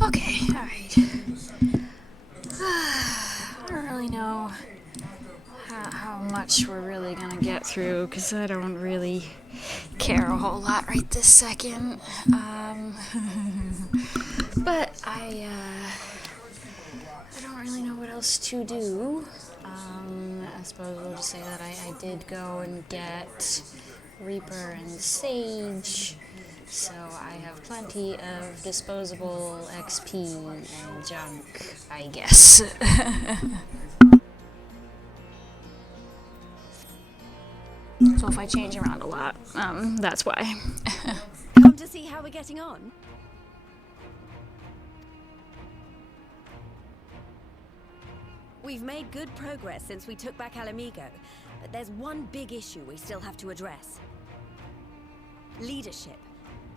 Okay, alright. I don't really know how much we're really gonna get through, because I don't really care a whole lot right this second. But I don't really know what else to do. I suppose we'll just say that I did go and get Reaper and Sage, so I have plenty of disposable XP and junk, I guess. So if I change around a lot, that's why. Come to see how we're getting on? We've made good progress since we took back Alamigo, but there's one big issue we still have to address. Leadership.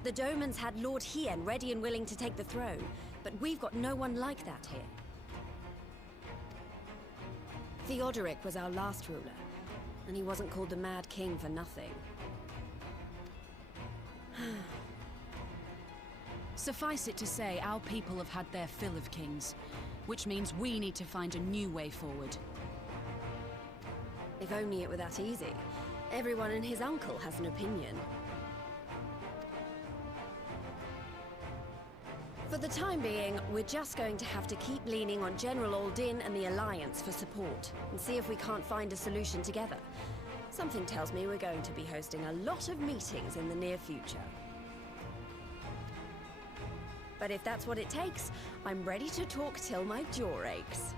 The Domans had Lord Hien ready and willing to take the throne, but we've got no one like that here. Theodoric was our last ruler, and he wasn't called the Mad King for nothing. Suffice it to say, our people have had their fill of kings, which means we need to find a new way forward. If only it were that easy. Everyone and his uncle has an opinion. For the time being, we're just going to have to keep leaning on General Aldin and the Alliance for support, and see if we can't find a solution together. Something tells me we're going to be hosting a lot of meetings in the near future. But if that's what it takes, I'm ready to talk till my jaw aches.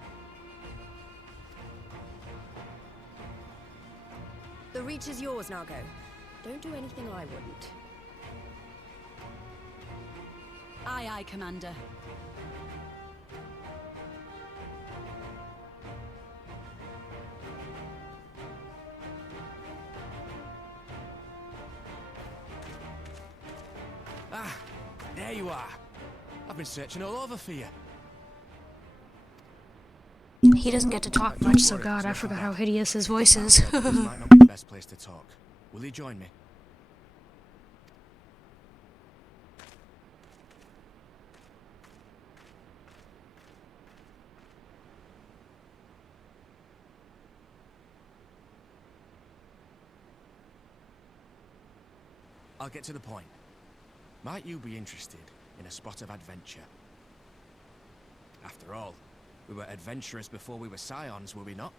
The Reach is yours, Nago. Don't do anything I wouldn't. Aye, aye, Commander. Ah, there you are. I've been searching all over for you. He doesn't get to talk much, so God, I forgot how hideous his voice is. This might not be the best place to talk. Will you join me? I'll get to the point. Might you be interested in a spot of adventure? After all, we were adventurers before we were scions, were we not?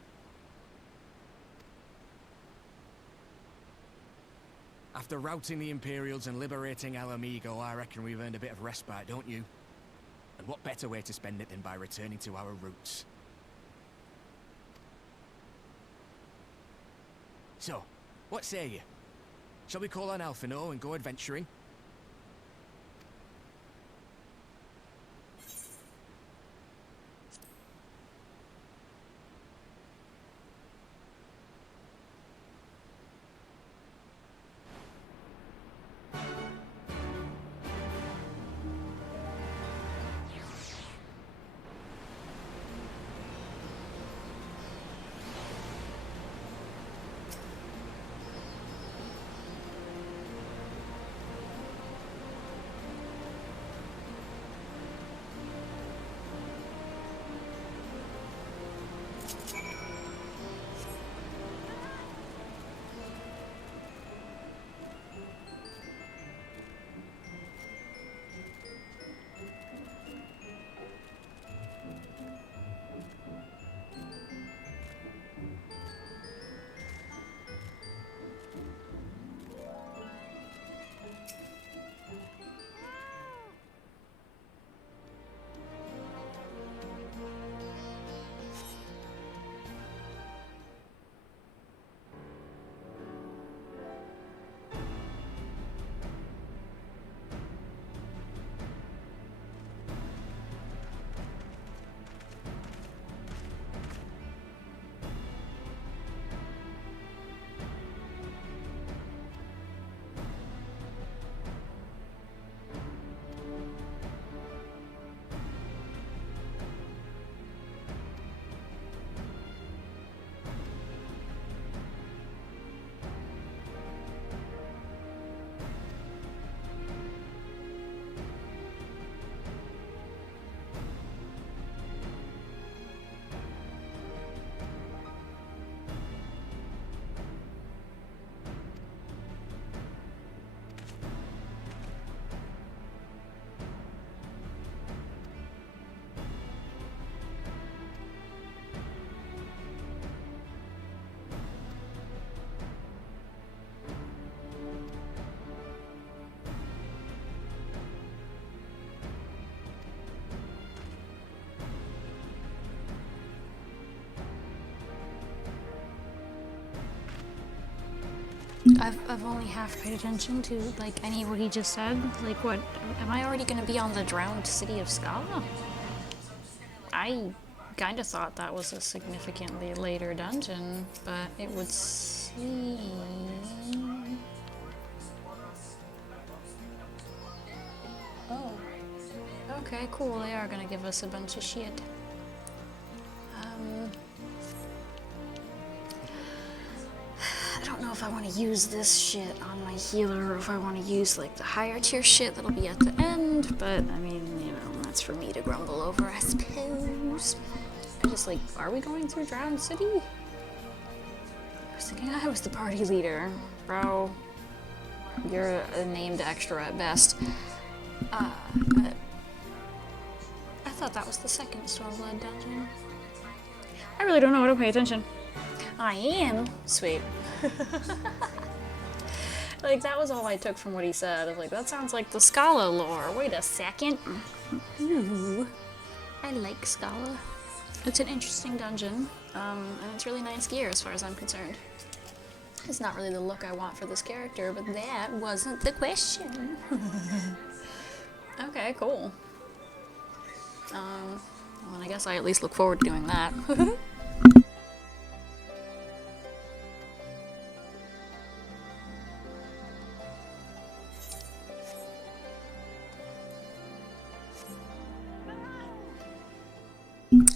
After routing the Imperials and liberating Alamigo, I reckon we've earned a bit of respite, don't you? And what better way to spend it than by returning to our roots? So, what say you? Shall we call on Alphino and go adventuring? I've only half paid attention to, like, any of what he just said. Like, what? Am I already gonna be on the drowned city of Scala? I kinda thought that was a significantly later dungeon, but it would seem... Oh. Okay, cool. They are gonna give us a bunch of shit. I don't know if I want to use this shit on my healer or if I want to use like the higher tier shit that'll be at the end, but I mean, you know, that's for me to grumble over, I suppose. I just like, are we going through Drowned City? I was thinking I was the party leader. Bro, you're a named extra at best. But I thought that was the second Stormblood dungeon. I really don't know how to pay attention. I am. Sweet. Like, that was all I took from what he said. I was like, that sounds like the Scala lore. Wait a second. Ooh. I like Scala. It's an interesting dungeon, and it's really nice gear as far as I'm concerned. It's not really the look I want for this character, but that wasn't the question. Okay, cool. Well, I guess I at least look forward to doing that.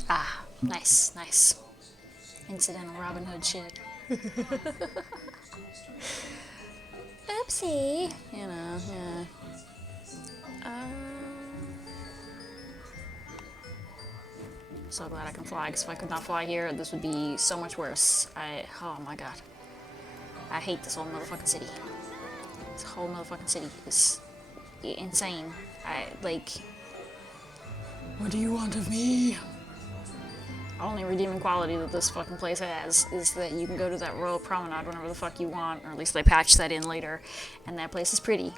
Ah, nice, nice. Incidental Robin Hood shit. Oopsie. You know, yeah. So glad I can fly, because if I could not fly here, this would be so much worse. Oh my god. I hate this whole motherfucking city. This whole motherfucking city is insane. What do you want of me? Only redeeming quality that this fucking place has is that you can go to that Royal Promenade whenever the fuck you want, or at least they patch that in later, and that place is pretty.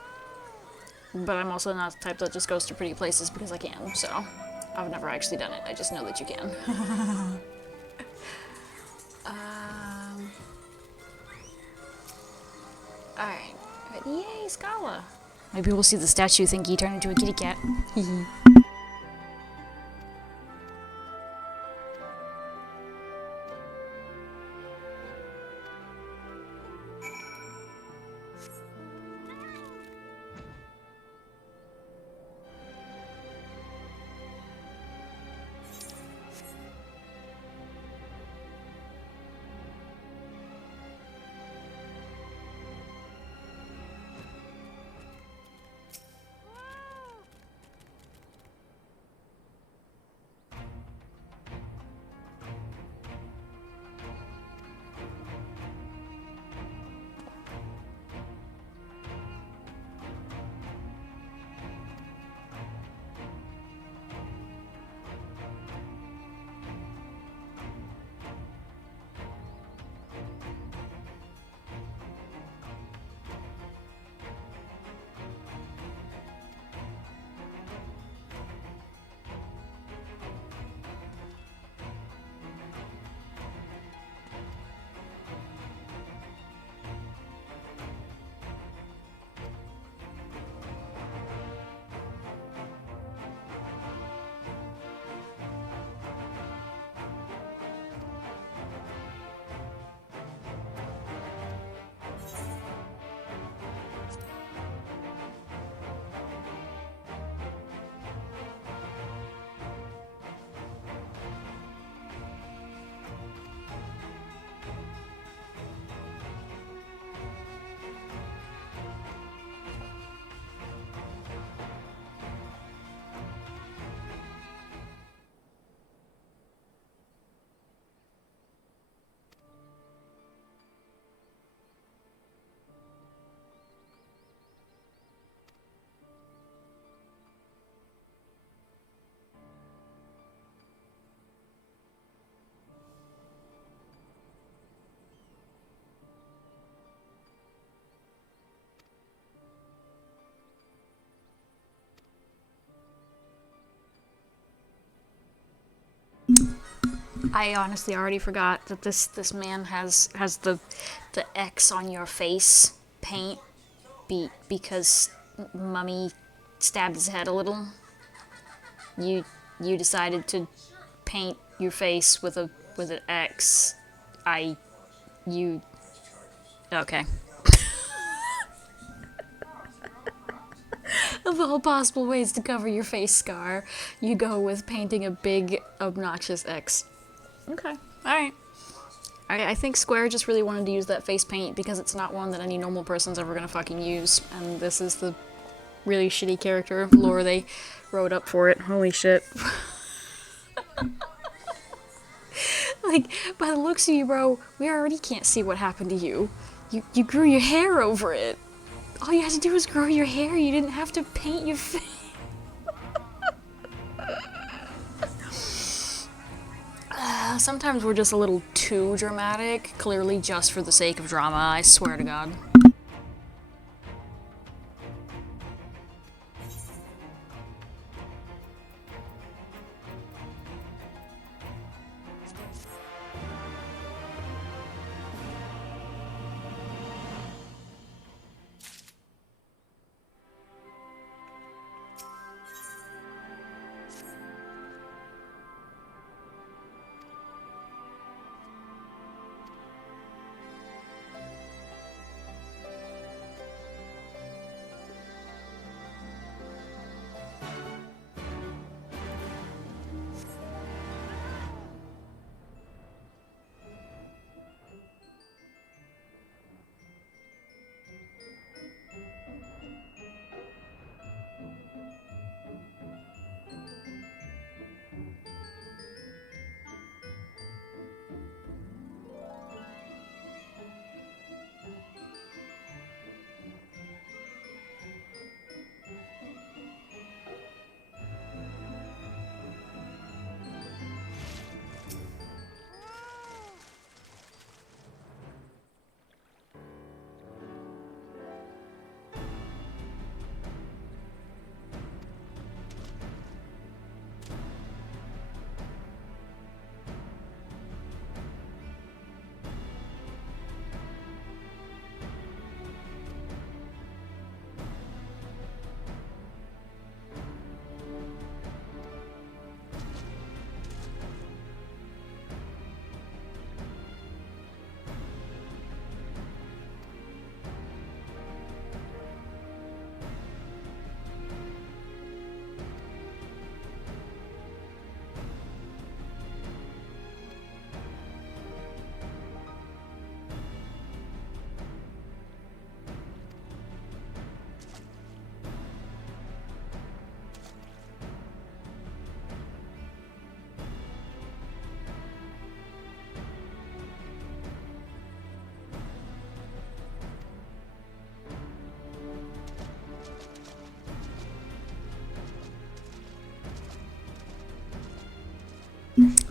But I'm also not the type that just goes to pretty places because I can, so I've never actually done it. I just know that you can. Alright. Yay, Scala! Maybe we'll see the statue thingy turn into a kitty cat. I honestly already forgot that this man has the X on your face paint because Mummy stabbed his head a little. You decided to paint your face with an X. Okay. Of all possible ways to cover your face scar, you go with painting a big, obnoxious X. Okay, alright. I think Square just really wanted to use that face paint because it's not one that any normal person's ever gonna fucking use, and this is the really shitty character lore they wrote up for it. Holy shit. Like, by the looks of you, bro, we already can't see what happened to you. You grew your hair over it. All you had to do was grow your hair, you didn't have to paint your face. Sometimes we're just a little too dramatic, clearly just for the sake of drama, I swear to God.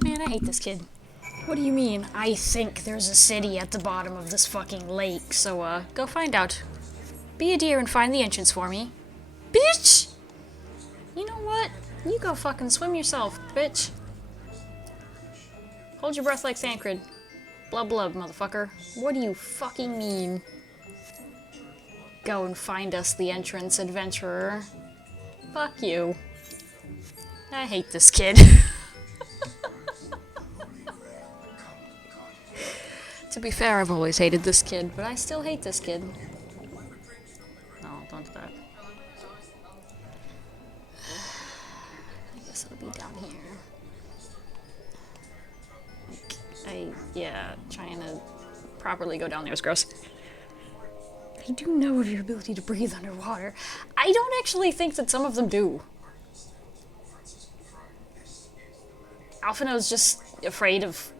Man, I hate this kid. What do you mean? I think there's a city at the bottom of this fucking lake, so, go find out. Be a deer and find the entrance for me. Bitch! You know what? You go fucking swim yourself, bitch. Hold your breath like Thancred. Blub blub, motherfucker. What do you fucking mean? Go and find us the entrance, adventurer. Fuck you. I hate this kid. To be fair, I've always hated this kid, but I still hate this kid. No, don't do that. I guess it'll be down here. Yeah, trying to properly go down there is gross. I do know of your ability to breathe underwater. I don't actually think that some of them do. Alphino's just afraid of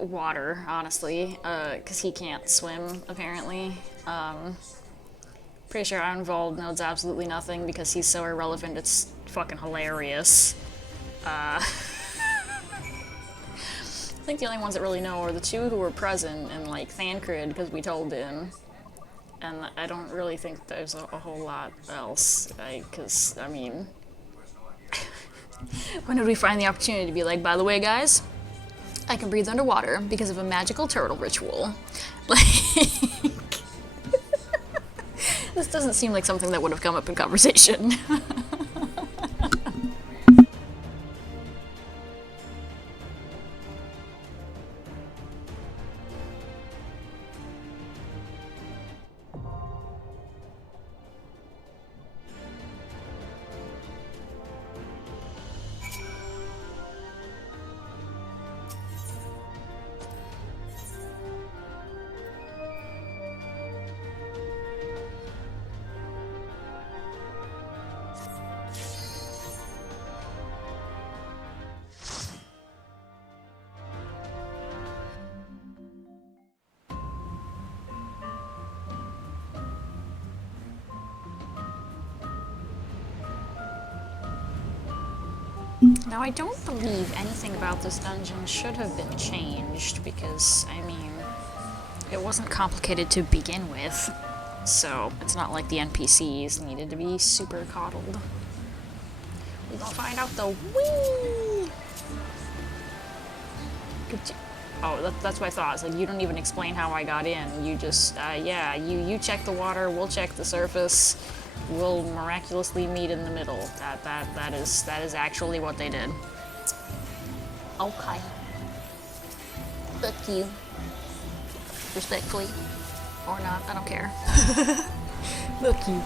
water, honestly, because he can't swim, apparently. Pretty sure Ironvold knows absolutely nothing because he's so irrelevant, it's fucking hilarious. I think the only ones that really know are the two who were present and, like, Thancred, because we told him. And I don't really think there's a whole lot else, because, I mean... when did we find the opportunity to be like, by the way, guys, I can breathe underwater because of a magical turtle ritual. Like, this doesn't seem like something that would have come up in conversation. Now, I don't believe anything about this dungeon should have been changed because, I mean, it wasn't complicated to begin with, so it's not like the NPCs needed to be super coddled. We're gonna find out though. Whee! Oh, that's what I thought. It's like, you don't even explain how I got in. You just, yeah, you check the water, we'll check the surface. We'll miraculously meet in the middle. That is actually what they did. Okay. Fuck you. Respectfully. Or not, I don't care. Fuck you.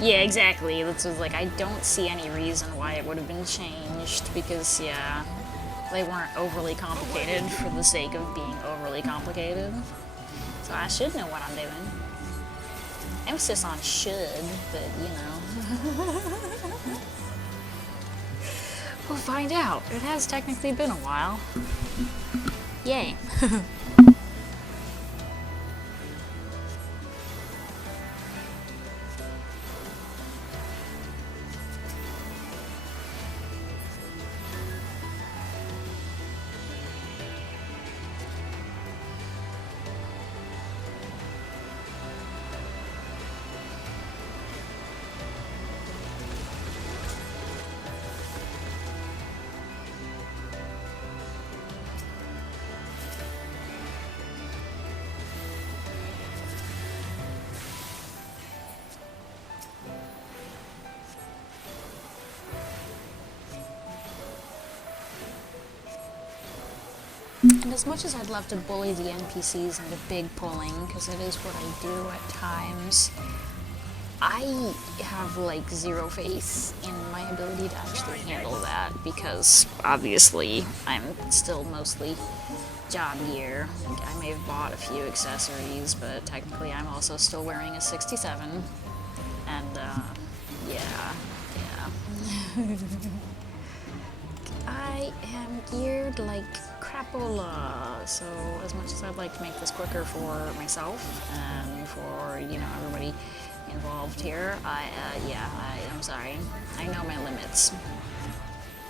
Yeah, exactly. This was like, I don't see any reason why it would have been changed because, yeah, they weren't overly complicated for the sake of being overly complicated. So I should know what I'm doing. Emphasis on should, but you know. We'll find out. It has technically been a while. Yay. And as much as I'd love to bully the NPCs into big pulling, because it is what I do at times, I have, like, zero faith in my ability to actually handle that, because, obviously, I'm still mostly job gear. Like, I may have bought a few accessories, but technically I'm also still wearing a 67, and, yeah. I am geared like crapola, so as much as I'd like to make this quicker for myself and for, you know, everybody involved here, I'm sorry. I know my limits.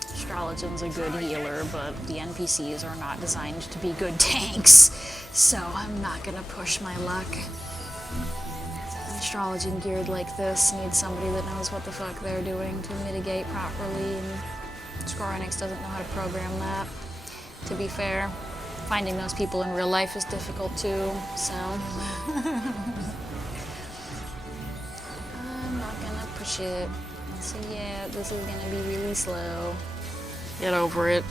Astrologian's a good healer, but the NPCs are not designed to be good tanks, so I'm not gonna push my luck. An Astrologian geared like this needs somebody that knows what the fuck they're doing to mitigate properly, and Square Enix doesn't know how to program that. To be fair, finding those people in real life is difficult too, so I'm not gonna push it. So yeah, this is gonna be really slow. Get over it.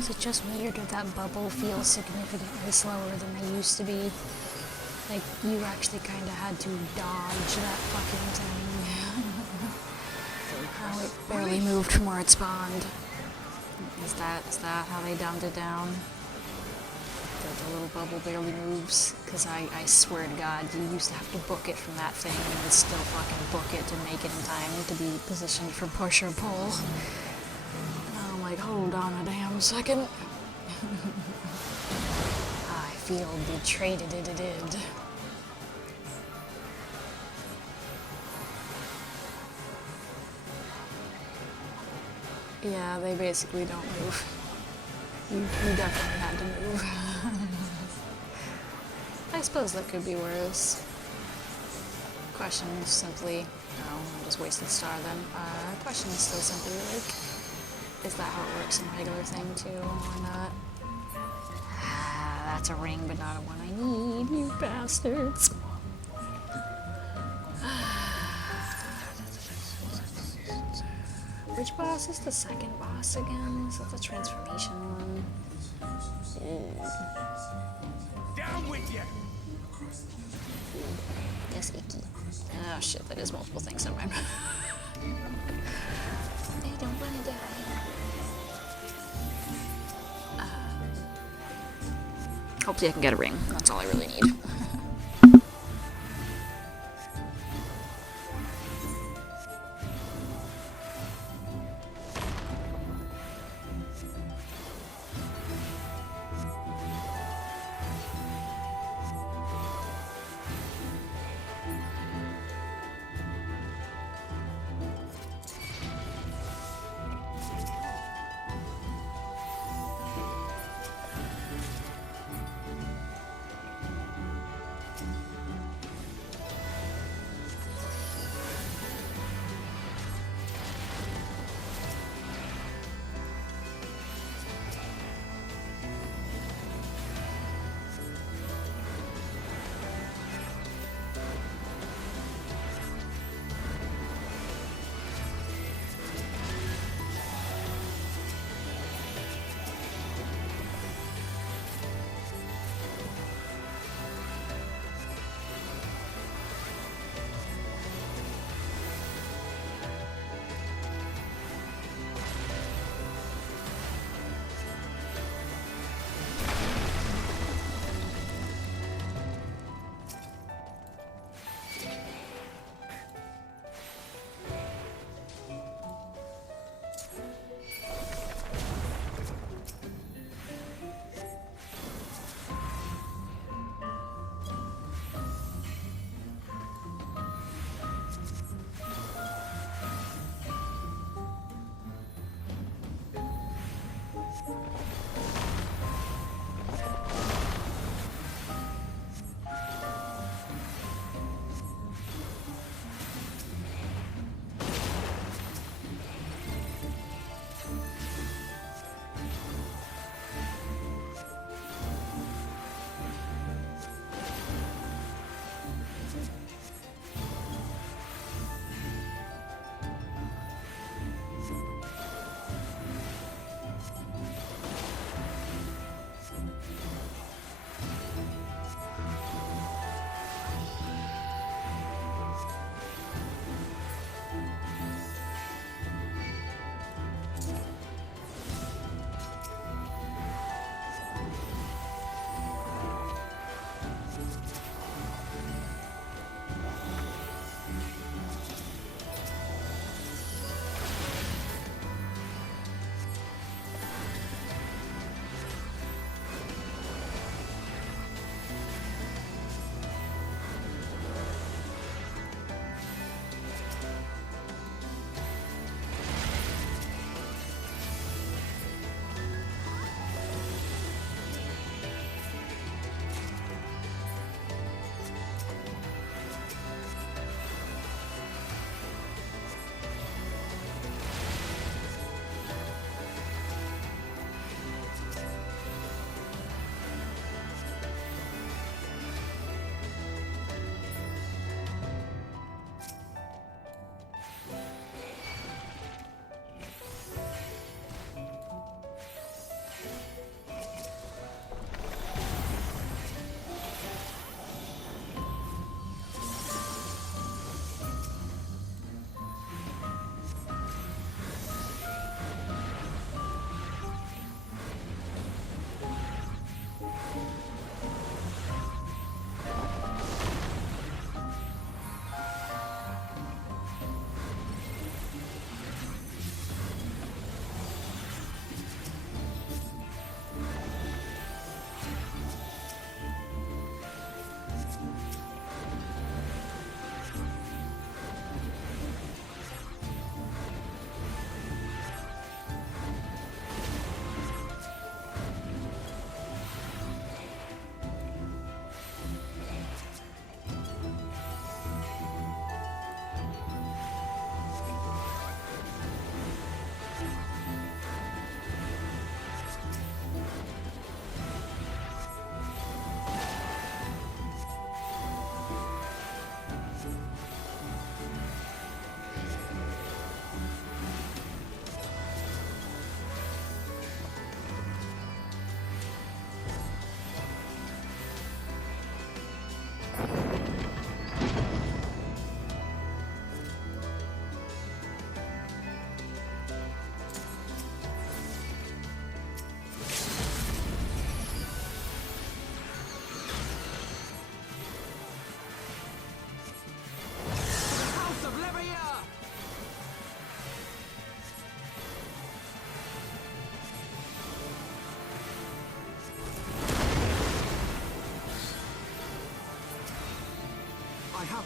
Is it just weird that that bubble feels significantly slower than they used to be? Like, you actually kind of had to dodge that fucking thing. How it barely moved from where it spawned. Is that how they dumbed it down? That the little bubble barely moves? Because I swear to God, you used to have to book it from that thing and then still fucking book it to make it in time to be positioned for push or pull. And I'm like, hold on a damn second. I feel betrayed. Yeah, they basically don't move. You definitely had to move. I suppose that could be worse. Question is simply, oh, I just wasted star then. Question is still simply like, is that how it works in regular thing too, or not? Ah, that's a ring, but not a one I need, you bastards. Which boss is the second boss again? Is that the transformation one? Down with you! Yes, icky. Oh shit, that is multiple things, never mind. I don't wanna die. Hopefully I can get a ring. That's all I really need.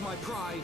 my pride.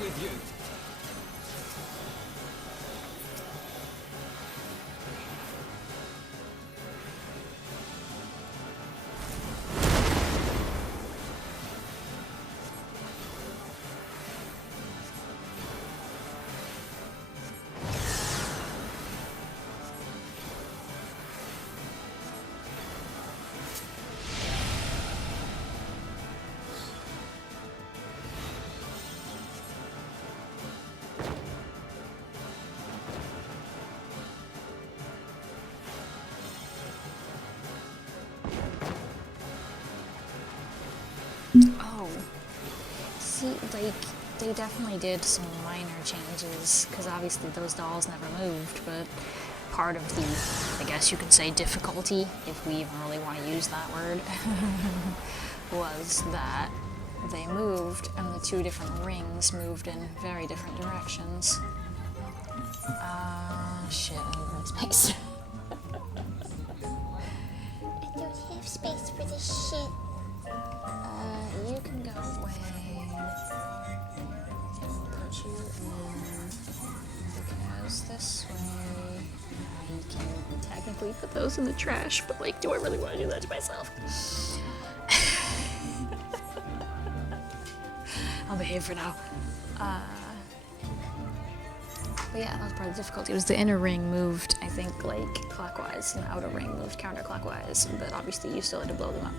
With you. Oh. See, like, they definitely did some minor changes, because obviously those dolls never moved, but part of the, I guess you could say, difficulty, if we even really want to use that word, was that they moved, and the two different rings moved in very different directions. Shit, I need more space. I don't have space for this shit. You can go away. I'll put you in, because this way I can technically put those in the trash, but like, do I really want to do that to myself? I'll behave for now. But yeah, that was part of the difficulty. It was the inner ring moved, I think, like, clockwise, and the outer ring moved counterclockwise, but obviously you still had to blow them up.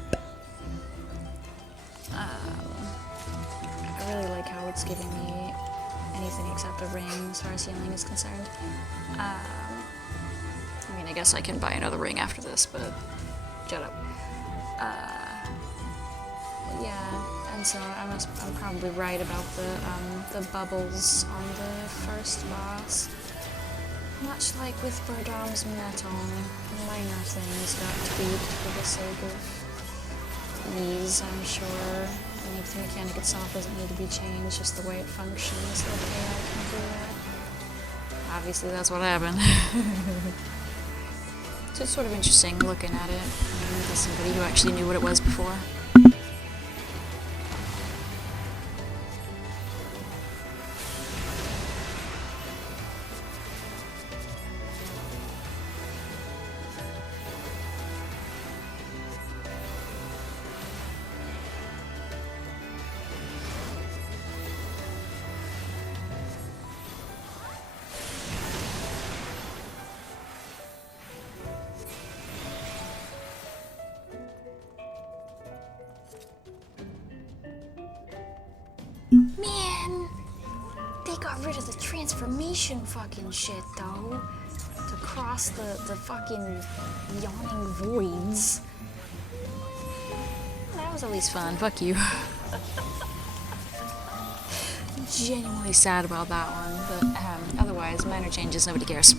I really like how it's giving me anything except a ring as far as healing is concerned. I mean, I guess I can buy another ring after this, but shut up. Yeah, and so I'm probably right about the bubbles on the first boss. Much like with Birdom's Metal, minor things got tweaked for the sake of ease, I'm sure. I mean, the mechanic itself doesn't need to be changed, just the way it functions, the AI can do that. Obviously, that's what happened. So it's sort of interesting looking at it as somebody who actually knew what it was before. Man, they got rid of the transformation fucking shit, though. To cross the fucking yawning voids. That was at least fun. Fuck you. I'm genuinely sad about that one, but otherwise, minor changes, nobody cares.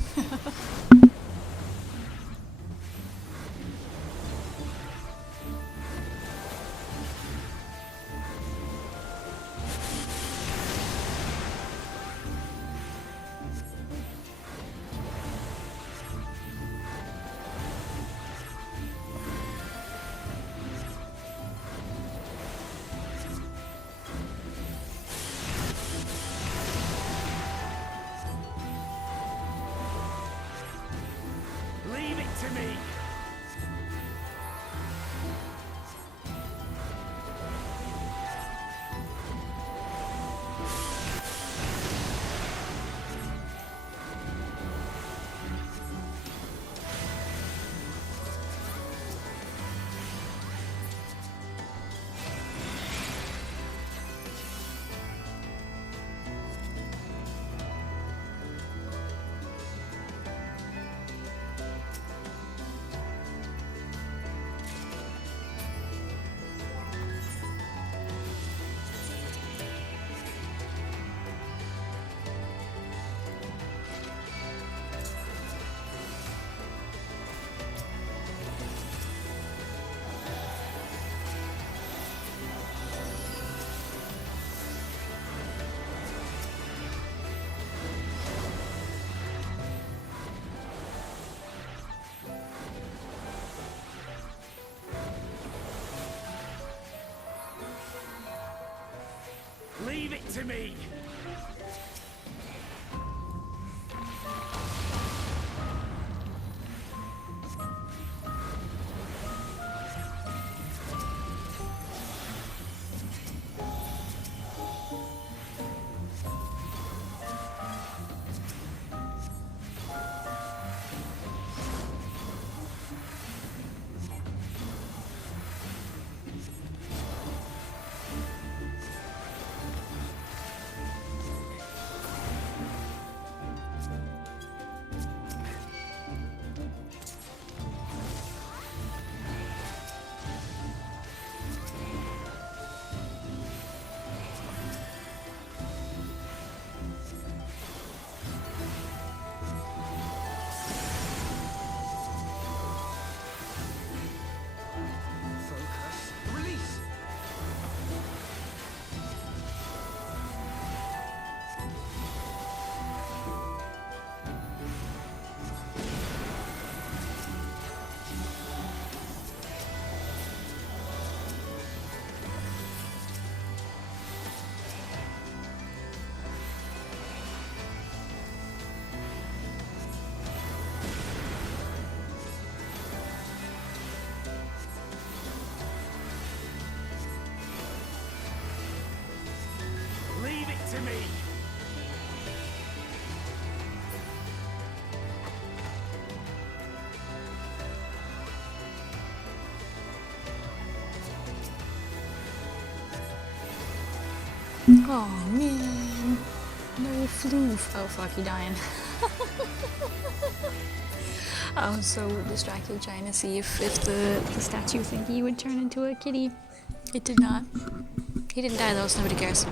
to me! Leave it to me! Oh man, no floof. Oh fuck, you dying. I was so distracted trying to see if the statue thingy would turn into a kitty. It did not. He didn't die though, so nobody cares.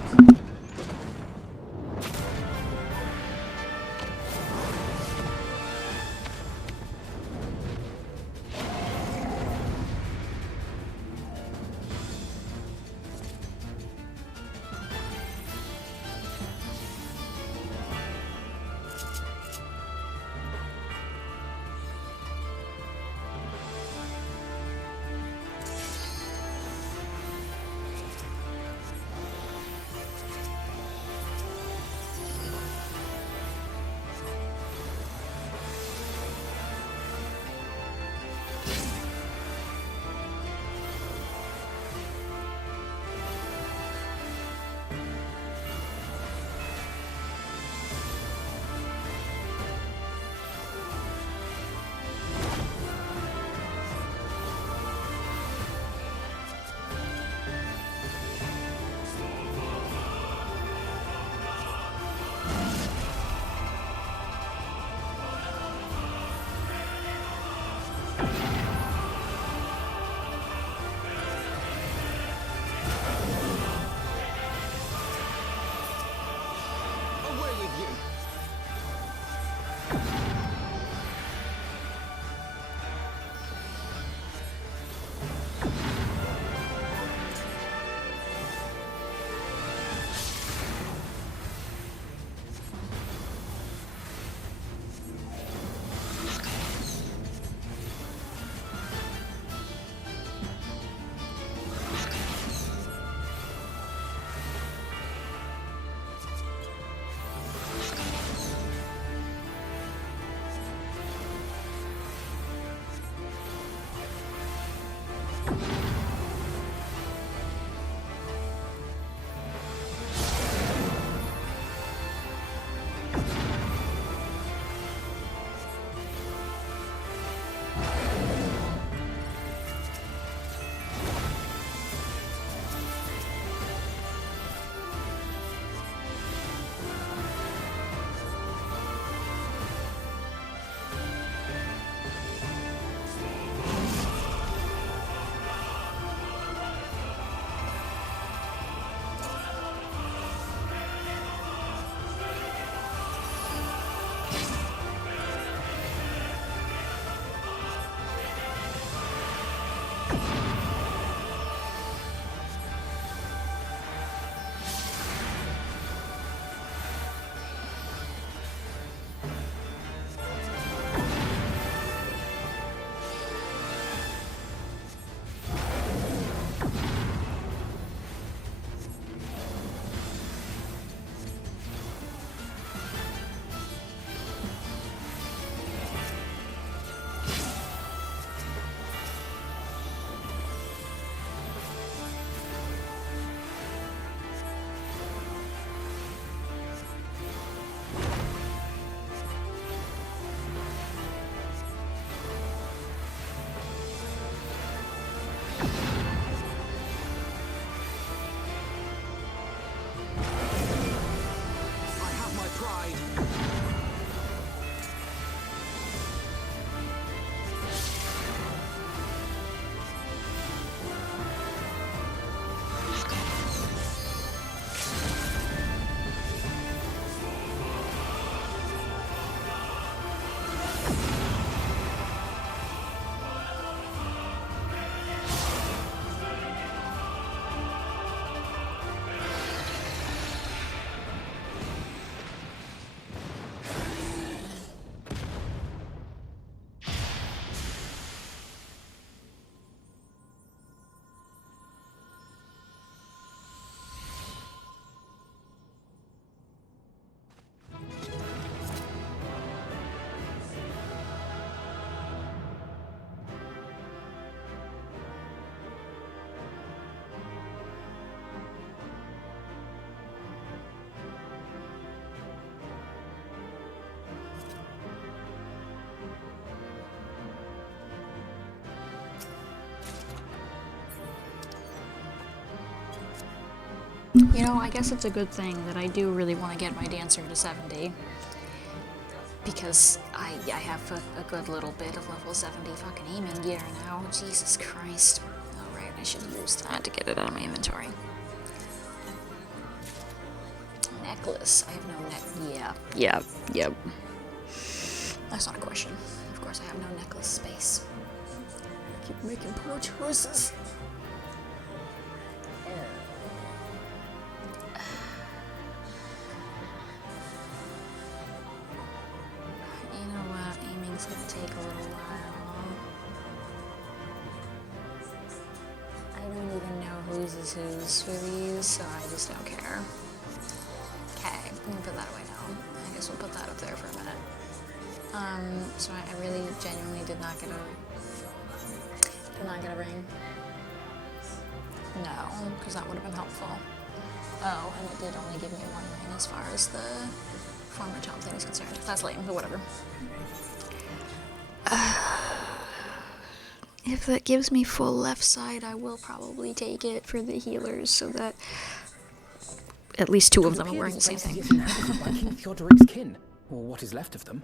You know, I guess it's a good thing that I do really want to get my dancer to 70. Because I have a good little bit of level 70 fucking aiming gear now. Jesus Christ. Alright, I should use that to get it out of my inventory. Necklace. I have no Yep. That's not a question. Of course I have no necklace space. I keep making poor choices. You know what? Aiming's gonna take a little while. I don't even know whose is whose for these, so I just don't care. Okay, I'm gonna put that away now. I guess we'll put that up there for a minute. So I really genuinely did not get a ring. No, because that would have been helpful. Oh, and it did only give me one ring as far as the former tome thing is concerned. That's lame, but whatever. If that gives me full left side, I will probably take it for the healers so that at least two of them are wearing the same thing. Inhabited by King Theodoric's kin, or what is left of them.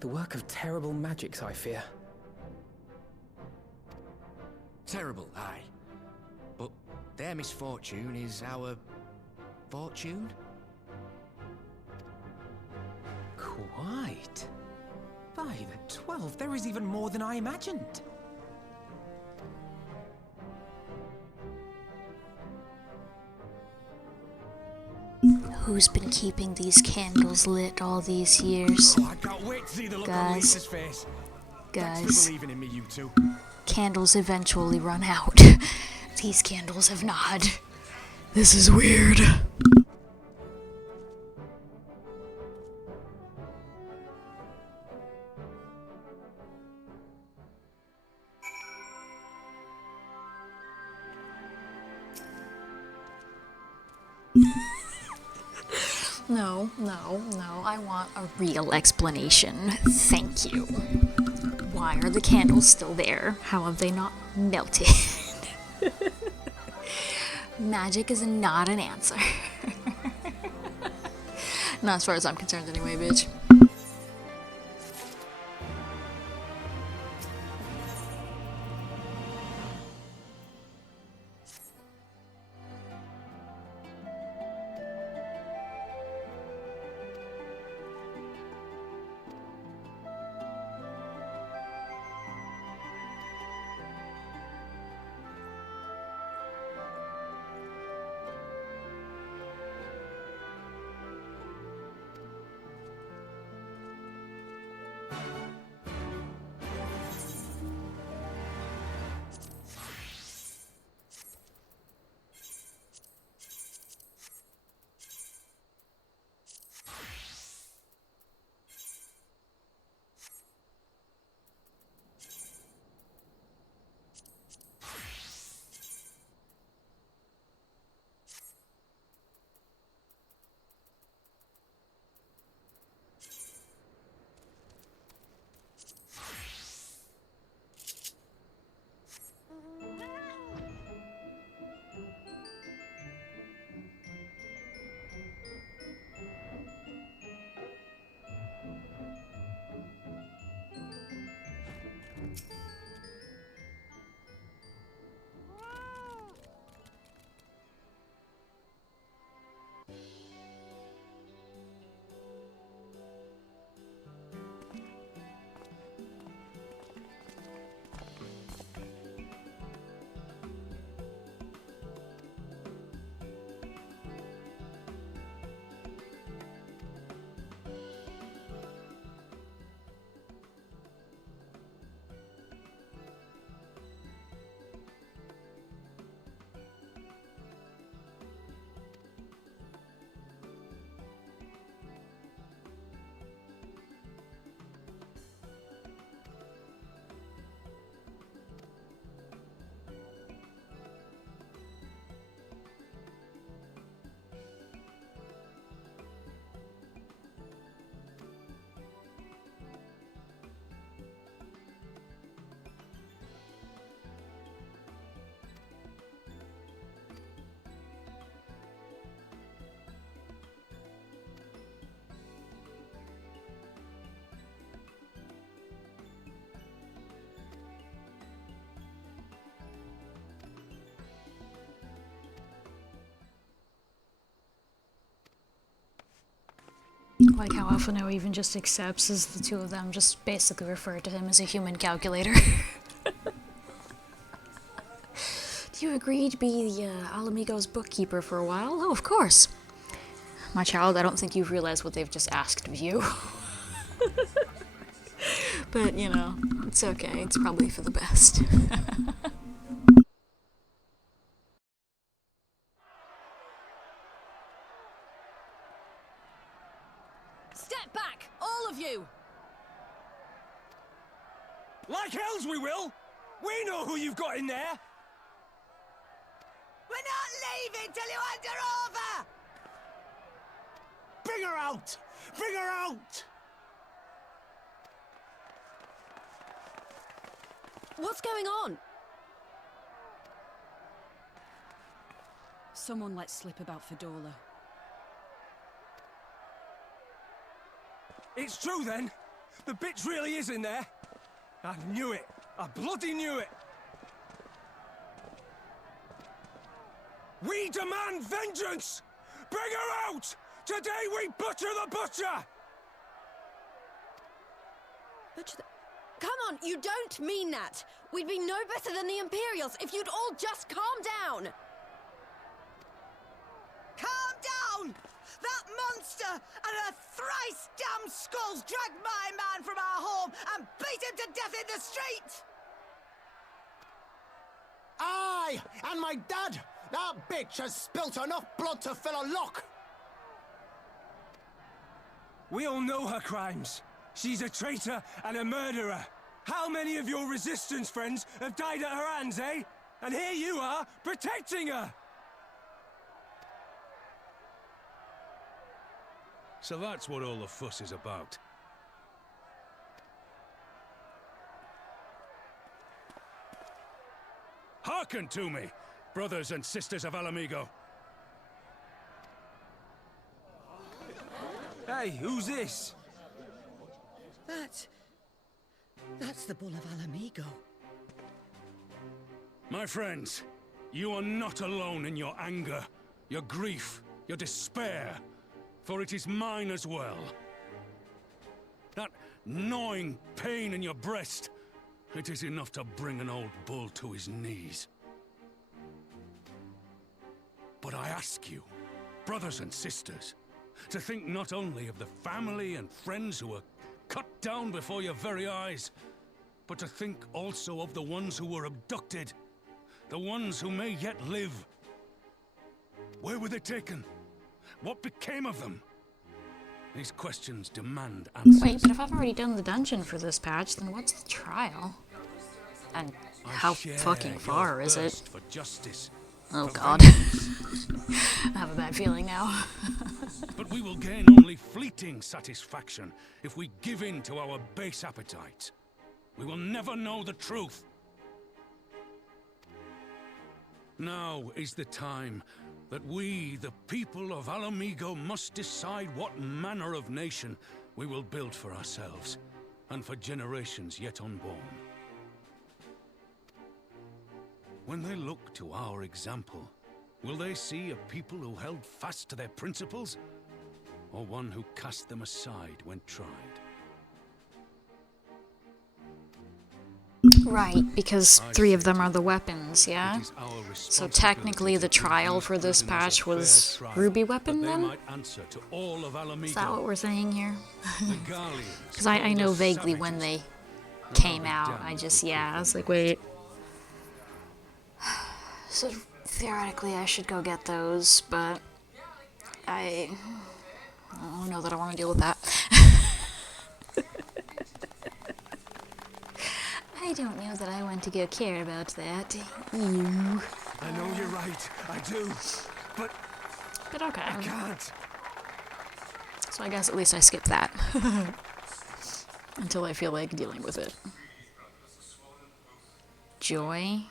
The work of terrible magics, I fear. Terrible, aye. But their misfortune is our fortune? Quite. By the 12, there is even more than I imagined. Who's been keeping these candles lit all these years? Oh, I can't wait to see the look on Lisa's face. Thanks for believing in me, you two. Candles eventually run out. These candles have not. This is weird. No, I want a real explanation. Thank you. Why are the candles still there? How have they not melted? Magic is not an answer. Not as far as I'm concerned anyway, bitch. Like how Alphino even just accepts as the two of them just basically refer to him as a human calculator. Do you agree to be the Alamigo's bookkeeper for a while? Oh, of course. My child, I don't think you've realized what they've just asked of you. But, you know, it's okay. It's probably for the best. Step back, all of you! Like hells we will! We know who you've got in there! We're not leaving till you hand her over! Bring her out! Bring her out! What's going on? Someone let slip about Fedorla. It's true then! The bitch really is in there! I knew it! I bloody knew it! We demand vengeance! Bring her out! Today we butcher the butcher! Butcher the... Come on, you don't mean that! We'd be no better than the Imperials if you'd all just calm down! Calm down! That monster and her thrice damned skulls dragged my man from our home and beat him to death in the street! Aye! And my dad! That bitch has spilt enough blood to fill a lock! We all know her crimes. She's a traitor and a murderer. How many of your resistance friends have died at her hands, eh? And here you are, protecting her! So that's what all the fuss is about. Hearken to me, brothers and sisters of Alamigo. Hey, who's this? That's the Bull of Alamigo. My friends, you are not alone in your anger, your grief, your despair, for it is mine as well. That gnawing pain in your breast, it is enough to bring an old bull to his knees. But I ask you, brothers and sisters, to think not only of the family and friends who were cut down before your very eyes, but to think also of the ones who were abducted, the ones who may yet live. Where were they taken? What became of them? These questions demand answers. Wait, but if I've already done the dungeon for this patch, then what's the trial? And how fucking far is it? For justice, Oh for god. I have a bad feeling now. But we will gain only fleeting satisfaction if we give in to our base appetites. We will never know the truth. Now is the time that we, the people of Alamigo, must decide what manner of nation we will build for ourselves, and for generations yet unborn. When they look to our example, will they see a people who held fast to their principles, or one who cast them aside when tried? Right, because 3 of them are the weapons, yeah? So technically the trial for this patch was Ruby Weapon then? Is that what we're saying here? Because I know vaguely when they came out. I was like, wait. So theoretically I should go get those, but I don't know that I want to deal with that. I don't know that I want to go care about that. You. I know you're right, I do, but okay. I can't. So I guess at least I skip that. Until I feel like dealing with it. Joy?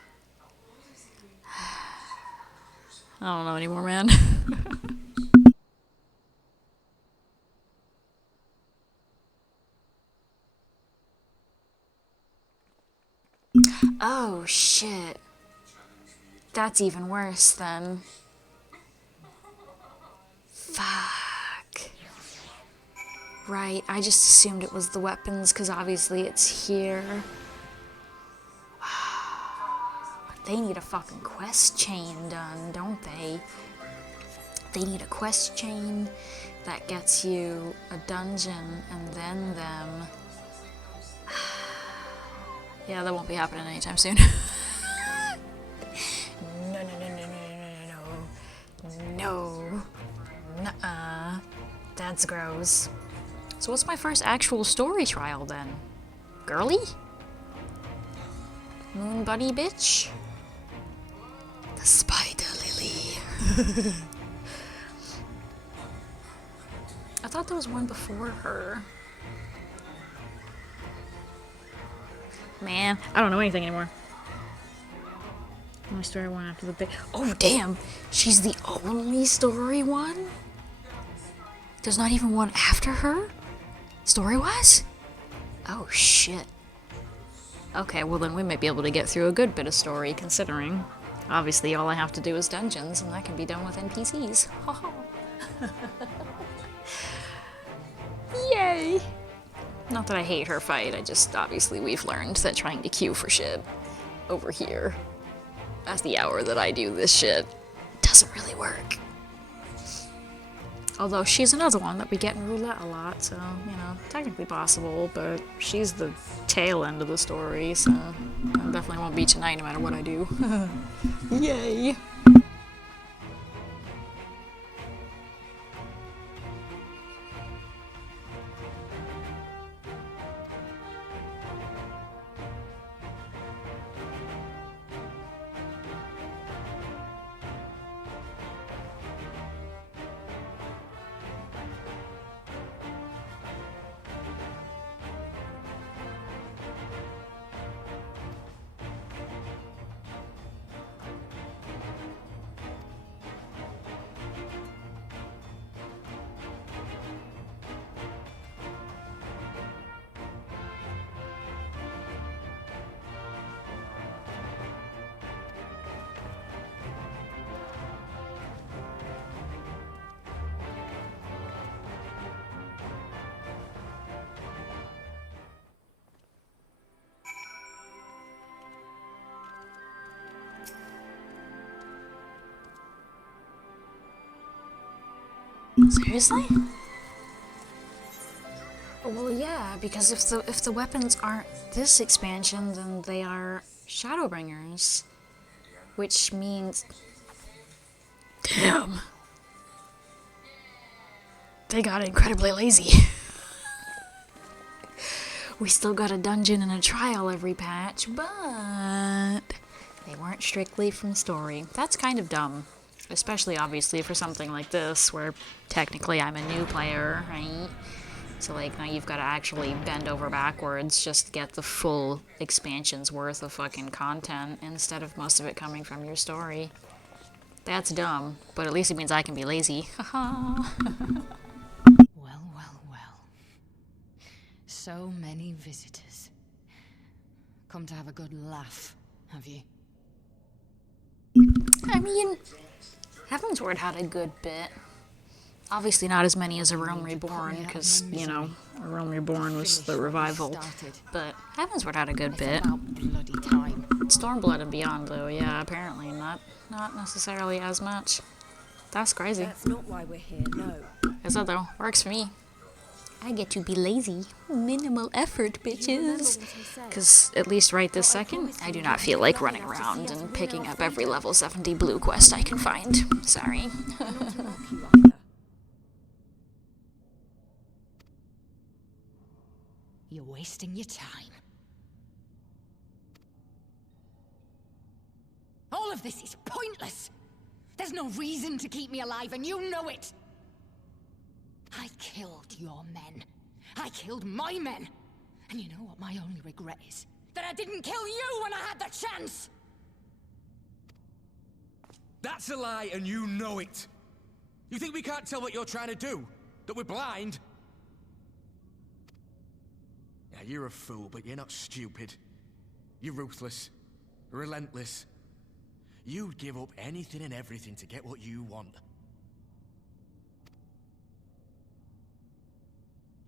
I don't know anymore, man. Oh, shit. That's even worse then. Fuck. Right, I just assumed it was the weapons, because obviously it's here. They need a fucking quest chain done, don't they? They need a quest chain that gets you a dungeon and then them. Yeah, that won't be happening anytime soon. No. Nuh-uh. That's gross. So what's my first actual story trial then? Girly? Moon bunny bitch? The spider lily. I thought there was one before her. Man, I don't know anything anymore. Only story one after the big. Oh damn! She's the only story one? There's not even one after her? Story-wise? Oh shit. Okay, well then we might be able to get through a good bit of story, considering obviously all I have to do is dungeons, and that can be done with NPCs. Yay! Not that I hate her fight, I just, obviously we've learned that trying to queue for shit over here at the hour that I do this shit doesn't really work. Although she's another one that we get in roulette a lot, so, you know, technically possible, but she's the tail end of the story, so I definitely won't be tonight no matter what I do. Yay! Seriously? Well, yeah, because if the weapons aren't this expansion, then they are Shadowbringers, which means, damn, they got incredibly lazy. We still got a dungeon and a trial every patch, but they weren't strictly from story. That's kind of dumb. Especially, obviously, for something like this, where technically I'm a new player, right? So, like, now you've got to actually bend over backwards just to get the full expansion's worth of fucking content, instead of most of it coming from your story. That's dumb, but at least it means I can be lazy. Haha. Well, well, well. So many visitors. Come to have a good laugh, have you? I mean, Heaven's Word had a good bit. Obviously not as many as A Realm Reborn, because, you know, A Realm Reborn was the revival. But Heaven's Word had a good bit. Stormblood and Beyond, though, yeah, apparently not necessarily as much. That's crazy. That's not why we're here, no. Is that though? Works for me. I get to be lazy. Minimal effort, bitches. Because at least right this second, I do not feel like running around and picking up every level 70 blue quest I can find. Sorry. You're wasting your time. All of this is pointless. There's no reason to keep me alive, and you know it. I killed your men. I killed my men. And you know what my only regret is? That I didn't kill you when I had the chance! That's a lie, and you know it. You think we can't tell what you're trying to do? That we're blind? Yeah, you're a fool, but you're not stupid. You're ruthless. Relentless. You'd give up anything and everything to get what you want.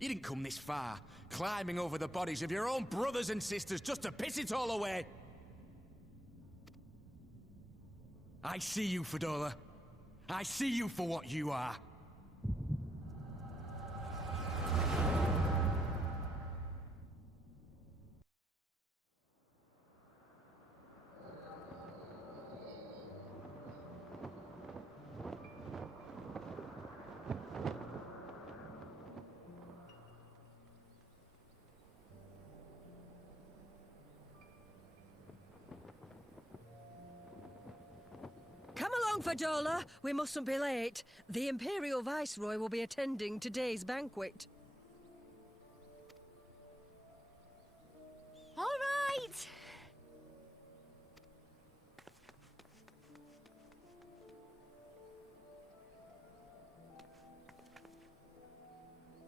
You didn't come this far, climbing over the bodies of your own brothers and sisters just to piss it all away. I see you, Fedora. I see you for what you are. Come along, Fadola. We mustn't be late. The Imperial Viceroy will be attending today's banquet. All right.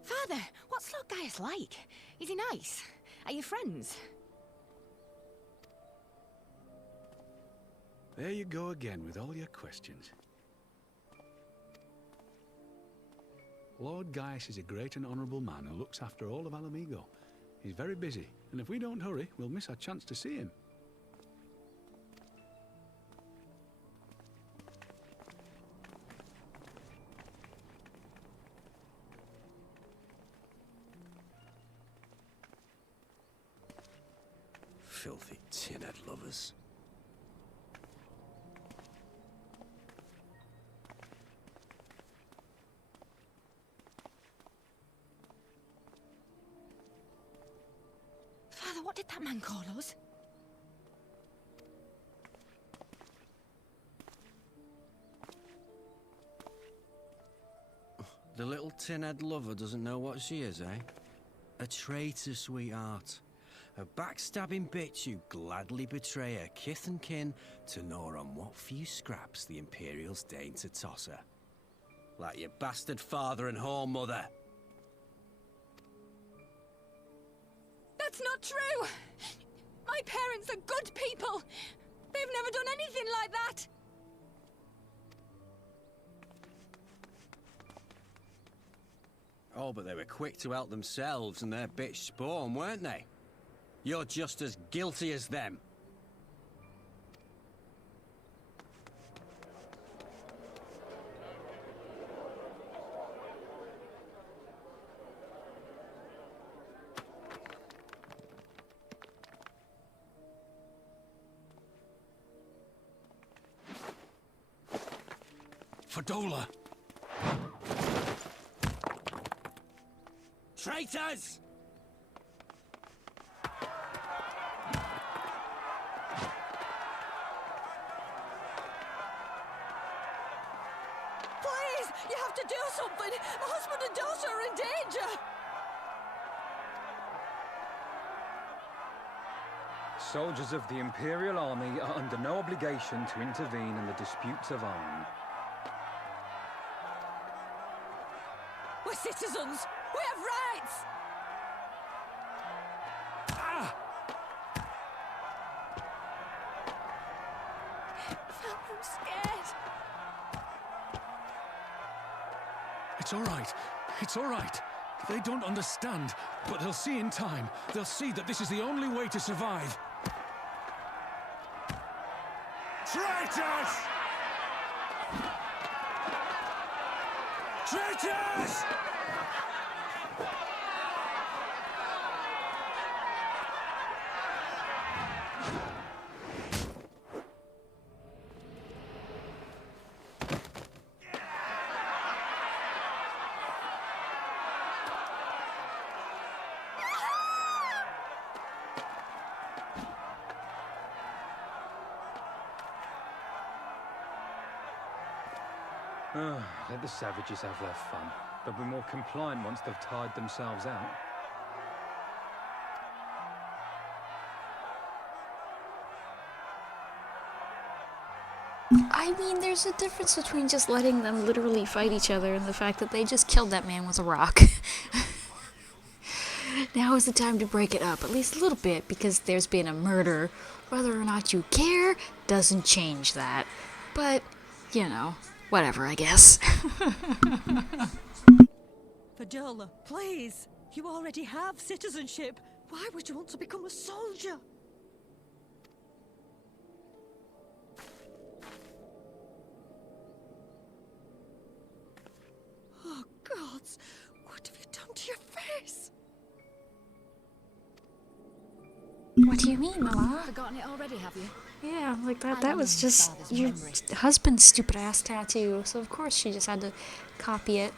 Father, what's Lord Gaius like? Is he nice? Are you friends? There you go again with all your questions. Lord Gaius is a great and honourable man who looks after all of Alamigo. He's very busy, and if we don't hurry, we'll miss our chance to see him. Filthy tin-head lovers. Father, what did that man call us? The little tin-head lover doesn't know what she is, eh? A traitor, sweetheart. A backstabbing bitch who'd gladly betray her kith and kin to gnaw on what few scraps the Imperials deign to toss her. Like your bastard father and whore mother. That's not true! My parents are good people! They've never done anything like that! Oh, but they were quick to help themselves and their bitch spawn, weren't they? You're just as guilty as them. Fadola! Traitors! Please, you have to do something. My husband and daughter are in danger. Soldiers of the Imperial Army are under no obligation to intervene in the disputes of arms. We're citizens. We have rights. I'm scared. It's all right. It's all right. They don't understand, but they'll see in time. They'll see that this is the only way to survive. Traitors! Traitors! Let the savages have their fun. They'll be more compliant once they've tired themselves out. I mean, there's a difference between just letting them literally fight each other and the fact that they just killed that man with a rock. Now is the time to break it up, at least a little bit, because there's been a murder. Whether or not you care doesn't change that. But, you know, whatever, I guess. Fadola, please. You already have citizenship. Why would you want to become a soldier? Oh, gods! What have you done to your face? What do you mean, Mama? Forgotten it already, have you? Yeah, like that was just your husband's stupid ass tattoo, so of course she just had to copy it.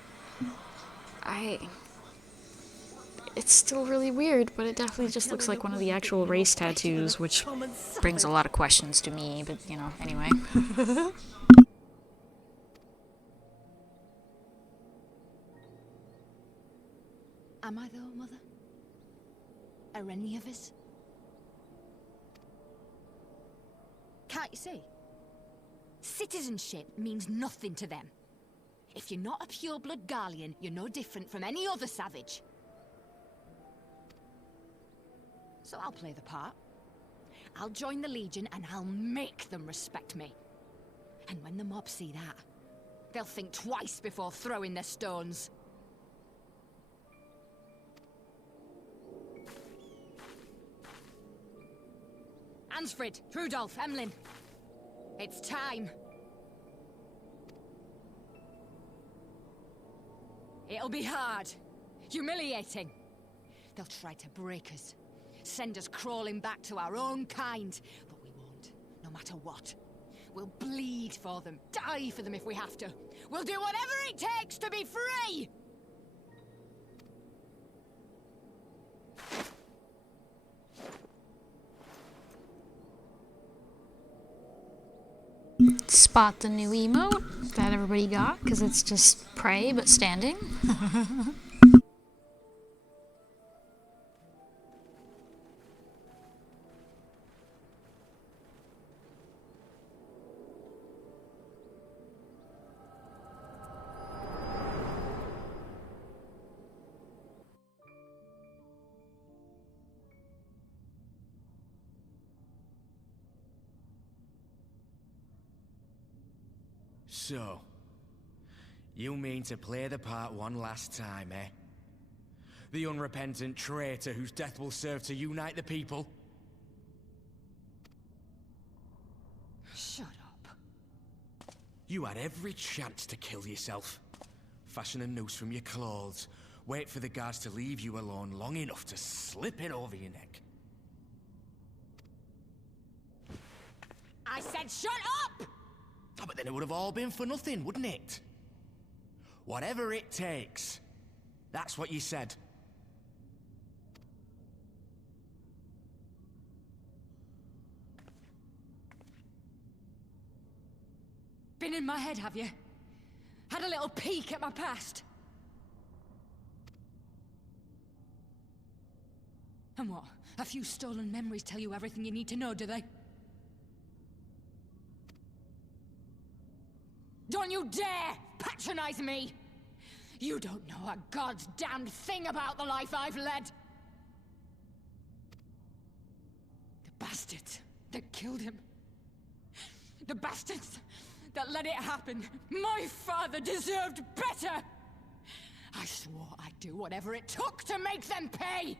It's still really weird, but it definitely just looks like one of the actual race tattoos, which brings a lot of questions to me, but you know, anyway. Am I though, Mother? Are any of us? Can't you see? Citizenship means nothing to them. If you're not a pure-blood Garlean, you're no different from any other savage. So I'll play the part. I'll join the Legion and I'll make them respect me. And when the mob see that, they'll think twice before throwing their stones. Ansfrid, Rudolph, Emlyn. It's time. It'll be hard. Humiliating. They'll try to break us. Send us crawling back to our own kind. But we won't, no matter what. We'll bleed for them, die for them if we have to. We'll do whatever it takes to be free! Spot the new emote that everybody got, because it's just pray but standing. So, you mean to play the part one last time, eh? The unrepentant traitor whose death will serve to unite the people? Shut up. You had every chance to kill yourself. Fashion a noose from your clothes, wait for the guards to leave you alone long enough to slip it over your neck. I said shut up! Oh, but then it would have all been for nothing, wouldn't it? Whatever it takes. That's what you said. Been in my head, have you? Had a little peek at my past? And what? A few stolen memories tell you everything you need to know, do they? Don't you dare patronize me! You don't know a goddamn thing about the life I've led! The bastards that killed him. The bastards that let it happen. My father deserved better! I swore I'd do whatever it took to make them pay!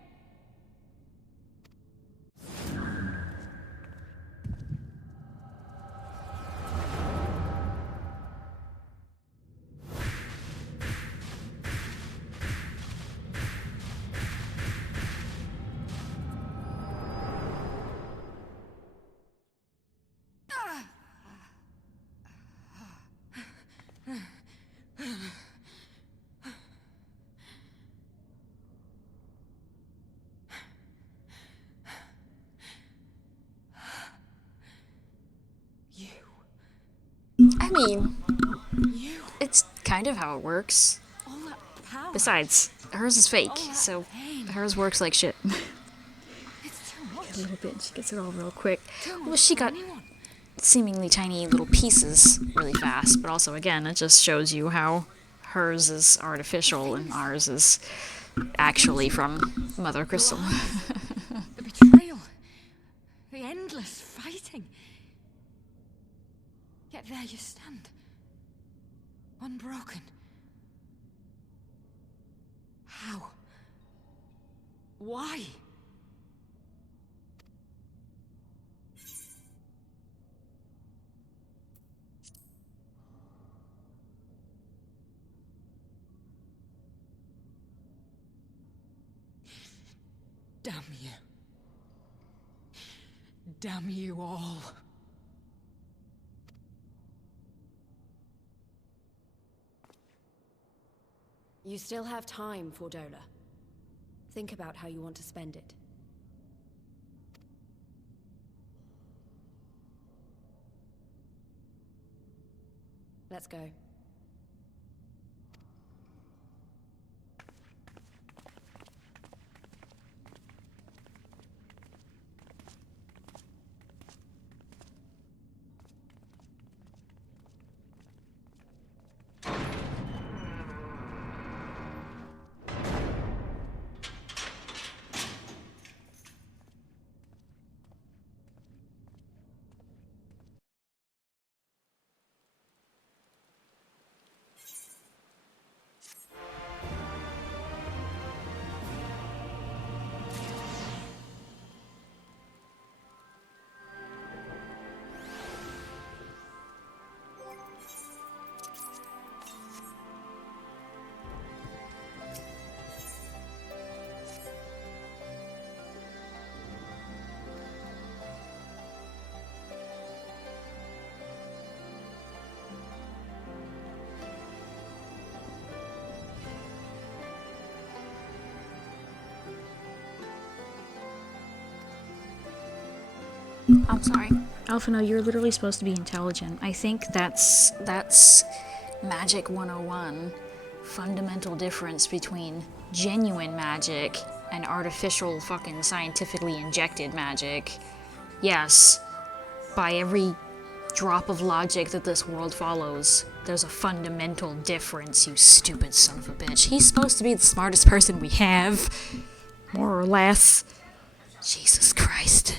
I mean, it's kind of how it works. Besides, hers is fake, so hers works like shit. A little bit, she gets it all real quick. Well, she got seemingly tiny little pieces really fast, but also, again, it just shows you how hers is artificial and ours is actually from Mother Crystal. The betrayal. The endless fighting. Yet there you stand. Unbroken. How? Why? Damn you. Damn you all. You still have time, Fordola. Think about how you want to spend it. Let's go. I'm sorry. Alpha, no, you're literally supposed to be intelligent. I think that's Magic 101. Fundamental difference between genuine magic and artificial fucking scientifically injected magic. Yes, by every drop of logic that this world follows, there's a fundamental difference, you stupid son of a bitch. He's supposed to be the smartest person we have, more or less. Jesus Christ.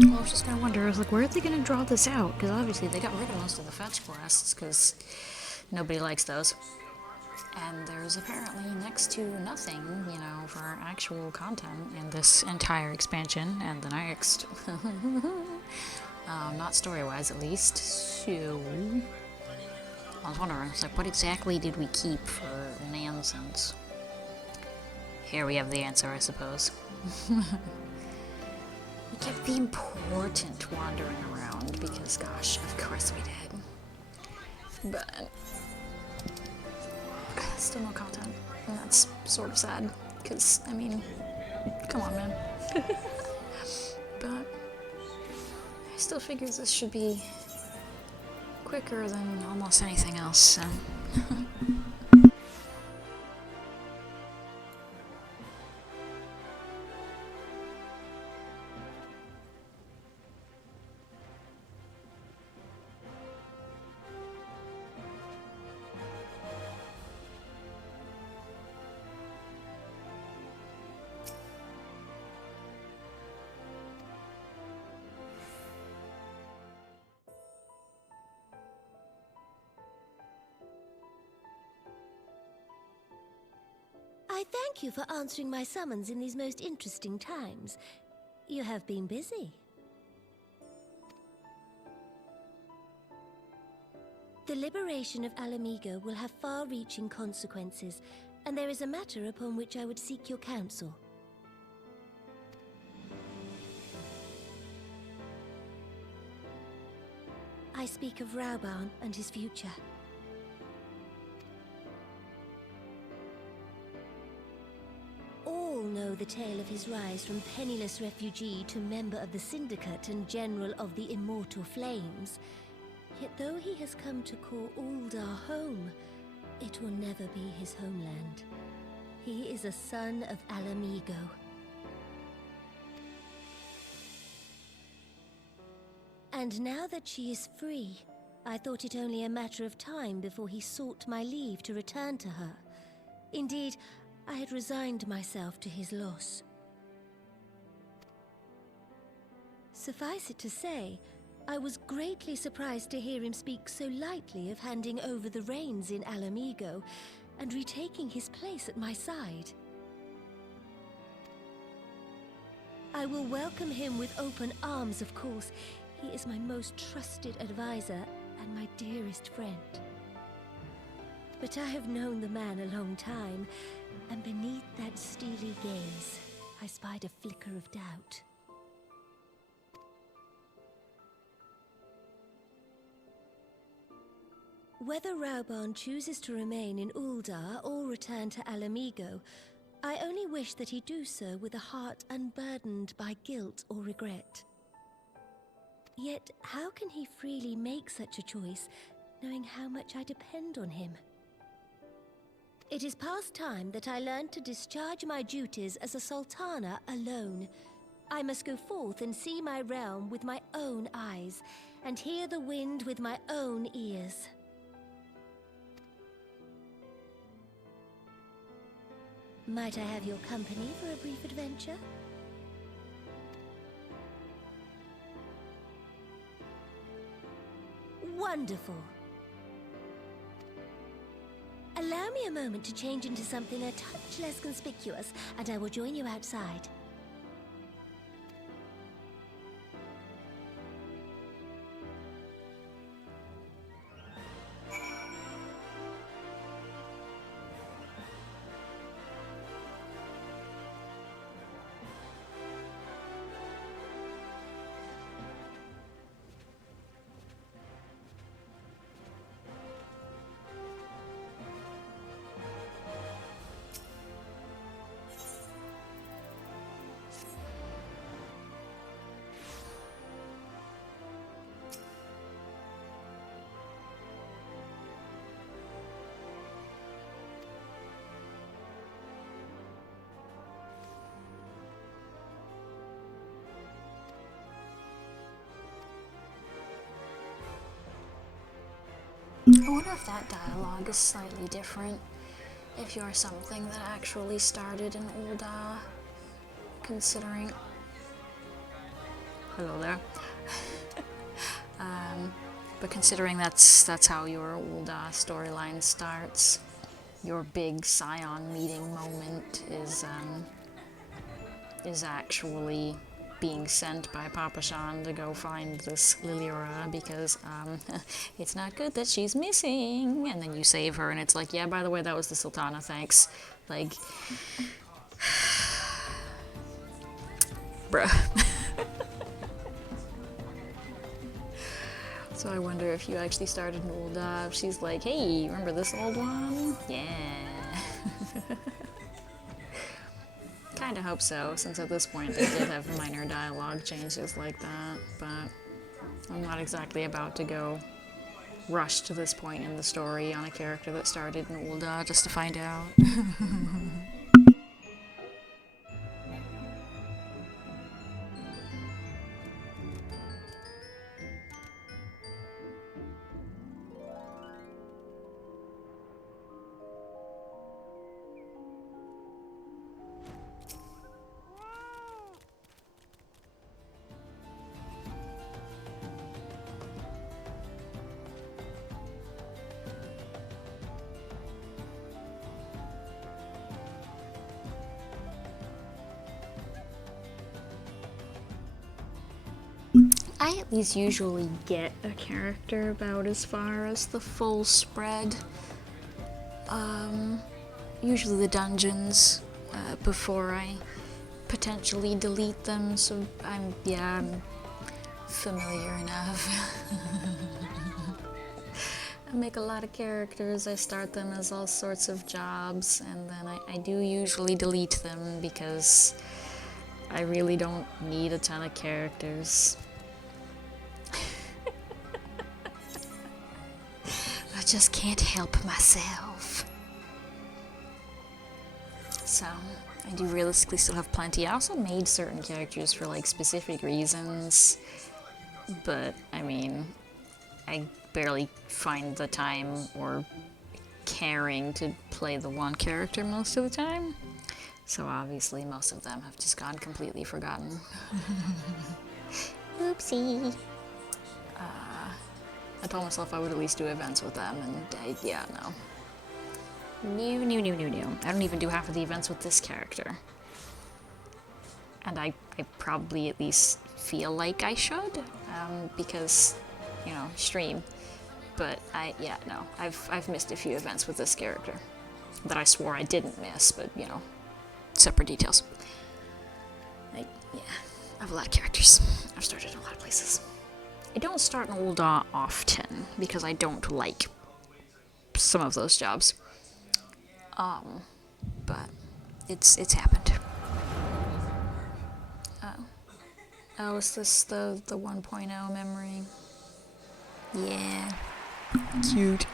Well, I was just gonna wonder, I was like, where are they gonna draw this out? Because obviously they got rid of most of the fetch quests, because nobody likes those. And there's apparently next to nothing, you know, for actual content in this entire expansion and the next. Not story-wise, at least. So, I was wondering, I was like, what exactly did we keep for nonsense? Here we have the answer, I suppose. We kept the important wandering around because, gosh, of course we did. But still no content, and that's sort of sad, because, I mean, come on, man. But I still figure this should be quicker than almost anything else, so... I thank you for answering my summons in these most interesting times. You have been busy. The liberation of Alamigo will have far-reaching consequences, and there is a matter upon which I would seek your counsel. I speak of Rauban and his future. All know the tale of his rise from penniless refugee to member of the Syndicate and General of the Immortal Flames. Yet though he has come to call Uldar home, it will never be his homeland. He is a son of Alamigo. And now that she is free, I thought it only a matter of time before he sought my leave to return to her. Indeed, I had resigned myself to his loss. Suffice it to say, I was greatly surprised to hear him speak so lightly of handing over the reins in Alamigo and retaking his place at my side. I will welcome him with open arms, of course. He is my most trusted advisor and my dearest friend. But I have known the man a long time, and beneath that steely gaze, I spied a flicker of doubt. Whether Rauban chooses to remain in Uldar or return to Alamigo, I only wish that he do so with a heart unburdened by guilt or regret. Yet, how can he freely make such a choice, knowing how much I depend on him? It is past time that I learned to discharge my duties as a sultana alone. I must go forth and see my realm with my own eyes, and hear the wind with my own ears. Might I have your company for a brief adventure? Wonderful. Allow me a moment to change into something a touch less conspicuous, and I will join you outside. I wonder if that dialogue is slightly different. If you're something that actually started in Uldar, considering hello there. But considering that's how your old storyline starts, your big Scion meeting moment is actually being sent by Papa Shan to go find this Liliura because it's not good that she's missing, and then you save her and it's like, yeah, by the way, that was the Sultana, thanks. Like, bruh. So I wonder if you actually started an old she's like, hey, remember this old one? Yeah. Kinda hope so, since at this point they did have minor dialogue changes like that, but I'm not exactly about to go rush to this point in the story on a character that started in old just to find out. I at least usually get a character about as far as the full spread. Usually the dungeons, before I potentially delete them, so I'm familiar enough. I make a lot of characters, I start them as all sorts of jobs, and then I do usually delete them because I really don't need a ton of characters. I just can't help myself. So, I do realistically still have plenty. I also made certain characters for like specific reasons, but I mean, I barely find the time or caring to play the one character most of the time. So obviously most of them have just gone completely forgotten. Oopsie. I told myself I would at least do events with them, and yeah, no. No. I don't even do half of the events with this character. And I probably at least feel like I should, because, you know, stream. But no. I've missed a few events with this character that I swore I didn't miss, but, you know, separate details. Yeah, I have a lot of characters. I've started in a lot of places. I don't start an old often because I don't like some of those jobs. But it's happened. Oh, is this the 1.0 memory? Yeah. Cute.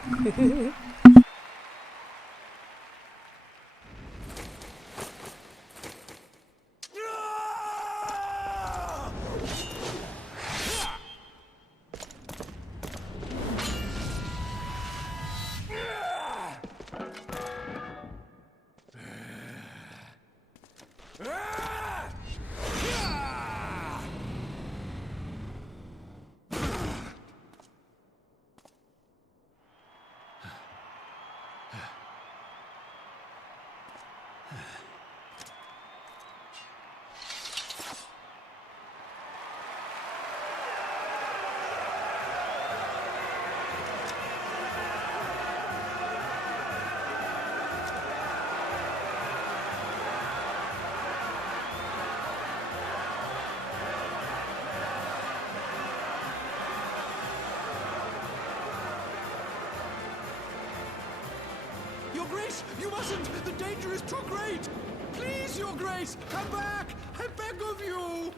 Your Grace, you mustn't! The danger is too great! Please, Your Grace, come back! I beg of you!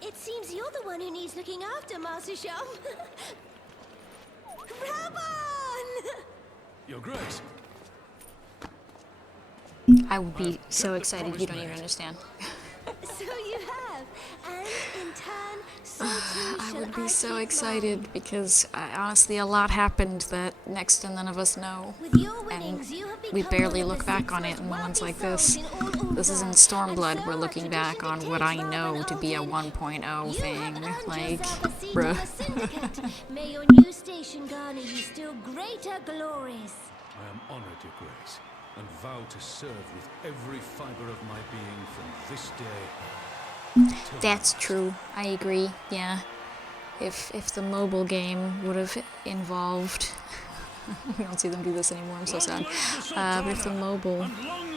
It seems you're the one who needs looking after, Master Shum. Rabon! Your Grace. I would be so excited you don't even understand. So you have, and in turn, so too I shall would be so keep excited mine. because honestly a lot happened that next to none of us know. With your And winnings, you have we become barely one of look the back 6 on it most in moments wealthy like souls this. in all This is in Ul'dah, Stormblood, and we're so looking a back tradition on what I dictates know rather to be a Odin. 1.0 You thing. have earned Like, yourself a seat bruh. on the syndicate. May your new station garner you still greater glories. I am honored, Your Grace, and vow to serve with every fiber of my being from this day. That's true. I agree. Yeah. If the mobile game would have involved, we don't see them do this anymore. I'm so sad. But if the mobile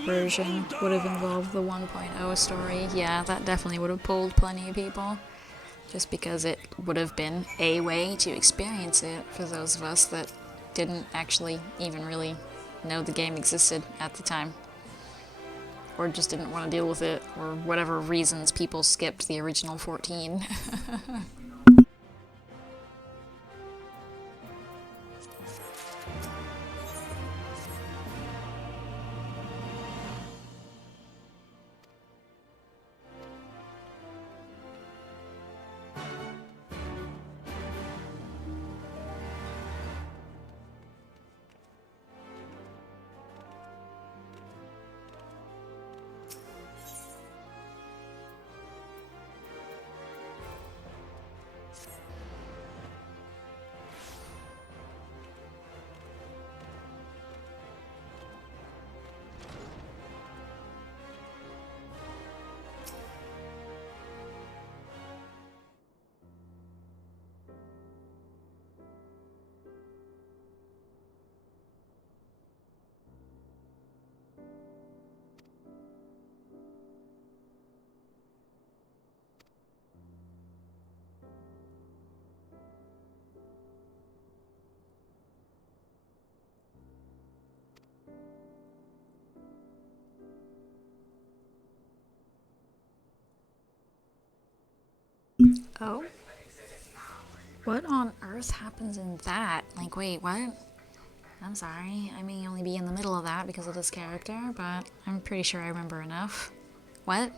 version would have involved the 1.0 story, yeah, that definitely would have pulled plenty of people. Just because it would have been a way to experience it for those of us that didn't actually even really know the game existed at the time. Or just didn't want to deal with it, or whatever reasons people skipped the original 14. Oh? What on earth happens in that? Like, wait, what? I'm sorry, I may only be in the middle of that because of this character, but I'm pretty sure I remember enough. What?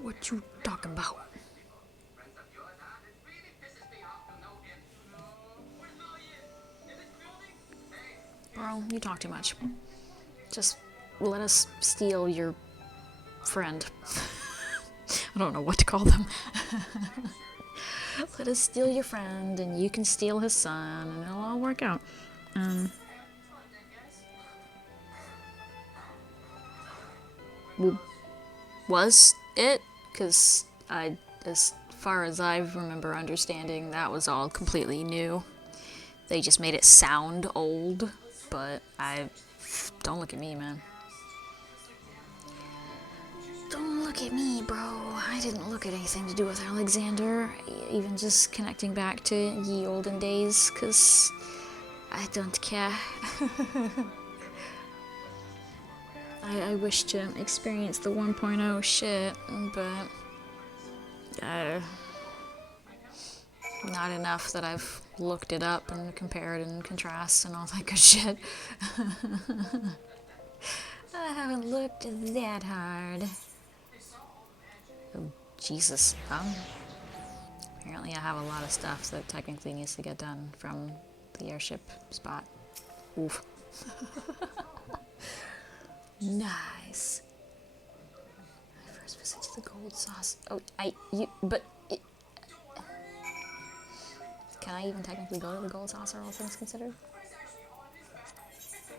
What you talking about? Bro, you talk too much. Just let us steal your friend. I don't know what to call them. Let us steal your friend, and you can steal his son, and it'll all work out. Was it? Because as far as I remember understanding, that was all completely new. They just made it sound old, but don't look at me, man. Don't look at me, bro. I didn't look at anything to do with Alexander, even just connecting back to ye olden days, because I don't care. I wish to experience the 1.0 shit, but not enough that I've looked it up and compared and contrasted and all that good shit. I haven't looked that hard. Oh, Jesus. Apparently I have a lot of stuff that technically needs to get done from the airship spot. Oof. Nice. My first visit to the gold sauce. Oh, can I even technically go to the gold saucer, all things considered?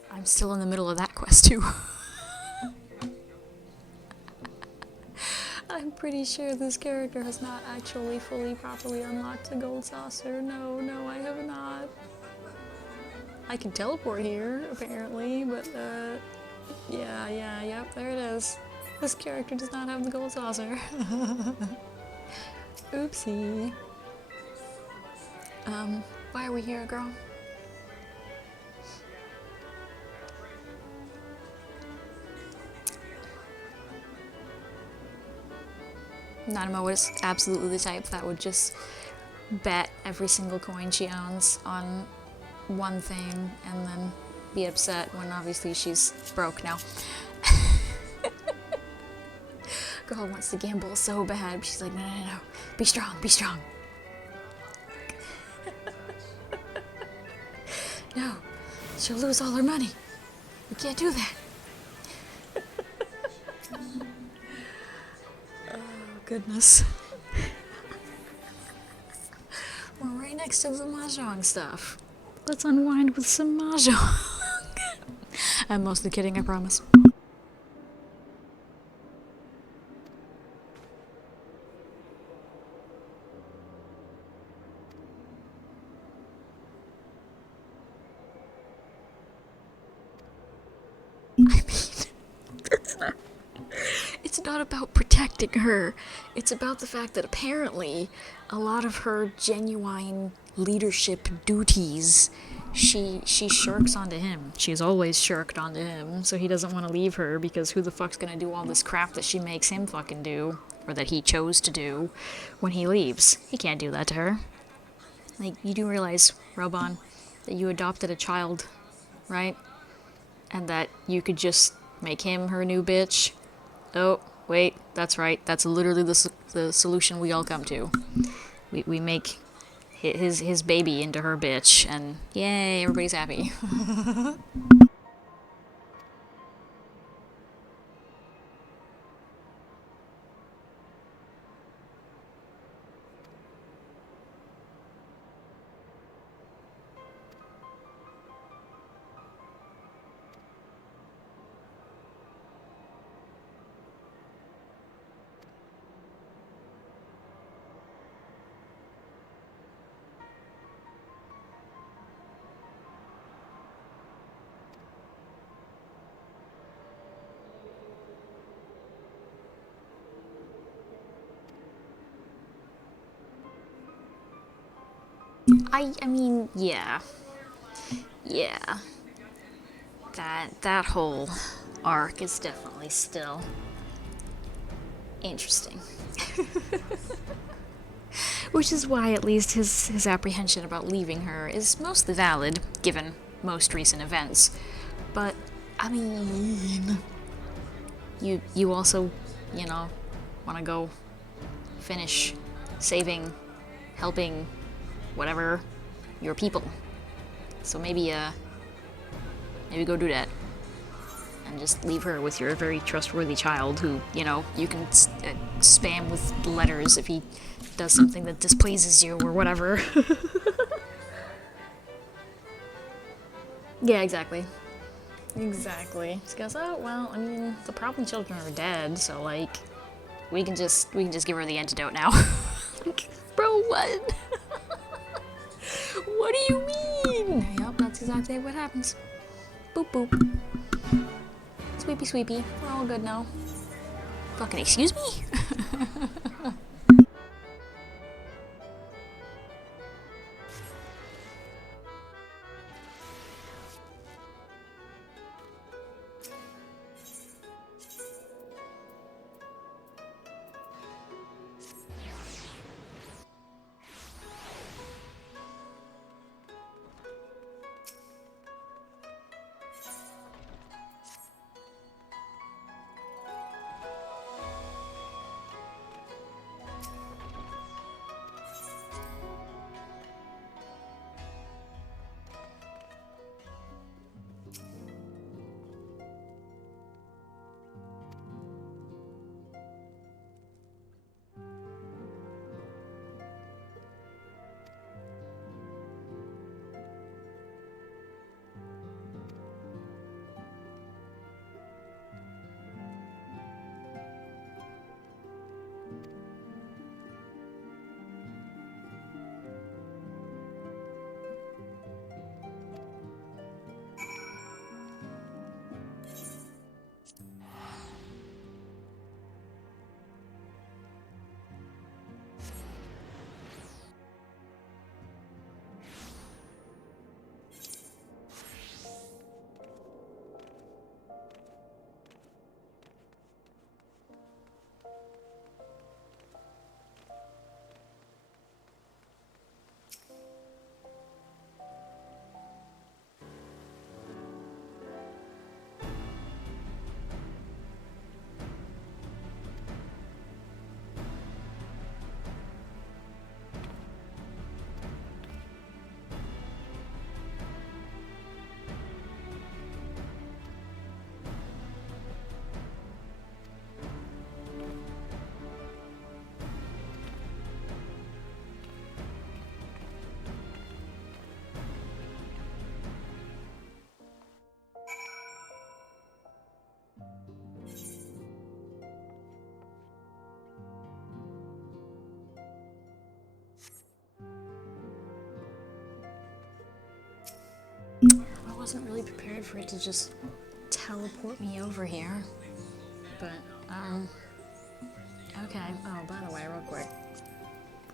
I'm still in the middle of that quest, too. I'm pretty sure this character has not actually fully properly unlocked the gold saucer. No, I have not. I can teleport here, apparently, but, yep, there it is. This character does not have the gold saucer. Oopsie. Why are we here, girl? Nanamo is absolutely the type that would just bet every single coin she owns on one thing and then be upset when obviously she's broke now. Girl wants to gamble so bad, but she's like, no, no, no, no. Be strong, be strong. No, she'll lose all her money. We can't do that. Oh, goodness. We're right next to the mahjong stuff. Let's unwind with some mahjong. I'm mostly kidding, I promise. It's not about protecting her. It's about the fact that apparently a lot of her genuine leadership duties, she shirks onto him. She's always shirked onto him, so he doesn't want to leave her because who the fuck's gonna do all this crap that she makes him fucking do, or that he chose to do when he leaves? He can't do that to her. Like, you do realize, Robon, that you adopted a child, right? And that you could just make him her new bitch. Oh, wait, that's right. That's literally the solution we all come to. We make his baby into her bitch, and yay, everybody's happy. I mean, yeah. Yeah. That whole arc is definitely still interesting. Which is why at least his apprehension about leaving her is mostly valid, given most recent events. But, I mean, you also, you know, want to go finish saving, helping, whatever, your people. So maybe go do that. And just leave her with your very trustworthy child who, you know, you can spam with letters if he does something that displeases you or whatever. Yeah, exactly. Exactly. She goes, oh, well, I mean, the problem children are dead, so, like, we can just give her the antidote now. Like, bro, what? What do you mean? Yep, that's exactly what happens. Boop, boop. Sweepy, sweepy. We're all good now. Fucking excuse me? wasn't really prepared for it to just teleport me over here. But, okay. Oh, by the way, real quick.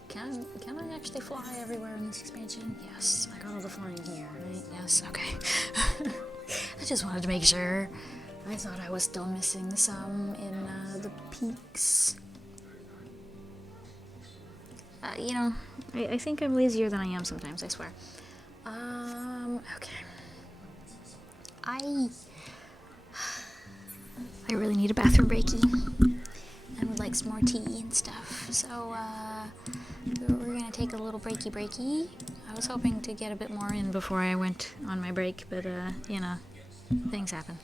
Can I actually fly everywhere in this expansion? Yes, I got all the flying here, right? Yes, okay. I just wanted to make sure. I thought I was still missing some in the peaks. You know, I think I'm lazier than I am sometimes, I swear. Okay. I really need a bathroom breaky. And would like some more tea and stuff. So, we're gonna take a little breaky. I was hoping to get a bit more in before I went on my break, but, you know, things happen.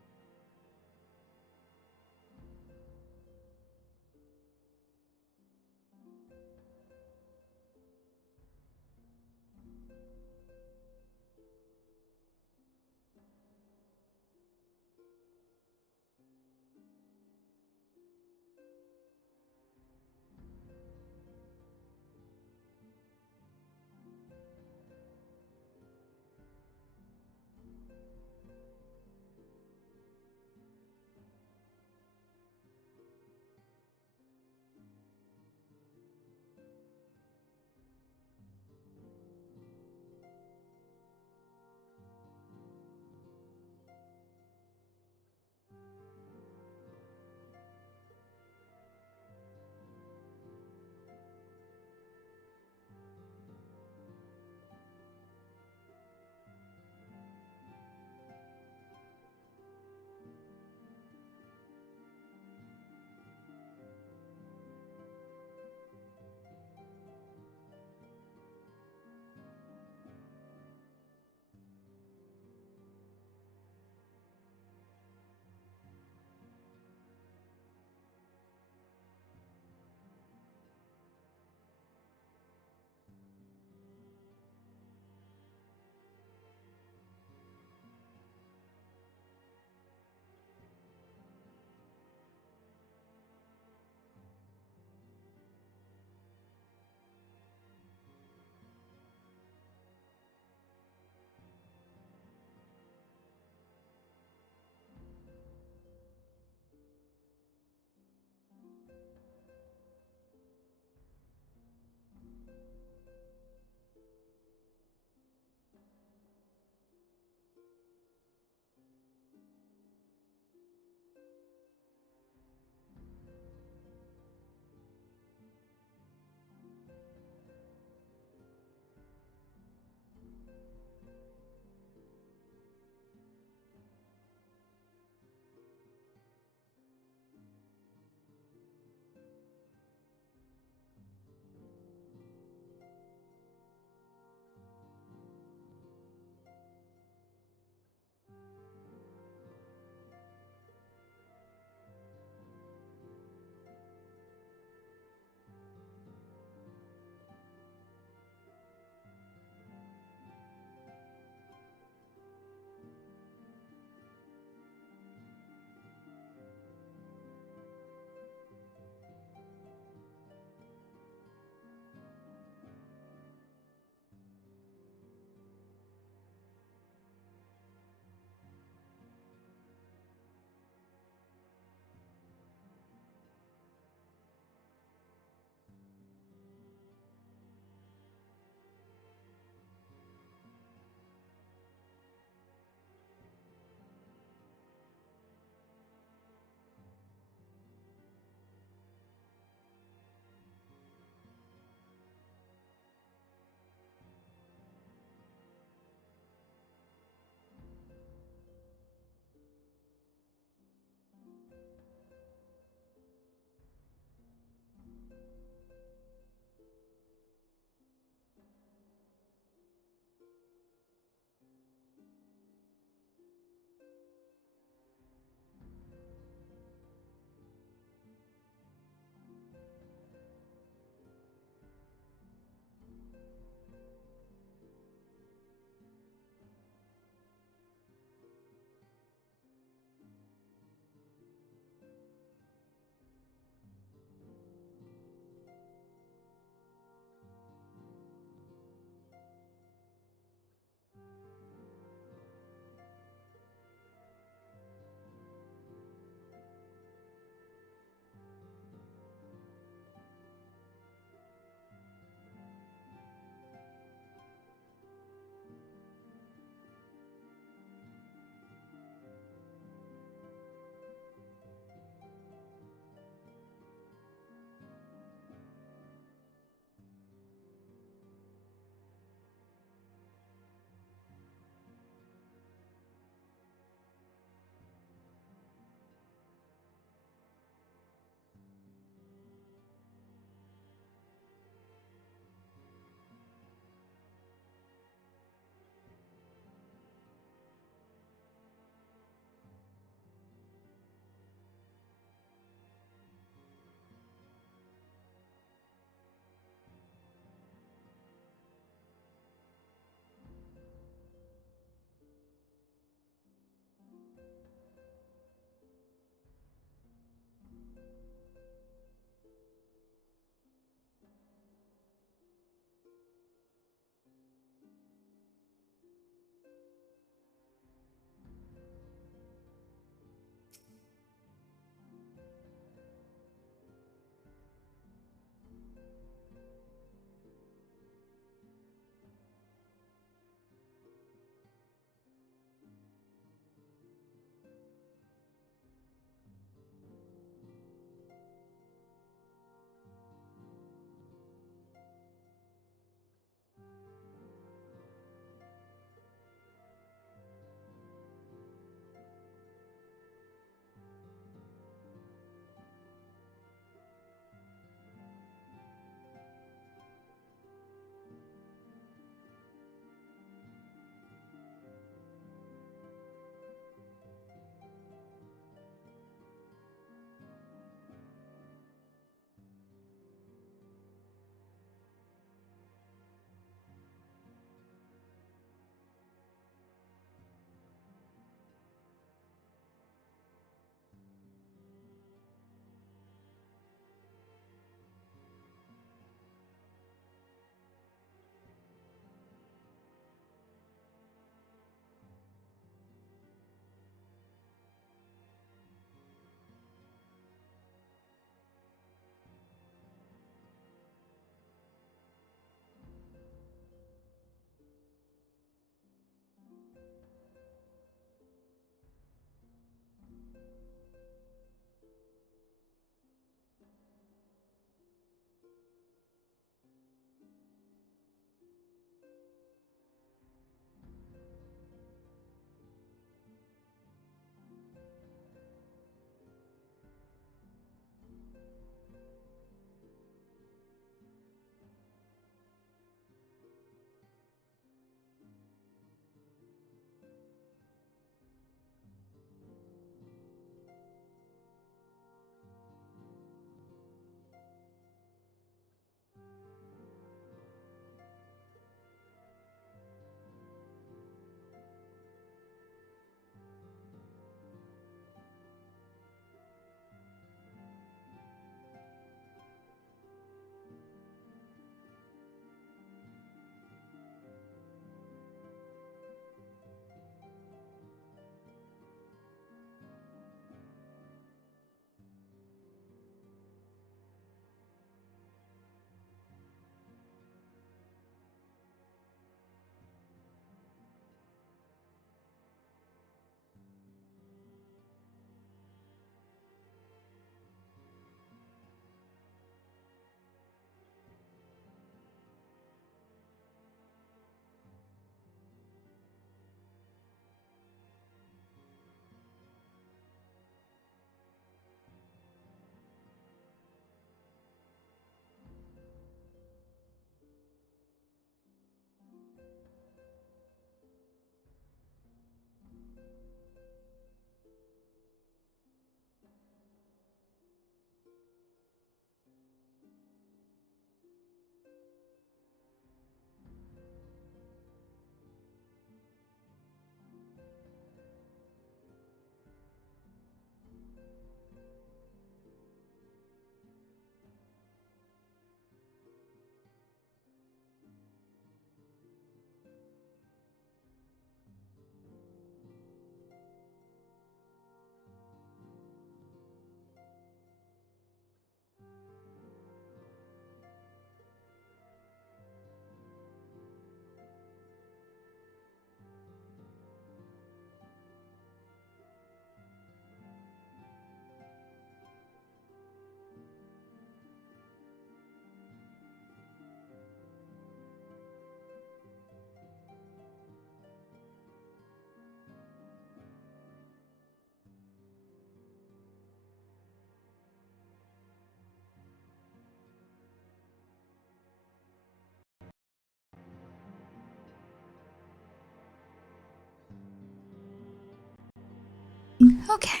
Okay.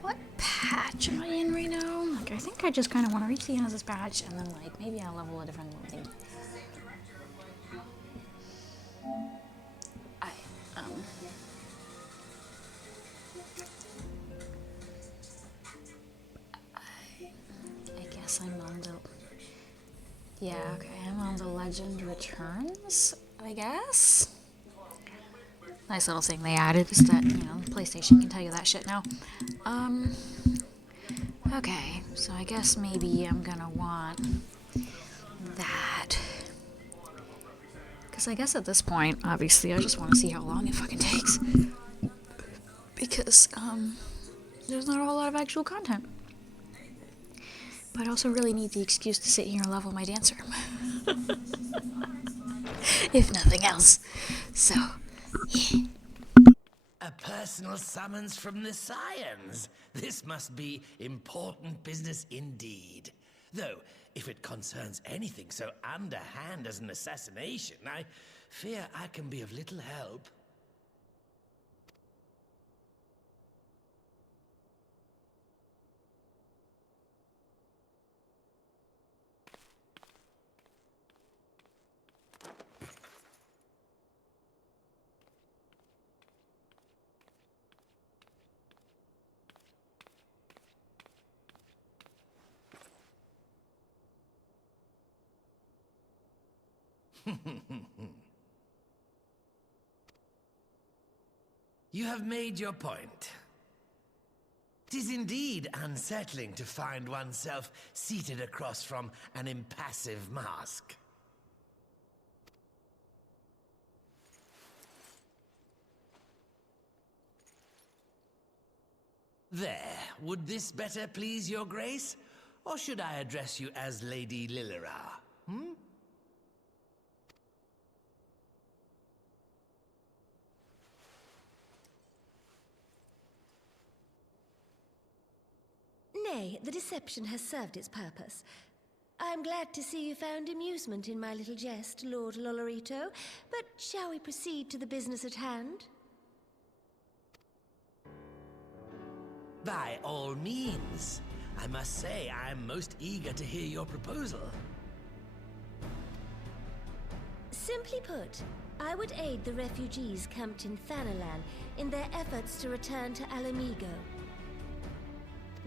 What patch am I in right now? Like, I think I just kind of want to reach the end of this patch, and then, like, maybe I'll level a different thing. I guess I'm on the... Yeah, okay, I'm on the Legend Returns, I guess? Nice little thing they added is that, you know, PlayStation can tell you that shit now. Okay, so I guess maybe I'm gonna want that. Because I guess at this point, obviously, I just want to see how long it fucking takes. Because, there's not a whole lot of actual content. But I also really need the excuse to sit here and level my dancer. If nothing else. So, yeah. A personal summons from the Scions. This must be important business indeed. Though, if it concerns anything so underhand as an assassination, I fear I can be of little help. You have made your point. 'Tis indeed unsettling to find oneself seated across from an impassive mask. There, would this better please your grace? Or should I address you as Lady Lilira? Nay, the deception has served its purpose. I'm glad to see you found amusement in my little jest, Lord Lolorito, but shall we proceed to the business at hand? By all means. I must say, I am most eager to hear your proposal. Simply put, I would aid the refugees camped in Thanalan in their efforts to return to Alamigo.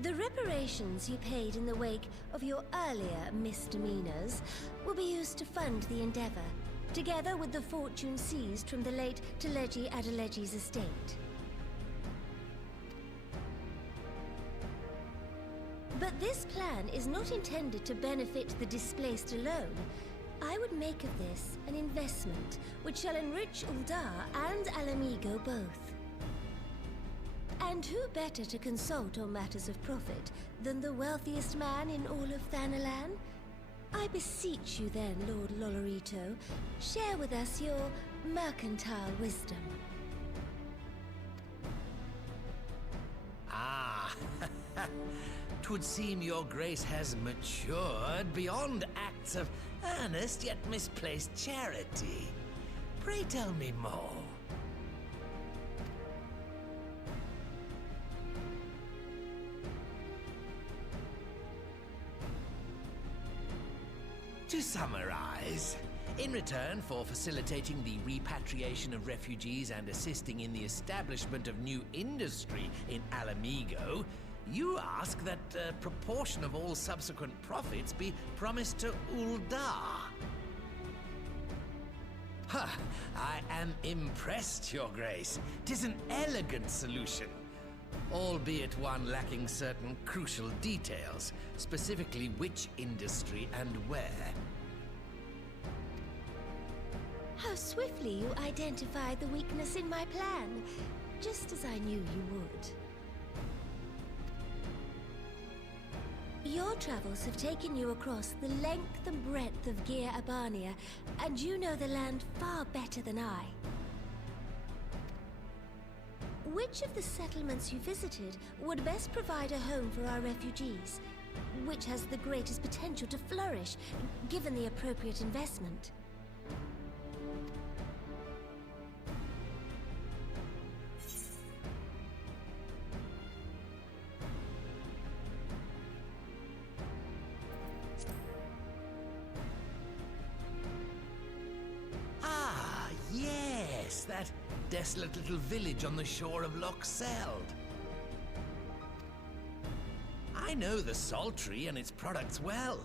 The reparations you paid in the wake of your earlier misdemeanors will be used to fund the endeavor, together with the fortune seized from the late Teleji Adeleji's estate. But this plan is not intended to benefit the displaced alone. I would make of this an investment which shall enrich Uldar and Alamigo both. And who better to consult on matters of profit than the wealthiest man in all of Thanalan? I beseech you then, Lord Lolorito, share with us your mercantile wisdom. Ah, 'twould seem your grace has matured beyond acts of earnest yet misplaced charity. Pray tell me more. To summarize, in return for facilitating the repatriation of refugees and assisting in the establishment of new industry in Alamigo, you ask that a proportion of all subsequent profits be promised to Uldar. Huh, I am impressed, Your Grace. 'Tis an elegant solution, albeit one lacking certain crucial details, specifically which industry and where. How swiftly you identified the weakness in my plan, just as I knew you would. Your travels have taken you across the length and breadth of Gear Abania, and you know the land far better than I. Which of the settlements you visited would best provide a home for our refugees? Which has the greatest potential to flourish, given the appropriate investment? Yes, that desolate little village on the shore of Loch Seld. I know the Saltry and its products well.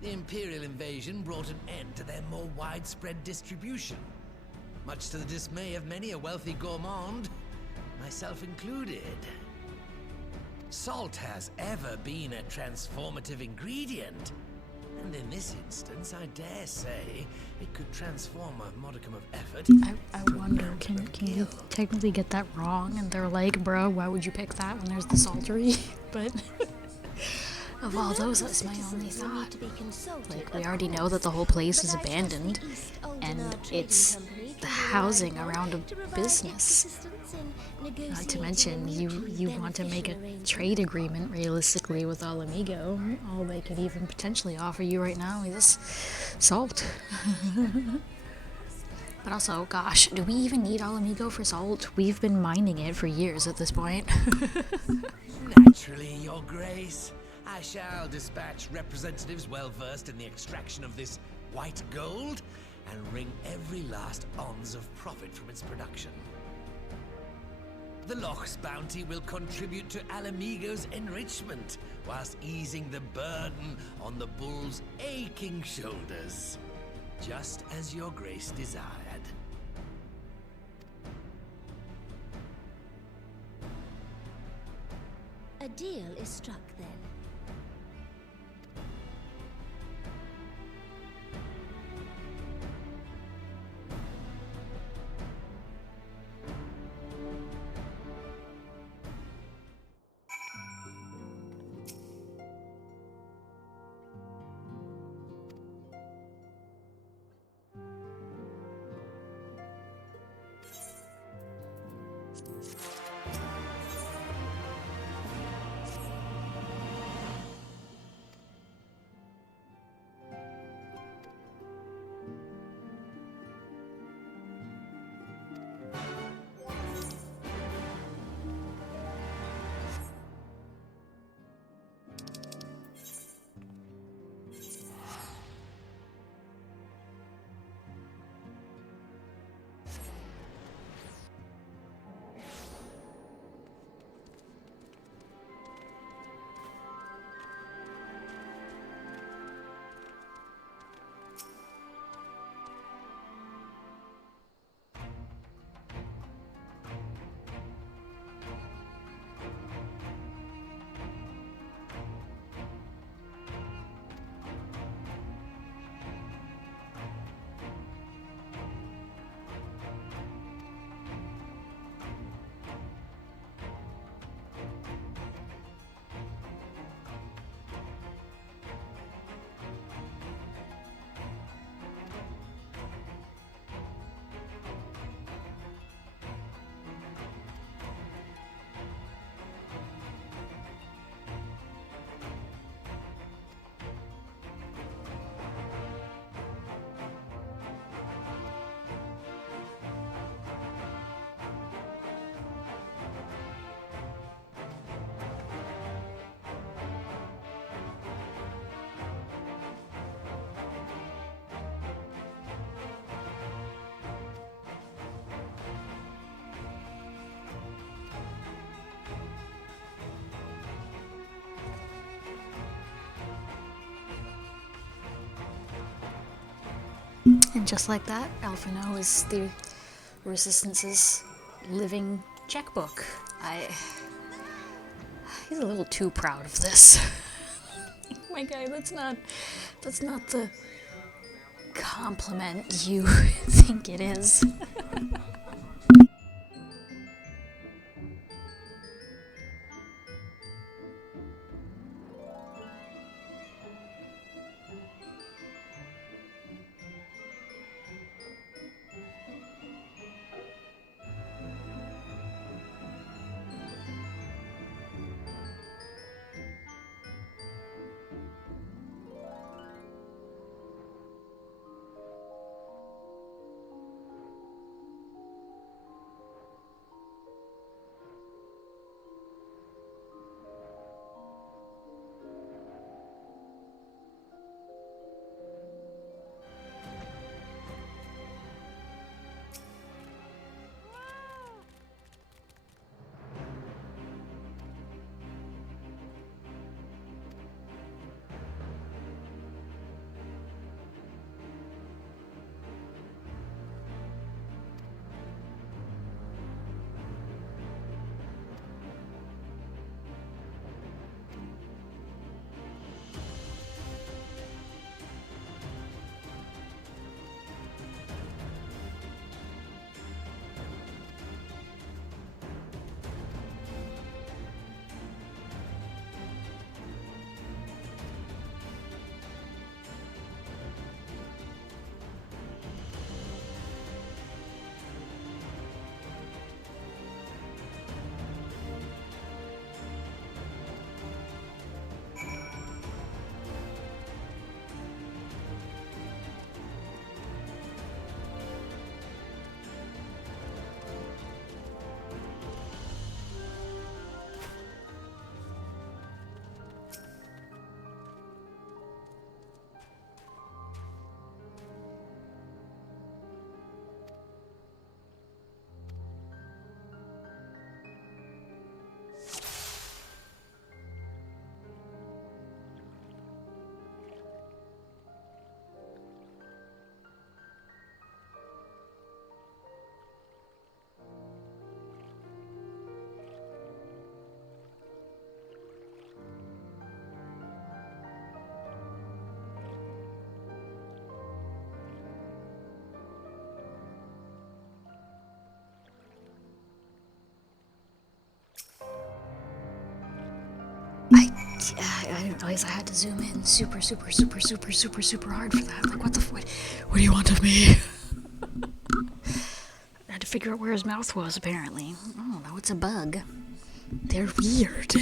The Imperial invasion brought an end to their more widespread distribution, much to the dismay of many a wealthy gourmand, myself included. Salt has ever been a transformative ingredient, and in this instance, I dare say, it could transform a modicum of effort. I wonder, can you technically get that wrong? And they're like, bro, why would you pick that when there's the Saltery? But of all those, that's my only thought. Like, we already know that the whole place is abandoned, and it's the housing around a business. Not to mention, you want to make a trade agreement realistically with Alamigo. All they could even potentially offer you right now is salt. But also, gosh, do we even need Alamigo for salt? We've been mining it for years at this point. Naturally, Your Grace. I shall dispatch representatives well versed in the extraction of this white gold and wring every last ounce of profit from its production. The Loch's bounty will contribute to Alamigo's enrichment, whilst easing the burden on the bull's aching shoulders, just as Your Grace desired. A deal is struck then. And just like that, Alphino is the Resistance's living checkbook. He's a little too proud of this. My guy, that's not the compliment you think it is. I didn't realize I had to zoom in super hard for that. Like, what do you want of me? I had to figure out where his mouth was, apparently. I don't know, it's a bug. They're weird.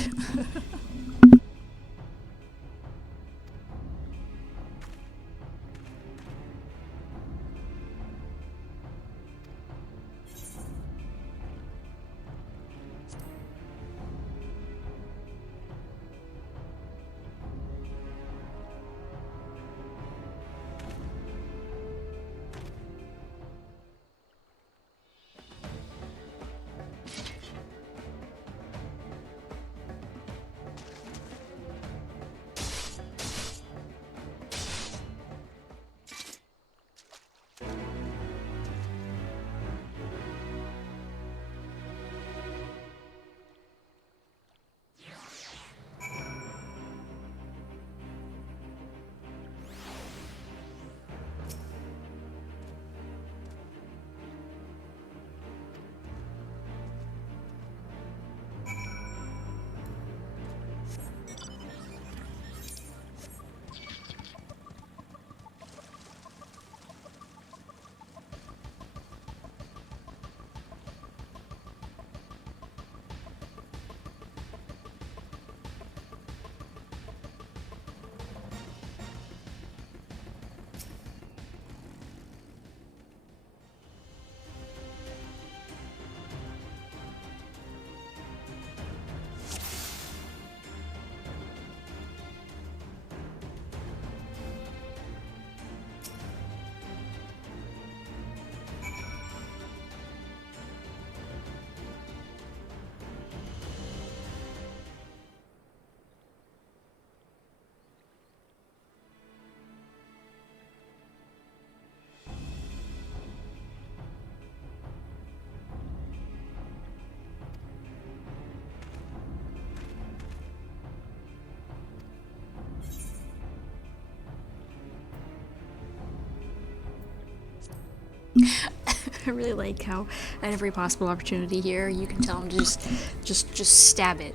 I really like how at every possible opportunity here, you can tell him to just stab it.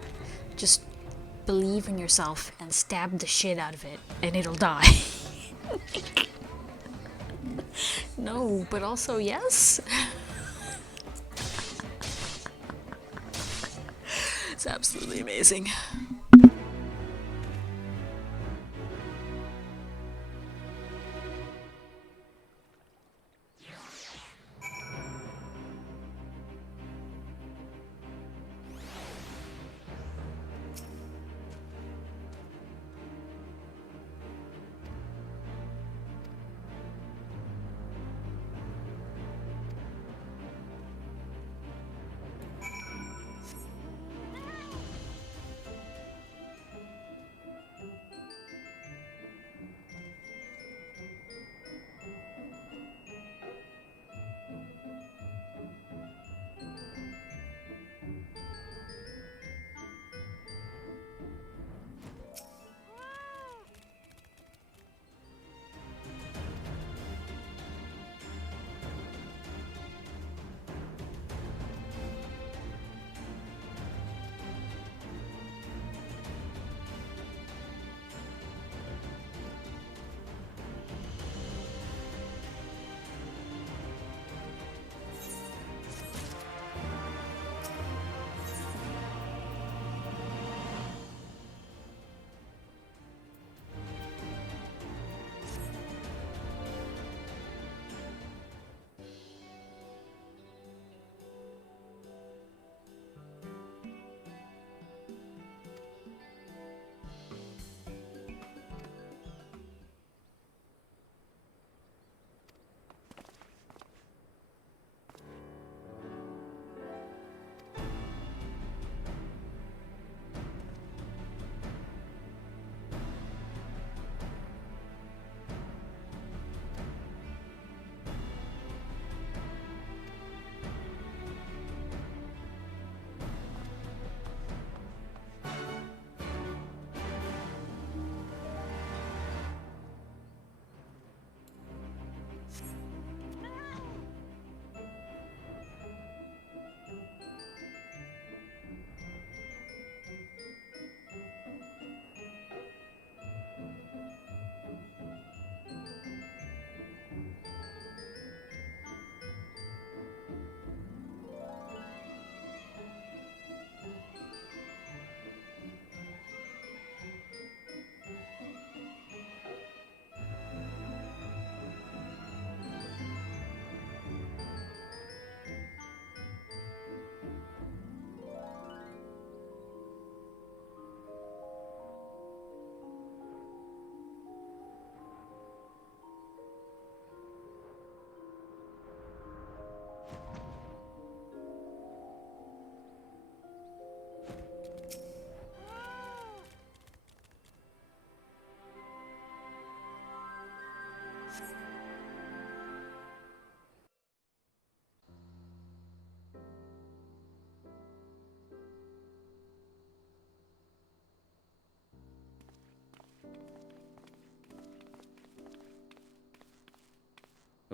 Just believe in yourself and stab the shit out of it, and it'll die. No, but also yes. It's absolutely amazing.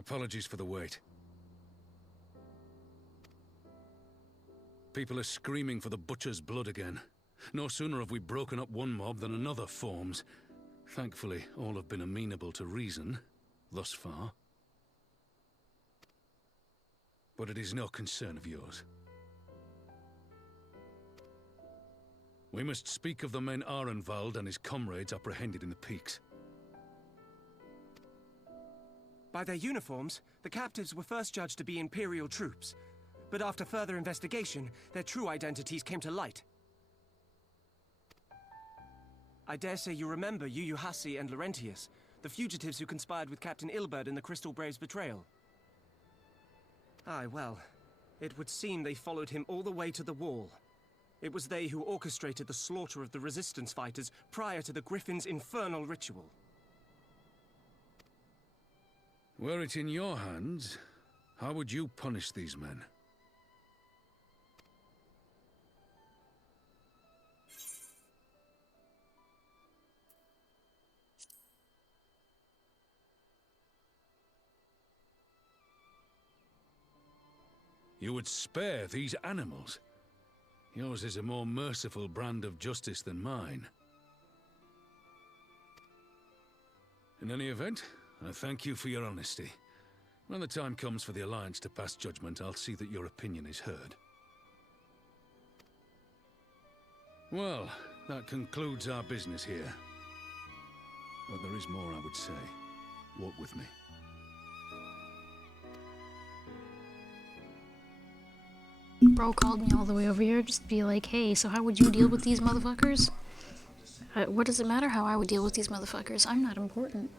Apologies for the wait. People are screaming for the butcher's blood again. No sooner have we broken up one mob than another forms. Thankfully, all have been amenable to reason, thus far. But it is no concern of yours. We must speak of the men Arenvald and his comrades apprehended in the peaks. By their uniforms, the captives were first judged to be Imperial troops. But after further investigation, their true identities came to light. I dare say you remember Yuyuhasi and Laurentius, the fugitives who conspired with Captain Ilberd in the Crystal Brave's betrayal. Aye, well, it would seem they followed him all the way to the wall. It was they who orchestrated the slaughter of the Resistance fighters prior to the Griffin's infernal ritual. Were it in your hands, how would you punish these men? You would spare these animals? Yours is a more merciful brand of justice than mine. In any event, I thank you for your honesty. When the time comes for the Alliance to pass judgment, I'll see that your opinion is heard. Well, that concludes our business here. But there is more I would say. Walk with me. Bro called me all the way over here just to be like, hey, so how would you deal with these motherfuckers? What does it matter how I would deal with these motherfuckers? I'm not important.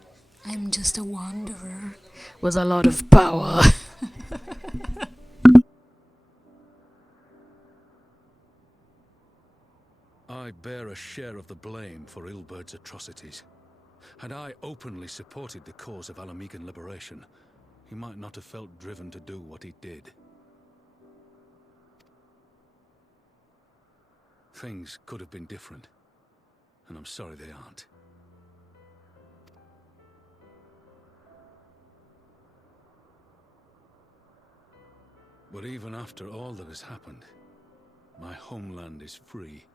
I'm just a wanderer with a lot of power. I bear a share of the blame for Ilberd's atrocities. Had I openly supported the cause of Alamegan liberation, he might not have felt driven to do what he did. Things could have been different, and I'm sorry they aren't. But even after all that has happened, my homeland is free.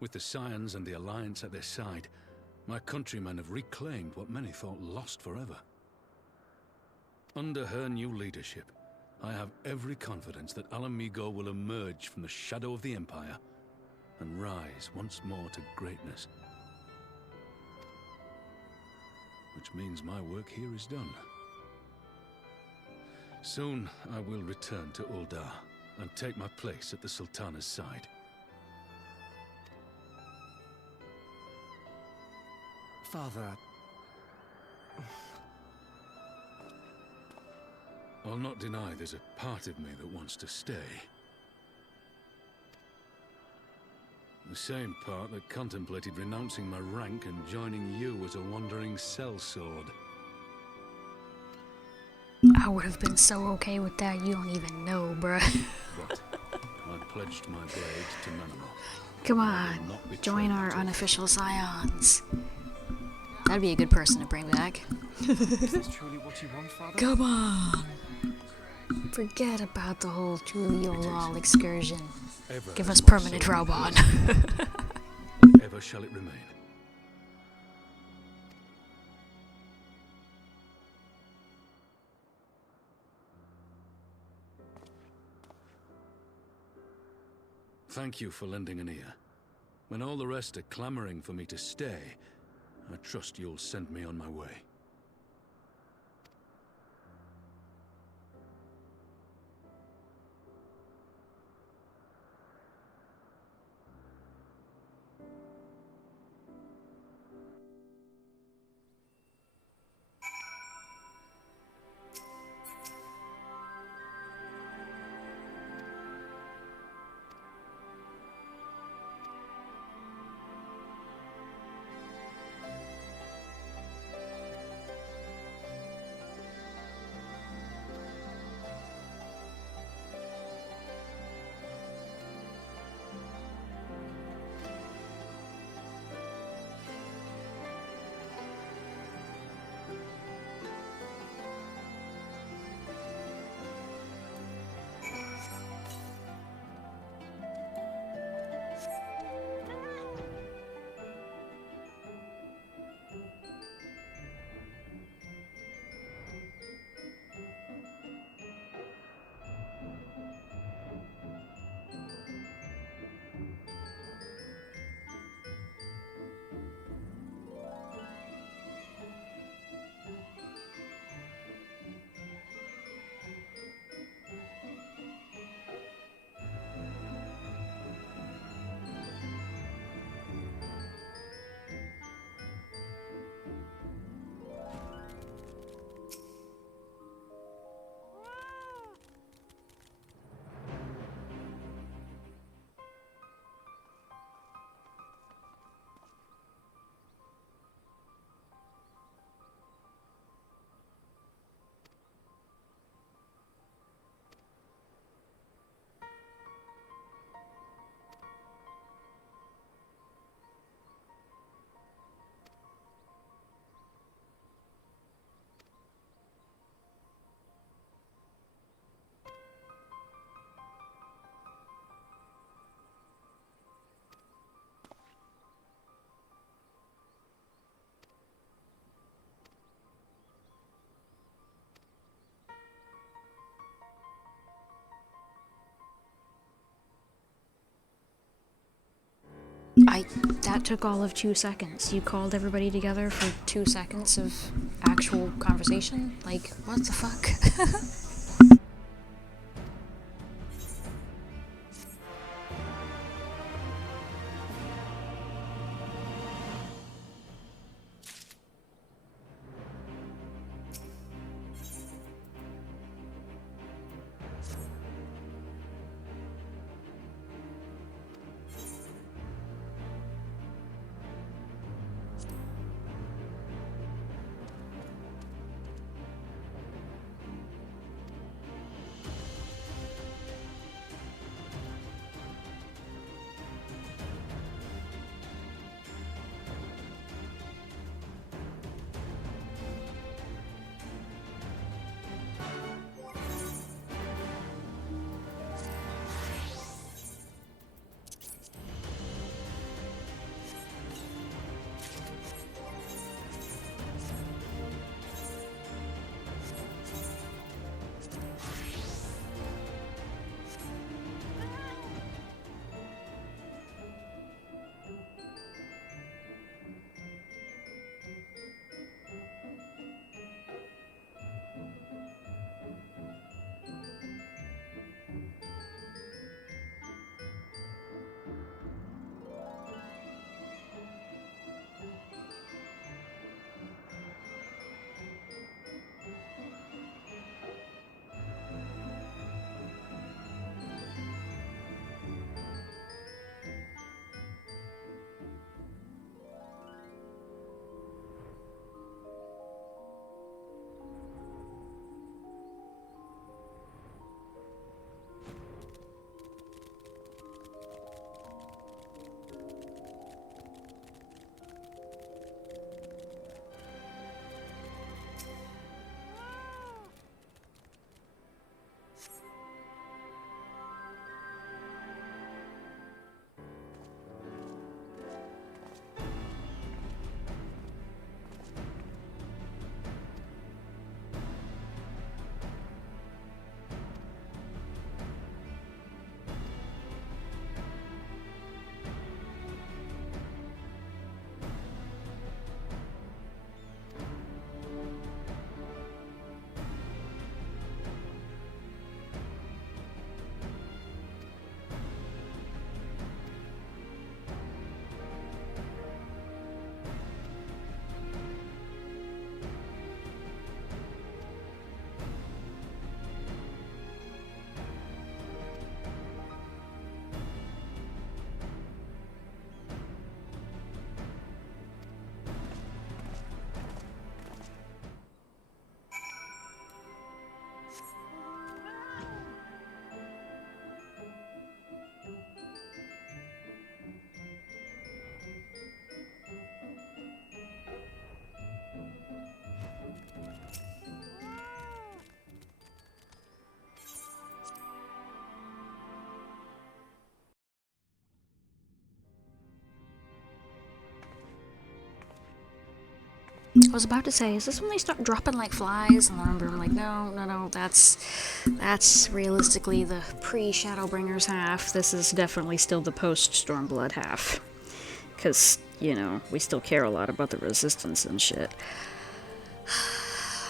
With the Scions and the Alliance at their side, my countrymen have reclaimed what many thought lost forever. Under her new leadership, I have every confidence that Alamigo will emerge from the shadow of the Empire and rise once more to greatness. Which means my work here is done. Soon I will return to Uldar and take my place at the Sultana's side. Father... I'll not deny there's a part of me that wants to stay. The same part that contemplated renouncing my rank and joining you as a wandering sellsword. I would have been so okay with that, you don't even know, bruh. But I pledged my blade to Nanamo. Come on, join our unofficial Scions. That'd be a good person to bring back. Is this truly what you want, Father? Come on! Forget about the whole Tulio excursion. Ever Give us my permanent soul Robon. Ever shall it remain. Thank you for lending an ear. When all the rest are clamoring for me to stay, I trust you'll send me on my way. That took all of 2 seconds. You called everybody together for 2 seconds of actual conversation? Like, what the fuck? I was about to say, is this when they start dropping like flies? And I remember I'm like, no, that's realistically the pre-Shadowbringers half. This is definitely still the post-Stormblood half. Because, you know, we still care a lot about the Resistance and shit.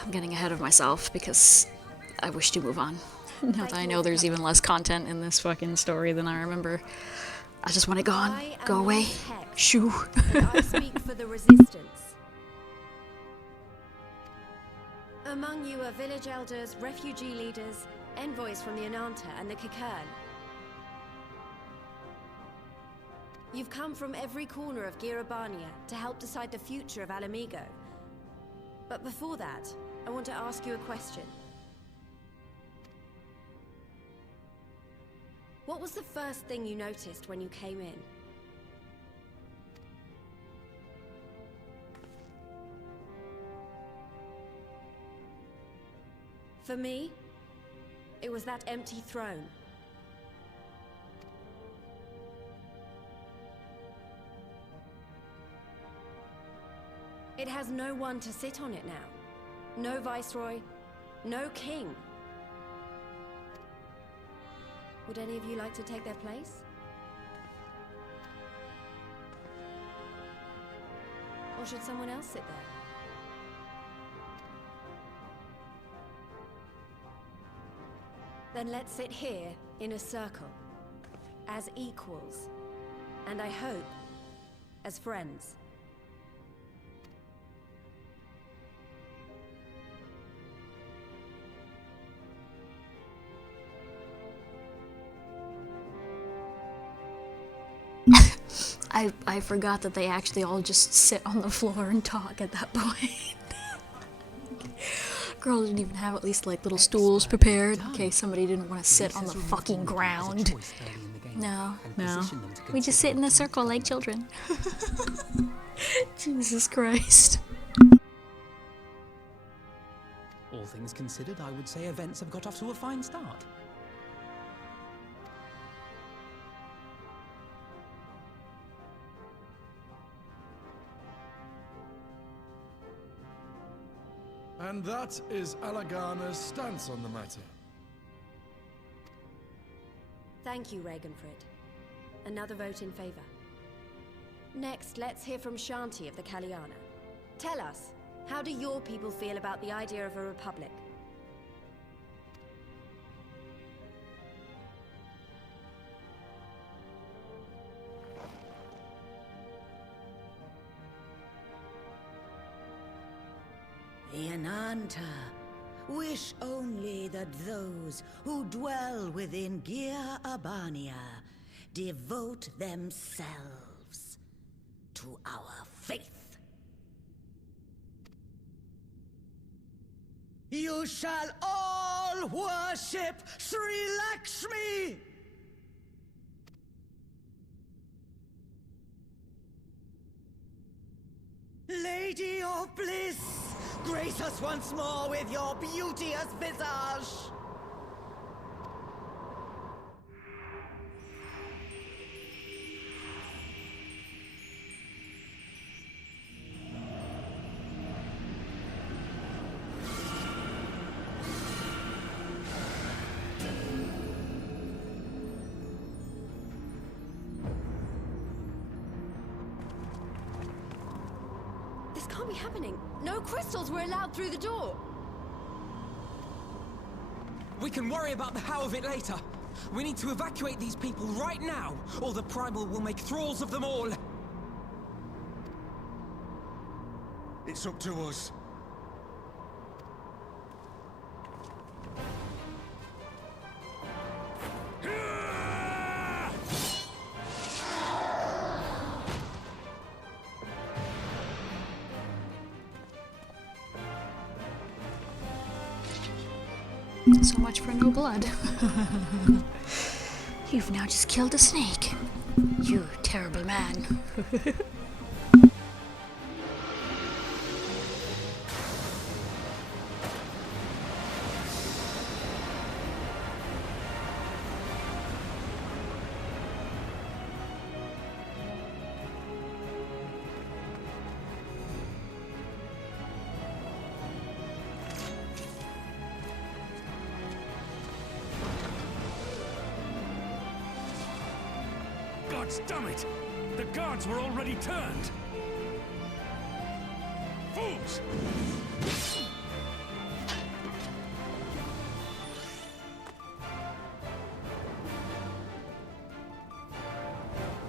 I'm getting ahead of myself because I wish to move on. Now that I know there's even less content in this fucking story than I remember. I just want it gone. Go away. Shoo. I speak for the Resistance. Among you are village elders, refugee leaders, envoys from the Ananta and the Kikern. You've come from every corner of Girabania to help decide the future of Alamigo. But before that, I want to ask you a question. What was the first thing you noticed when you came in? For me, it was that empty throne. It has no one to sit on it now. No viceroy, no king. Would any of you like to take their place? Or should someone else sit there? Then let's sit here, in a circle. As equals. And I hope, as friends. I forgot that they actually all just sit on the floor and talk at that point. Girl didn't even have at least like little stools prepared in case somebody didn't want to sit on the fucking ground. No, no. We just sit in a circle like children. Jesus Christ. All things considered, I would say events have got off to a fine start. And that is Alagana's stance on the matter. Thank you, Ragenfrid. Another vote in favor. Next, let's hear from Shanti of the Kaliana. Tell us, how do your people feel about the idea of a republic? Yananta, wish only that those who dwell within Gia Abania devote themselves to our faith. You shall all worship Sri Lakshmi! Lady of Bliss, grace us once more with your beauteous visage! This can't be happening. No crystals were allowed through the door. We can worry about the how of it later. We need to evacuate these people right now, or the Primal will make thralls of them all. It's up to us. So much for no blood. You've now just killed a snake. You terrible man. Gods damn it! The guards were already turned! Fools!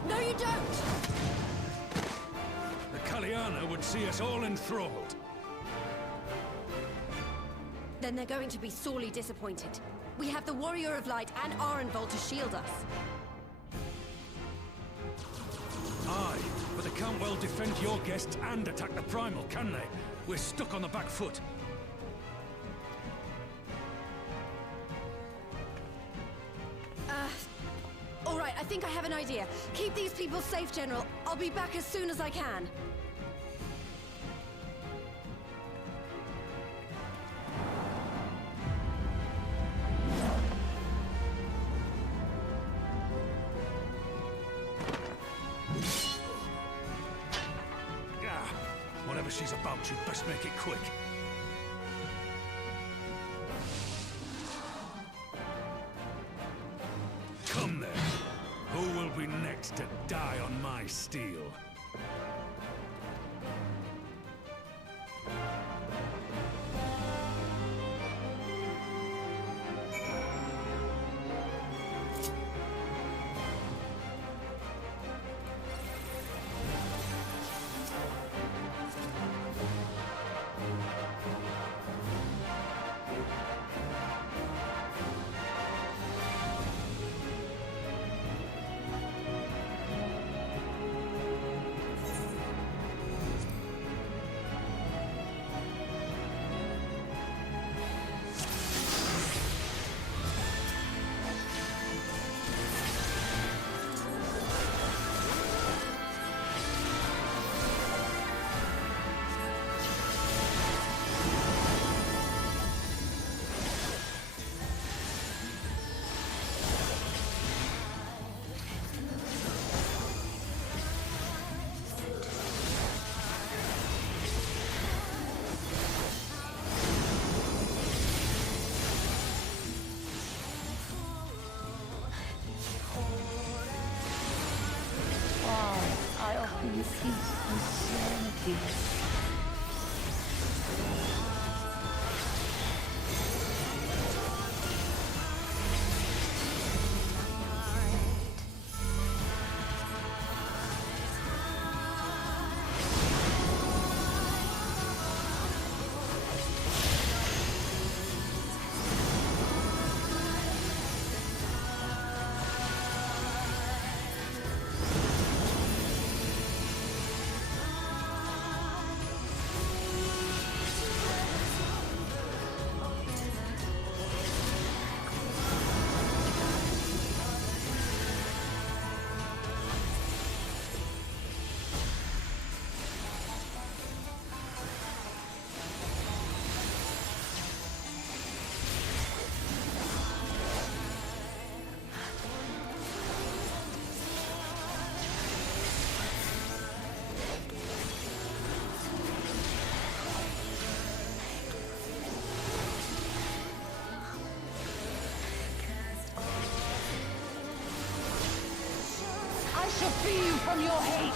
No, you don't! The Kaliana would see us all enthralled. Then they're going to be sorely disappointed. We have the Warrior of Light and Arenvold to shield us. Aye, but they can't well defend your guests and attack the Primal, can they? We're stuck on the back foot. All right, I think I have an idea. Keep these people safe, General. I'll be back as soon as I can. Whatever she's about, you'd best make it quick. Come then. Who will be next to die on my steel? I shall free you from your hate!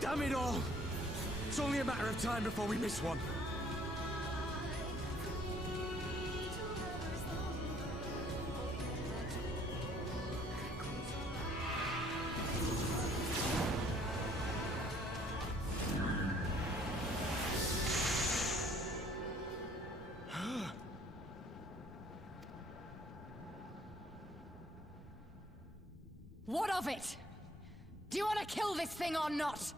Damn it all! It's only a matter of time before we miss one. What of it? Do you want to kill this thing or not?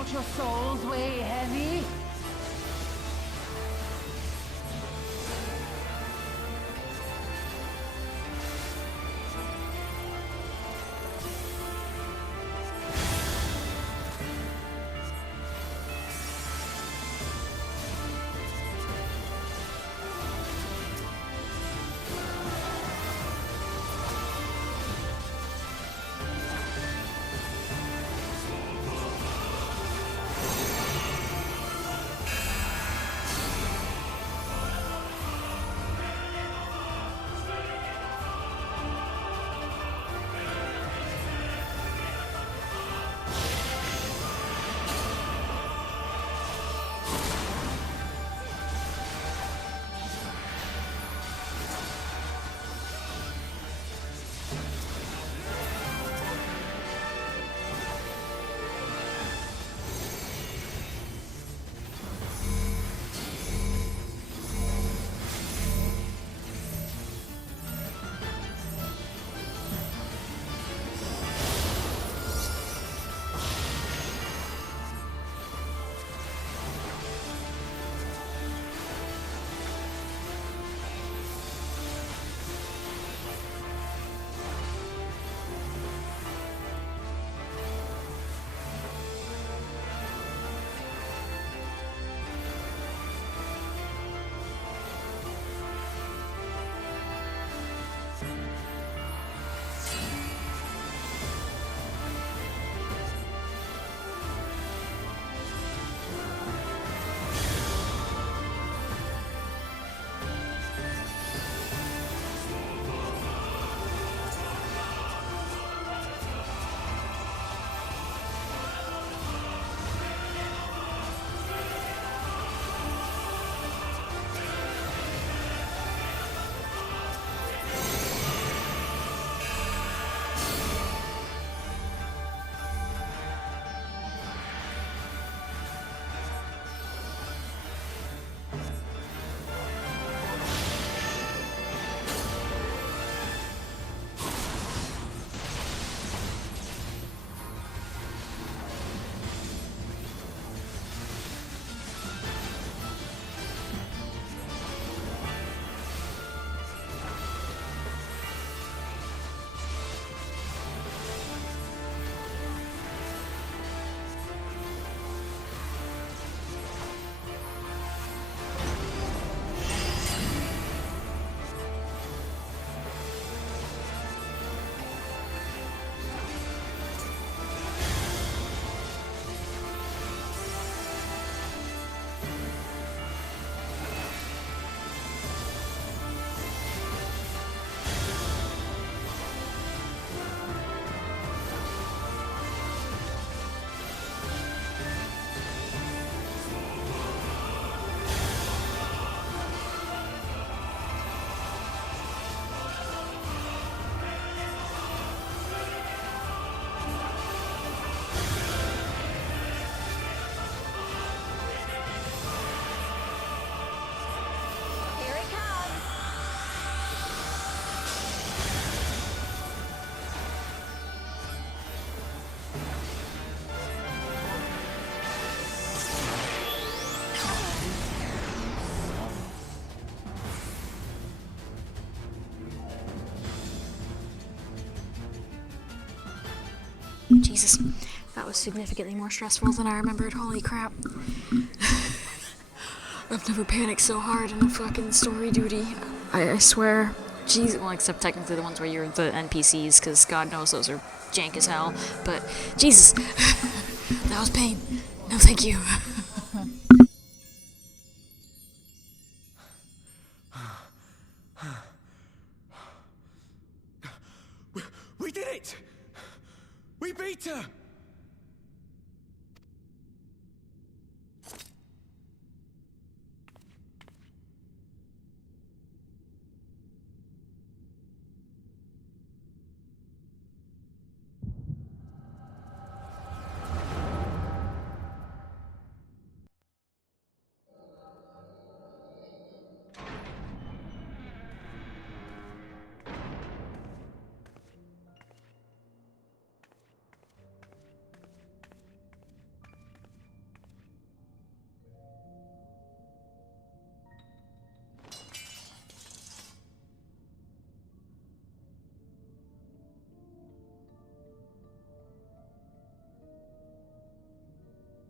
not your souls weigh heavy? Jesus, that was significantly more stressful than I remembered. Holy crap. I've never panicked so hard in a fucking story duty. I swear. Jeez, well, except technically the ones where you're the NPCs, because God knows those are jank as hell. But, Jesus, that was pain. No, thank you. We did it! We beat her!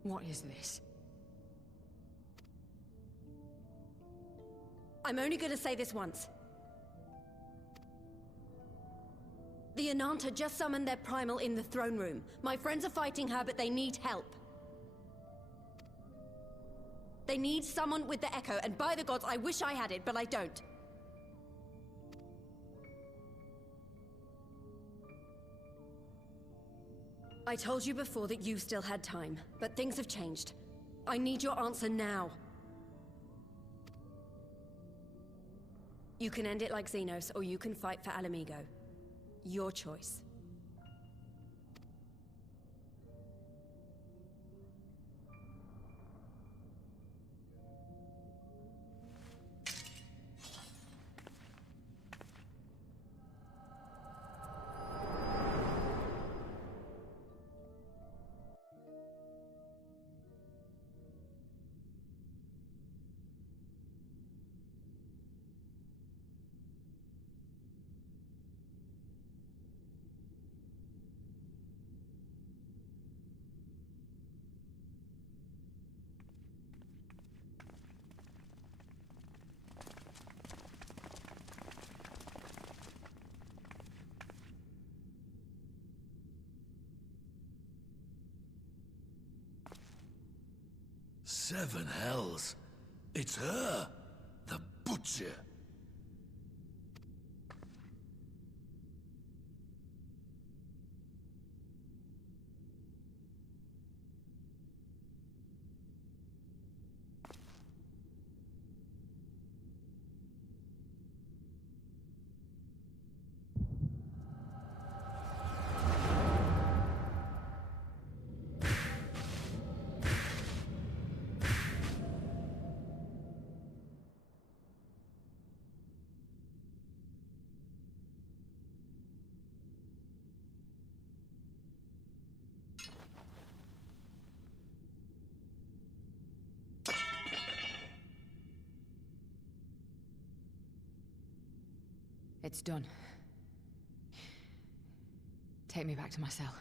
What is this? I'm only gonna say this once. The Ananta just summoned their primal in the throne room. My friends are fighting her, but they need help. They need someone with the Echo, and by the gods, I wish I had it, but I don't. I told you before that you still had time, but things have changed. I need your answer now. You can end it like Xenos, or you can fight for Alamigo. Your choice. Seven hells. It's her, the Butcher. It's done. Take me back to my cell.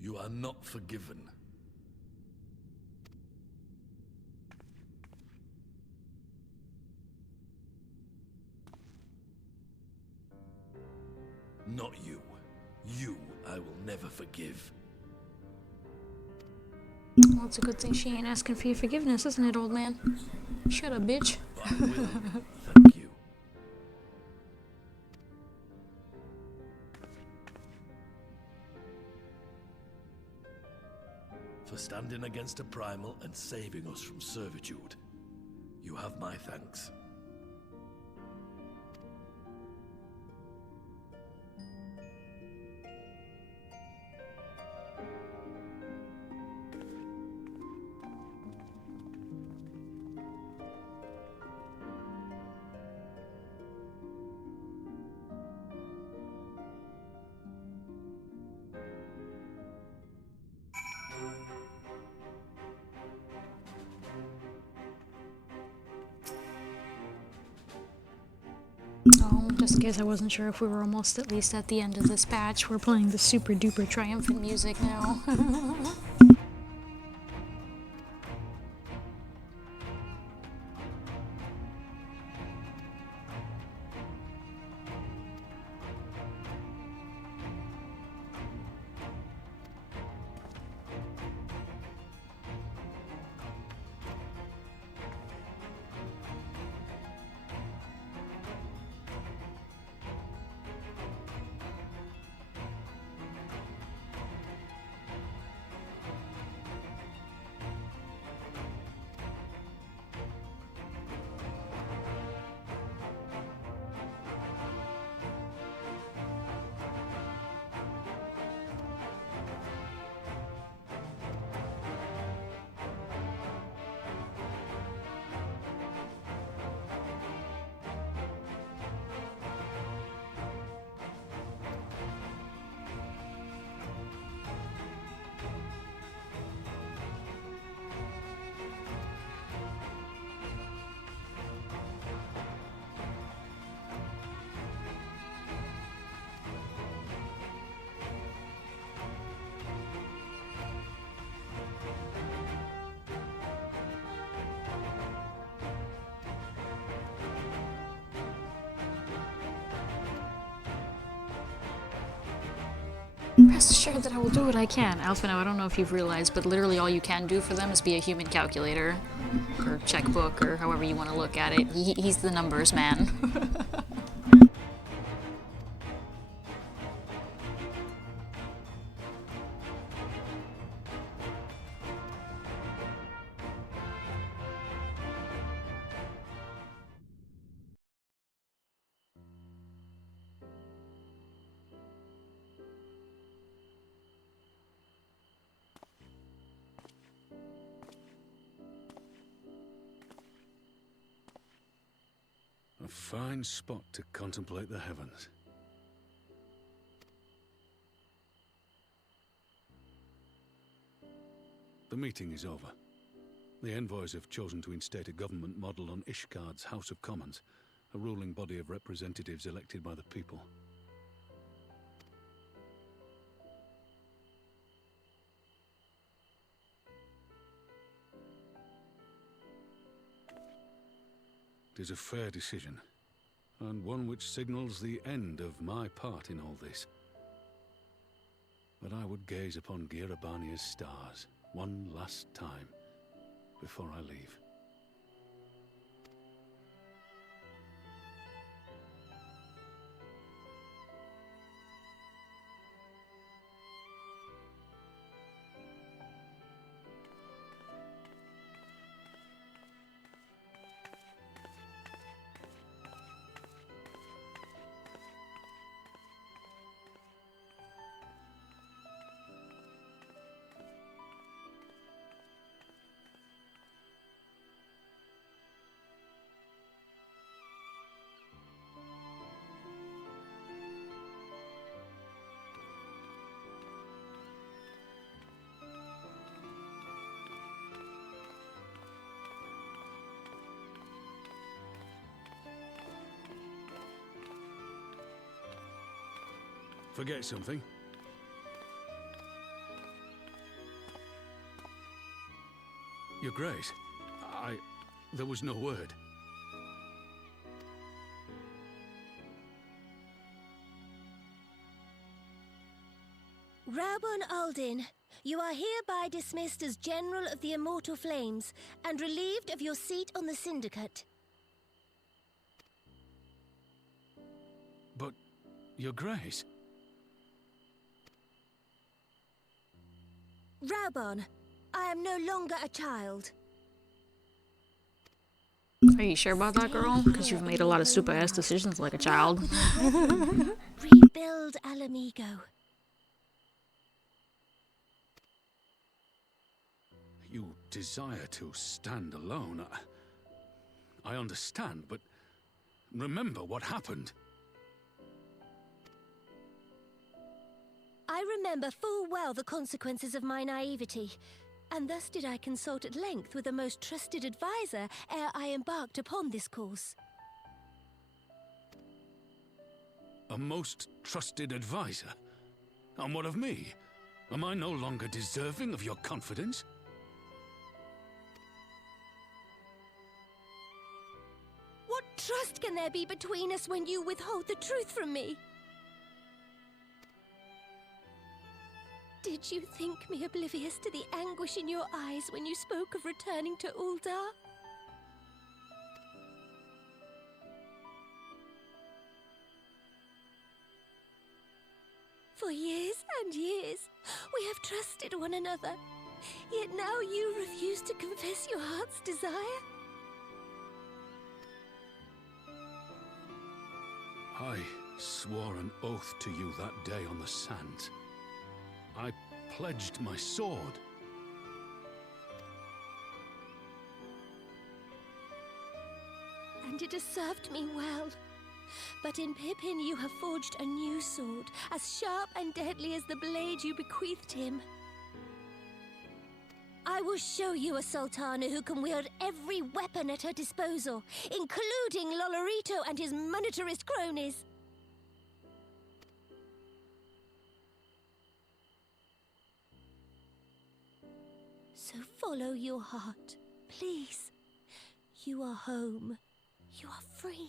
You are not forgiven. Not you. You, I will never forgive. Well, it's a good thing she ain't asking for your forgiveness, isn't it, old man? Shut up, bitch. I will. Thank you. For standing against a primal and saving us from servitude. You have my thanks. Oh, just in case I wasn't sure if we were almost at least at the end of this batch, we're playing the super duper triumphant music now. Rest assured that I will do what I can. Alphino, I don't know if you've realized, but literally all you can do for them is be a human calculator. Or checkbook, or however you want to look at it. He's the numbers man. A fine spot to contemplate the heavens. The meeting is over. The envoys have chosen to instate a government model on Ishgard's House of Commons, a ruling body of representatives elected by the people. It is a fair decision, and one which signals the end of my part in all this. But I would gaze upon Girabania's stars one last time before I leave. Forget something? Your Grace, there was no word. Raubon Aldin, you are hereby dismissed as General of the Immortal Flames and relieved of your seat on the Syndicate. But, Your Grace... Raubon, I am no longer a child. Are you sure about that, girl? Because you've made a lot of super-ass decisions like a child. Rebuild Alamigo. You desire to stand alone. I understand, but remember what happened. I remember full well the consequences of my naivety, and thus did I consult at length with a most trusted advisor ere I embarked upon this course. A most trusted advisor? And what of me? Am I no longer deserving of your confidence? What trust can there be between us when you withhold the truth from me? Did you think me oblivious to the anguish in your eyes when you spoke of returning to Uldar? For years and years, we have trusted one another. Yet now you refuse to confess your heart's desire? I swore an oath to you that day on the sands. I pledged my sword. And it has served me well. But in Pippin you have forged a new sword, as sharp and deadly as the blade you bequeathed him. I will show you a Sultana who can wield every weapon at her disposal, including Lolorito and his monetarist cronies. So follow your heart, please. You are home. You are free.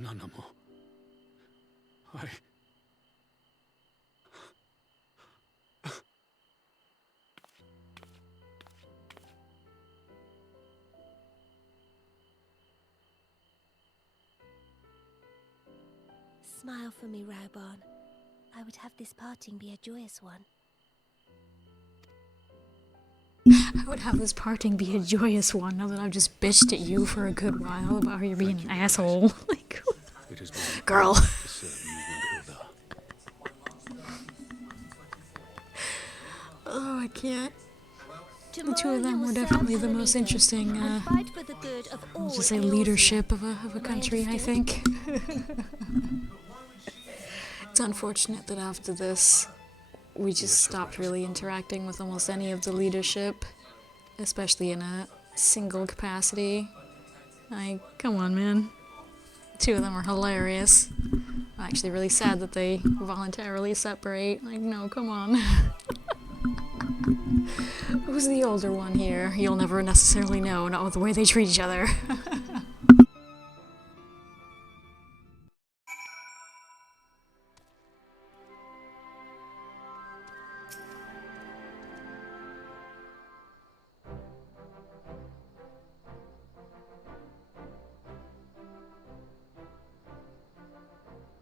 Nanamo. Smile for me, Raubon. I would have this parting be a joyous one. I would have this parting be a joyous one, now that I've just bitched at you for a good while about how you're being an asshole. Like, girl. Oh, I can't. The two of them were definitely the most interesting, I'll just say leadership of a country, I think. It's unfortunate that after this, we just stopped really interacting with almost any of the leadership, especially in a single capacity. Like, come on, man. Two of them are hilarious. I'm actually really sad that they voluntarily separate. Like, no, come on. Who's the older one here? You'll never necessarily know, not with the way they treat each other.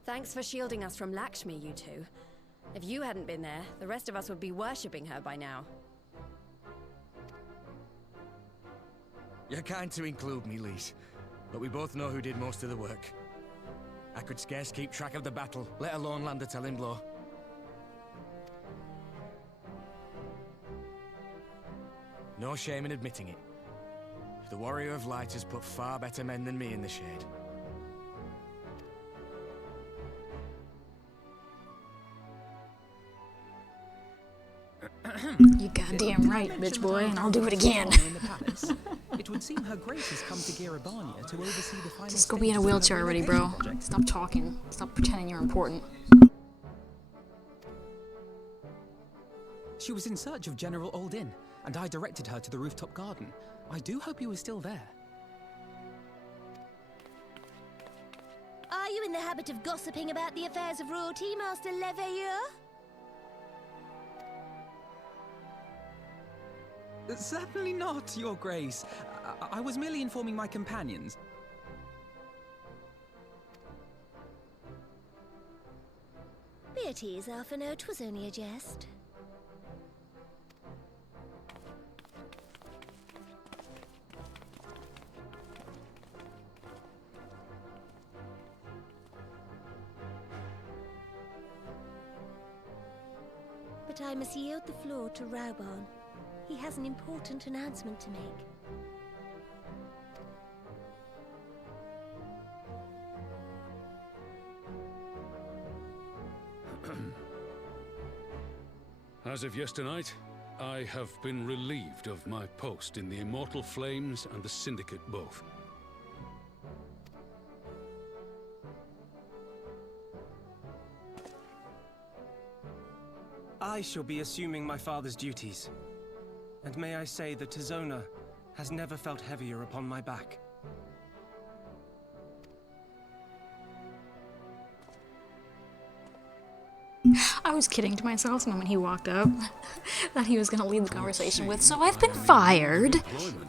Thanks for shielding us from Lakshmi, you two. If you hadn't been there, the rest of us would be worshipping her by now. You're kind to include me, Lise, but we both know who did most of the work. I could scarce keep track of the battle, let alone land a telling blow. No shame in admitting it. The Warrior of Light has put far better men than me in the shade. You goddamn right, bitch boy, and I'll do it again. It would seem Her Grace has come to Girabania to oversee the final. Just go be in a wheelchair already, bro. Stop talking. Stop pretending you're important. She was in search of General Oldin, and I directed her to the rooftop garden. I do hope he was still there. Are you in the habit of gossiping about the affairs of royalty, Master Leveilleur? Certainly not, Your Grace. I was merely informing my companions. Be at ease, Alphino. 'Twas only a jest. But I must yield the floor to Raubon. He has an important announcement to make. As of yesternight, I have been relieved of my post in the Immortal Flames and the Syndicate both. I shall be assuming my father's duties. And may I say that Tizona has never felt heavier upon my back. I was kidding to myself the moment he walked up that he was going to lead the conversation with, so I've been fired.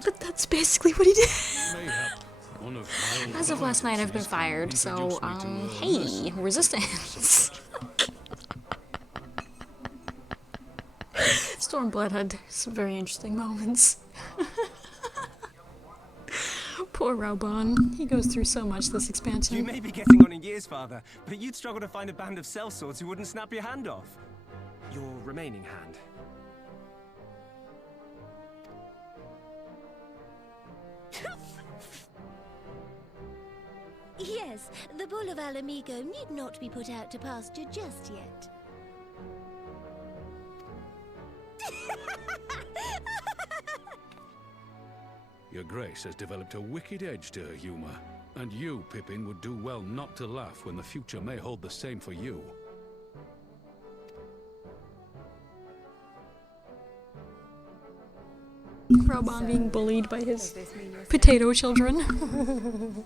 But that's basically what he did. As of last night, I've been fired, so, hey, resistance. Stormblood had some very interesting moments. Poor Raubon. He goes through so much this expansion. You may be getting on in years, Father, but you'd struggle to find a band of sellswords who wouldn't snap your hand off. Your remaining hand. Yes, the Bull of Alamigo need not be put out to pasture just yet. Your Grace has developed a wicked edge to her humor, and you, Pippin, would do well not to laugh when the future may hold the same for you. Raubon being bullied by his potato children.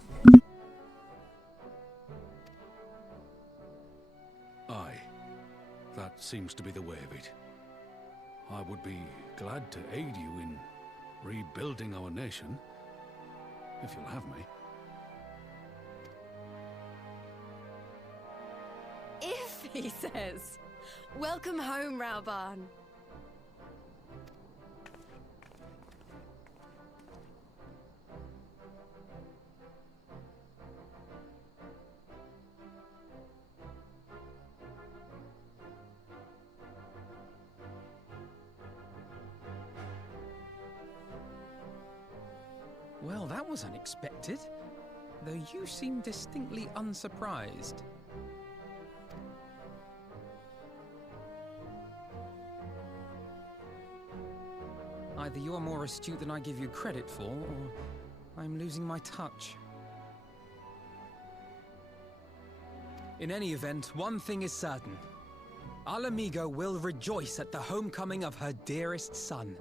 seems to be the way of it. I would be glad to aid you in rebuilding our nation, if you'll have me. If, he says. Welcome home, Rauban. Well, that was unexpected, though you seem distinctly unsurprised. Either you're more astute than I give you credit for, or I'm losing my touch. In any event, one thing is certain. Alamigo will rejoice at the homecoming of her dearest son.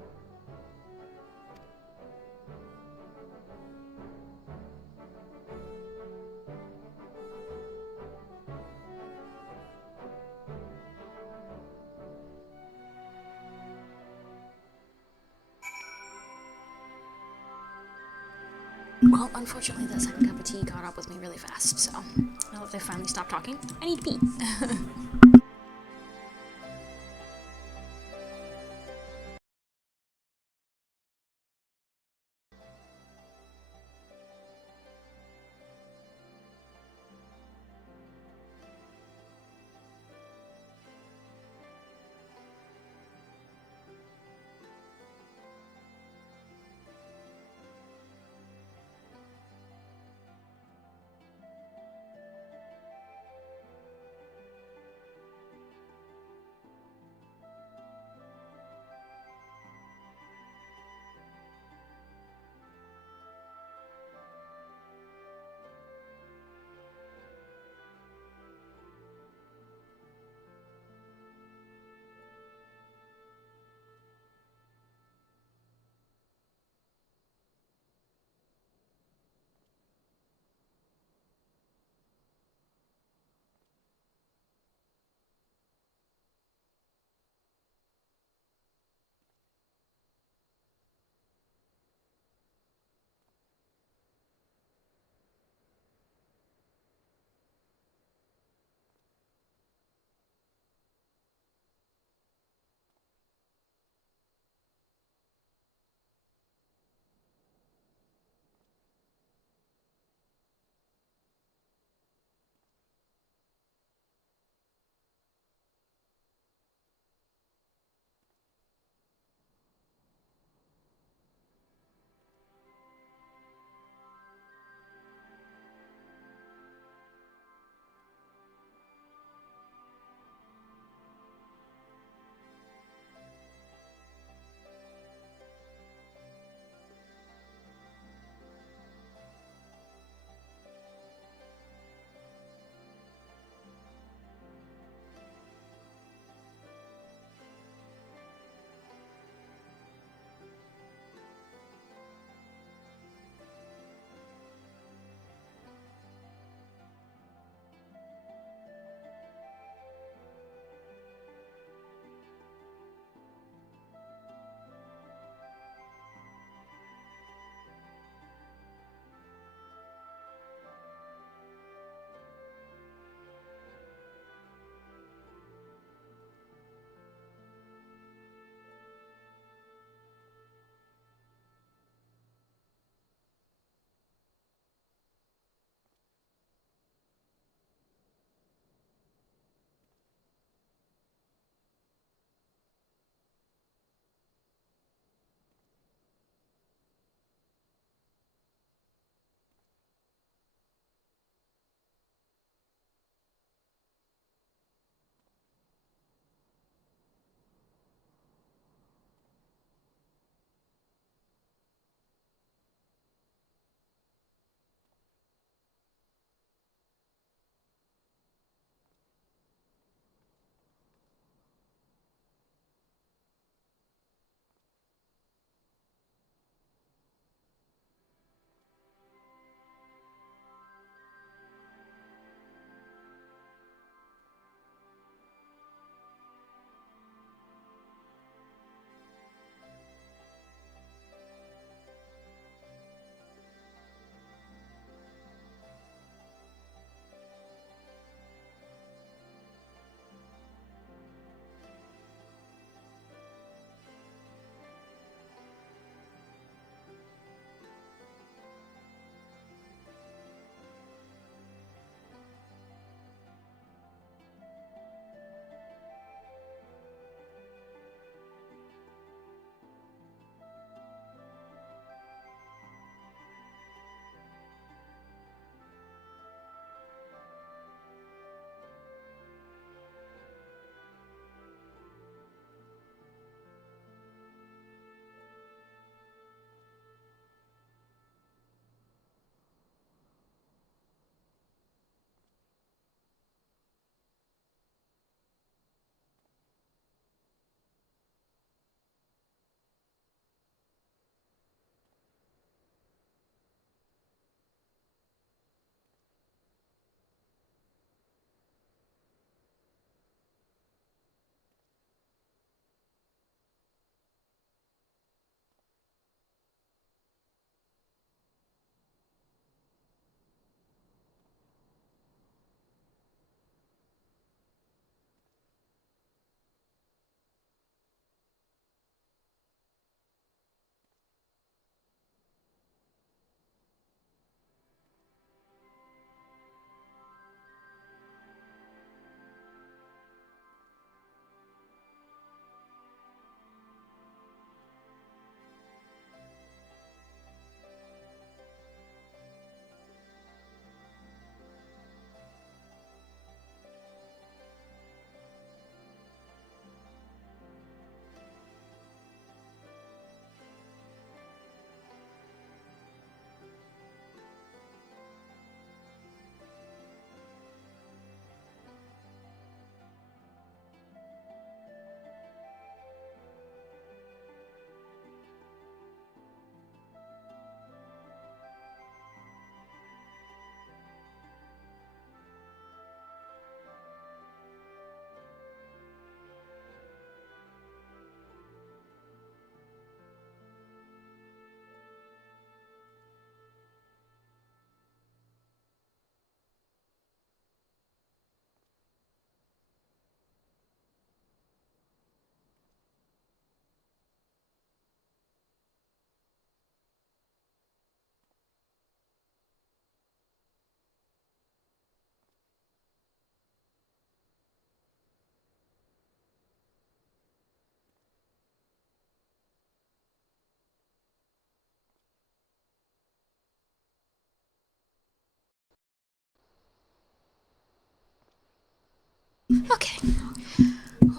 Well, unfortunately, that second cup of tea caught up with me really fast, so now that they finally stopped talking, I need to pee.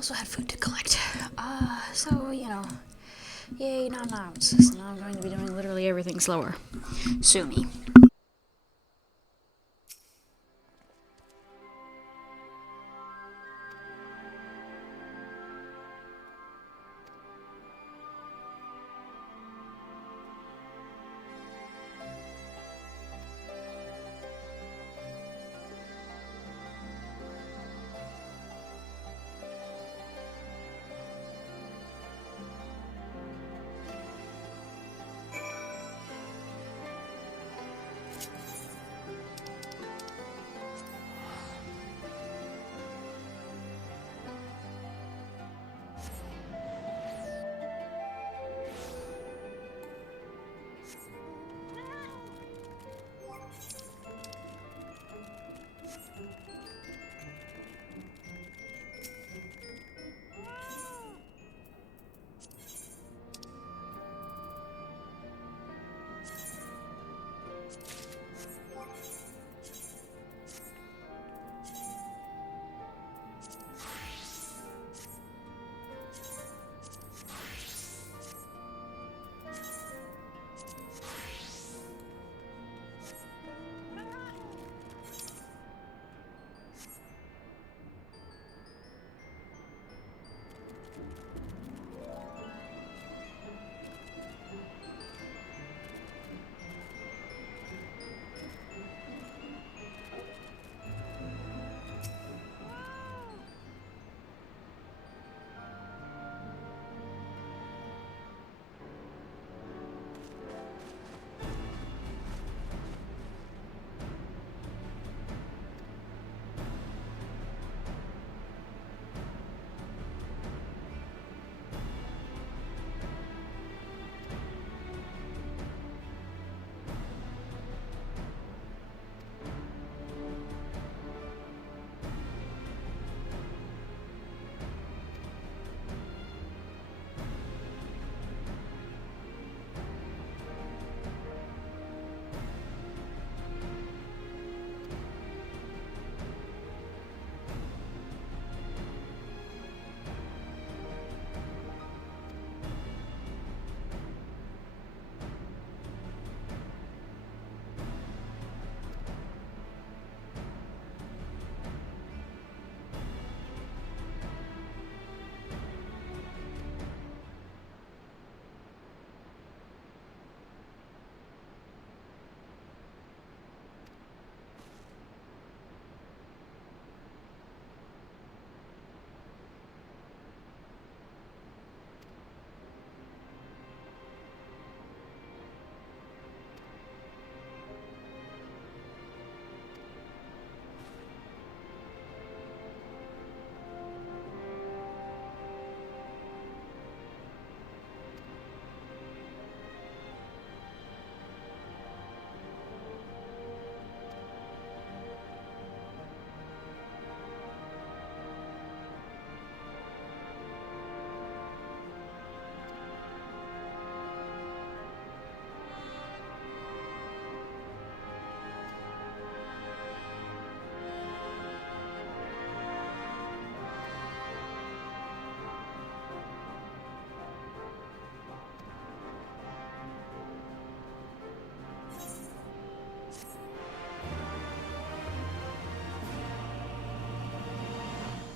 also had food to collect. So, you know, yay, non-outs. So now I'm going to be doing literally everything slower. Sue me.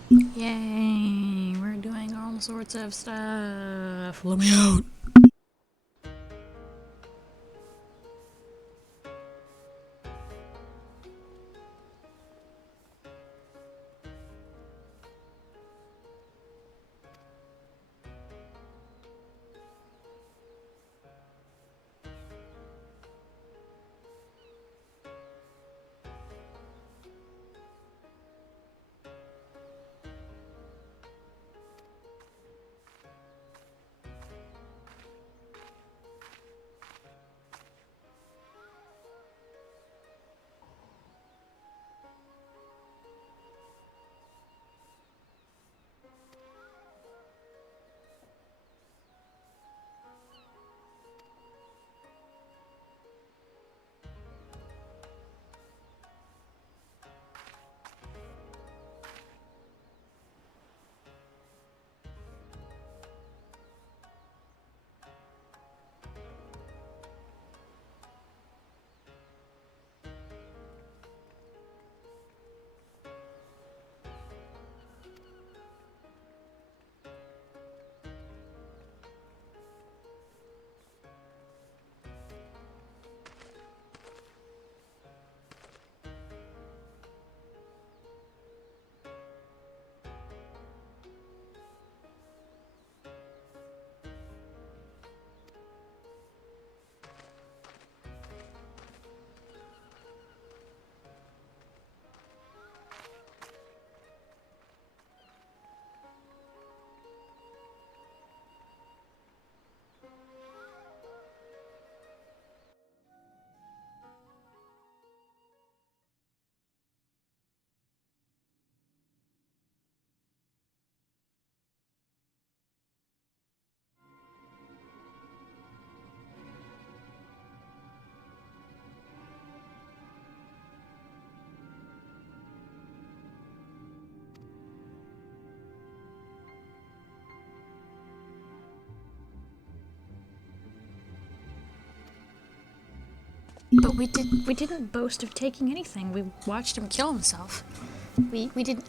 Yay, we're doing all sorts of stuff. Let me out. But we didn't boast of taking anything. We watched him kill himself. We didn't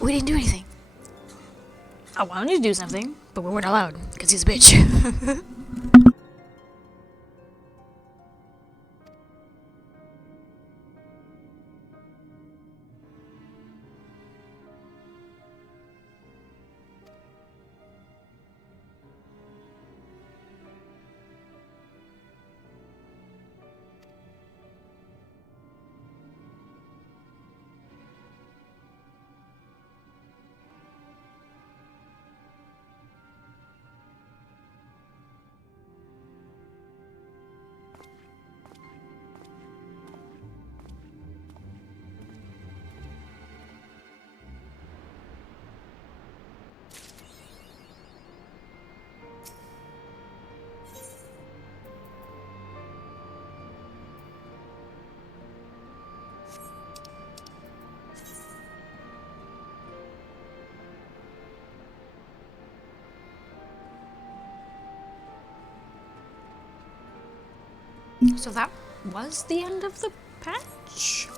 we didn't do anything. I wanted to do something, but we weren't allowed because he's a bitch. So that was the end of the patch?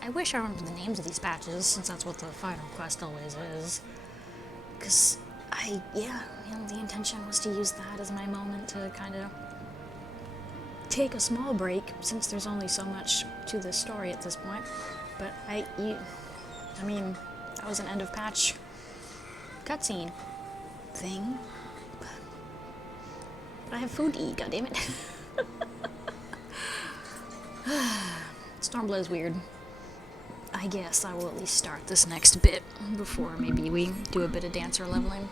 I wish I remembered the names of these patches, since that's what the final quest always is. Because the intention was to use that as my moment to kind of take a small break, since there's only so much to this story at this point. But I mean, that was an end of patch cutscene thing. But I have food to eat, goddammit. Stormblood is weird. I guess I will at least start this next bit before maybe we do a bit of dancer leveling.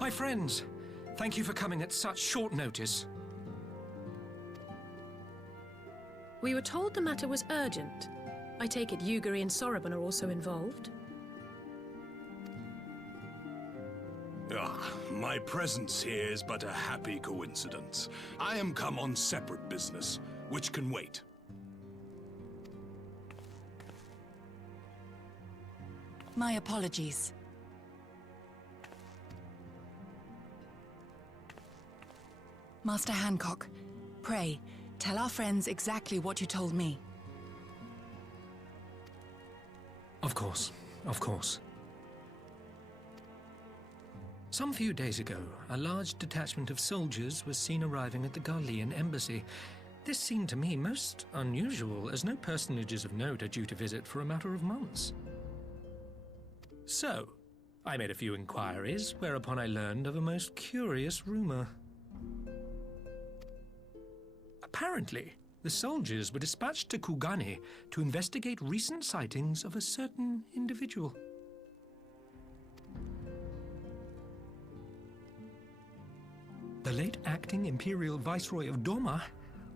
My friends, thank you for coming at such short notice. We were told the matter was urgent. I take it Yugiri and Soroban are also involved? Ah, my presence here is but a happy coincidence. I am come on separate business, which can wait. My apologies. Master Hancock, pray, tell our friends exactly what you told me. Of course, of course. Some few days ago, a large detachment of soldiers was seen arriving at the Garlean embassy. This seemed to me most unusual, as no personages of note are due to visit for a matter of months. So, I made a few inquiries, whereupon I learned of a most curious rumor. Apparently, the soldiers were dispatched to Kugani to investigate recent sightings of a certain individual. The late acting Imperial Viceroy of Doma,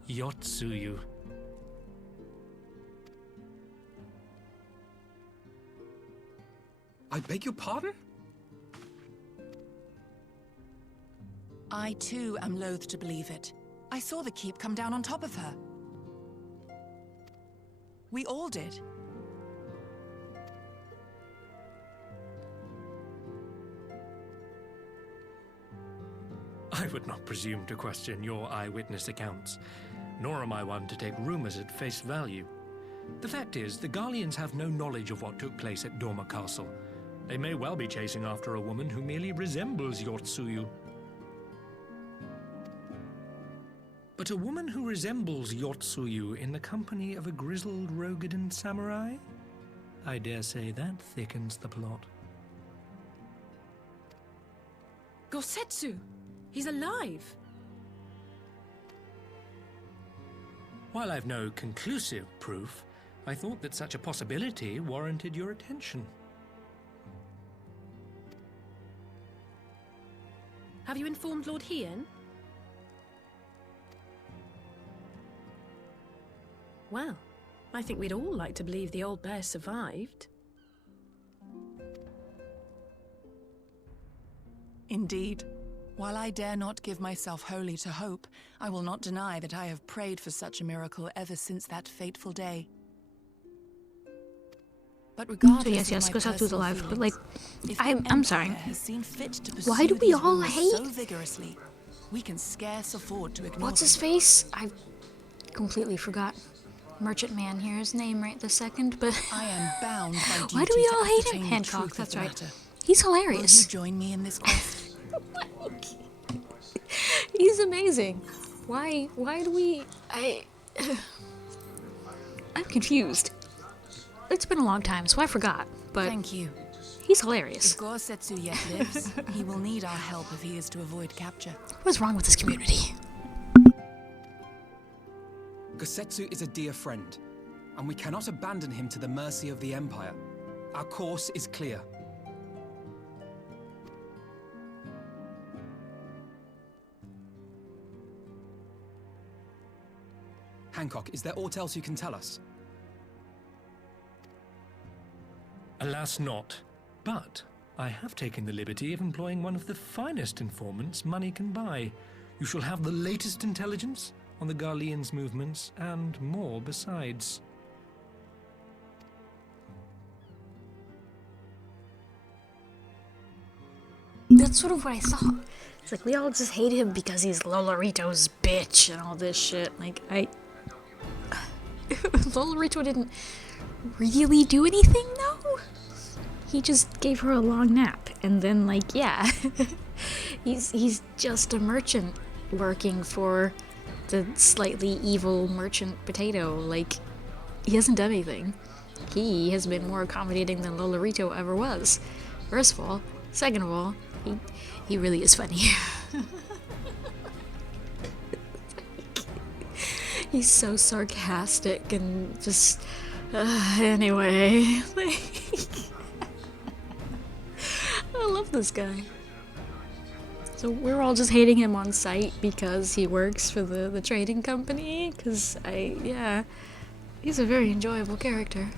Yotsuyu. I beg your pardon? I too am loath to believe it. I saw the keep come down on top of her. We all did. I would not presume to question your eyewitness accounts, nor am I one to take rumors at face value. The fact is, the Garleans have no knowledge of what took place at Doma Castle. They may well be chasing after a woman who merely resembles Yotsuyu. But a woman who resembles Yotsuyu in the company of a grizzled Rogadan samurai? I dare say that thickens the plot. Gosetsu! He's alive! While I've no conclusive proof, I thought that such a possibility warranted your attention. Have you informed Lord Hien? Well, I think we'd all like to believe the old bear survived. Indeed. While I dare not give myself wholly to hope, I will not deny that I have prayed for such a miracle ever since that fateful day. But regardless yes, of my Gosatsu's personal alive, but like, feelings, if the I'm sorry. Empire has seen fit to pursue Why do we these all rumors hate? so vigorously, we can scarce afford to ignore What's his them. face? I completely forgot. Merchant Man here, his name right this second, but I am bound by why do duty we to all hate him? ascertain the Hancock, truth of that's the right. matter. He's hilarious. Will you join me in this quest? He's amazing. Why do we... I'm confused. It's been a long time, so I forgot, but... Thank you. He's hilarious. If Gosetsu yet lives, he will need our help if he is to avoid capture. What's wrong with this community? Gosetsu is a dear friend, and we cannot abandon him to the mercy of the Empire. Our course is clear. Hancock, is there aught else you can tell us? Alas not. But I have taken the liberty of employing one of the finest informants money can buy. You shall have the latest intelligence on the Garleans' movements, and more besides. That's sort of what I thought. It's like, we all just hate him because he's Lolorito's bitch and all this shit. Like, Lolorito didn't really do anything, though? He just gave her a long nap, and then, like, yeah. he's just a merchant working for the slightly evil merchant Potato. Like, he hasn't done anything. He has been more accommodating than Lolorito ever was. First of all. Second of all, he really is funny. He's so sarcastic and just... anyway. I love this guy. So we're all just hating him on sight because he works for the trading company? Because He's a very enjoyable character.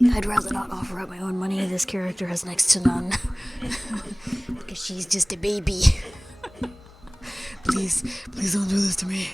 I'd rather not offer up my own money. This character has next to none. Because she's just a baby. Please don't do this to me.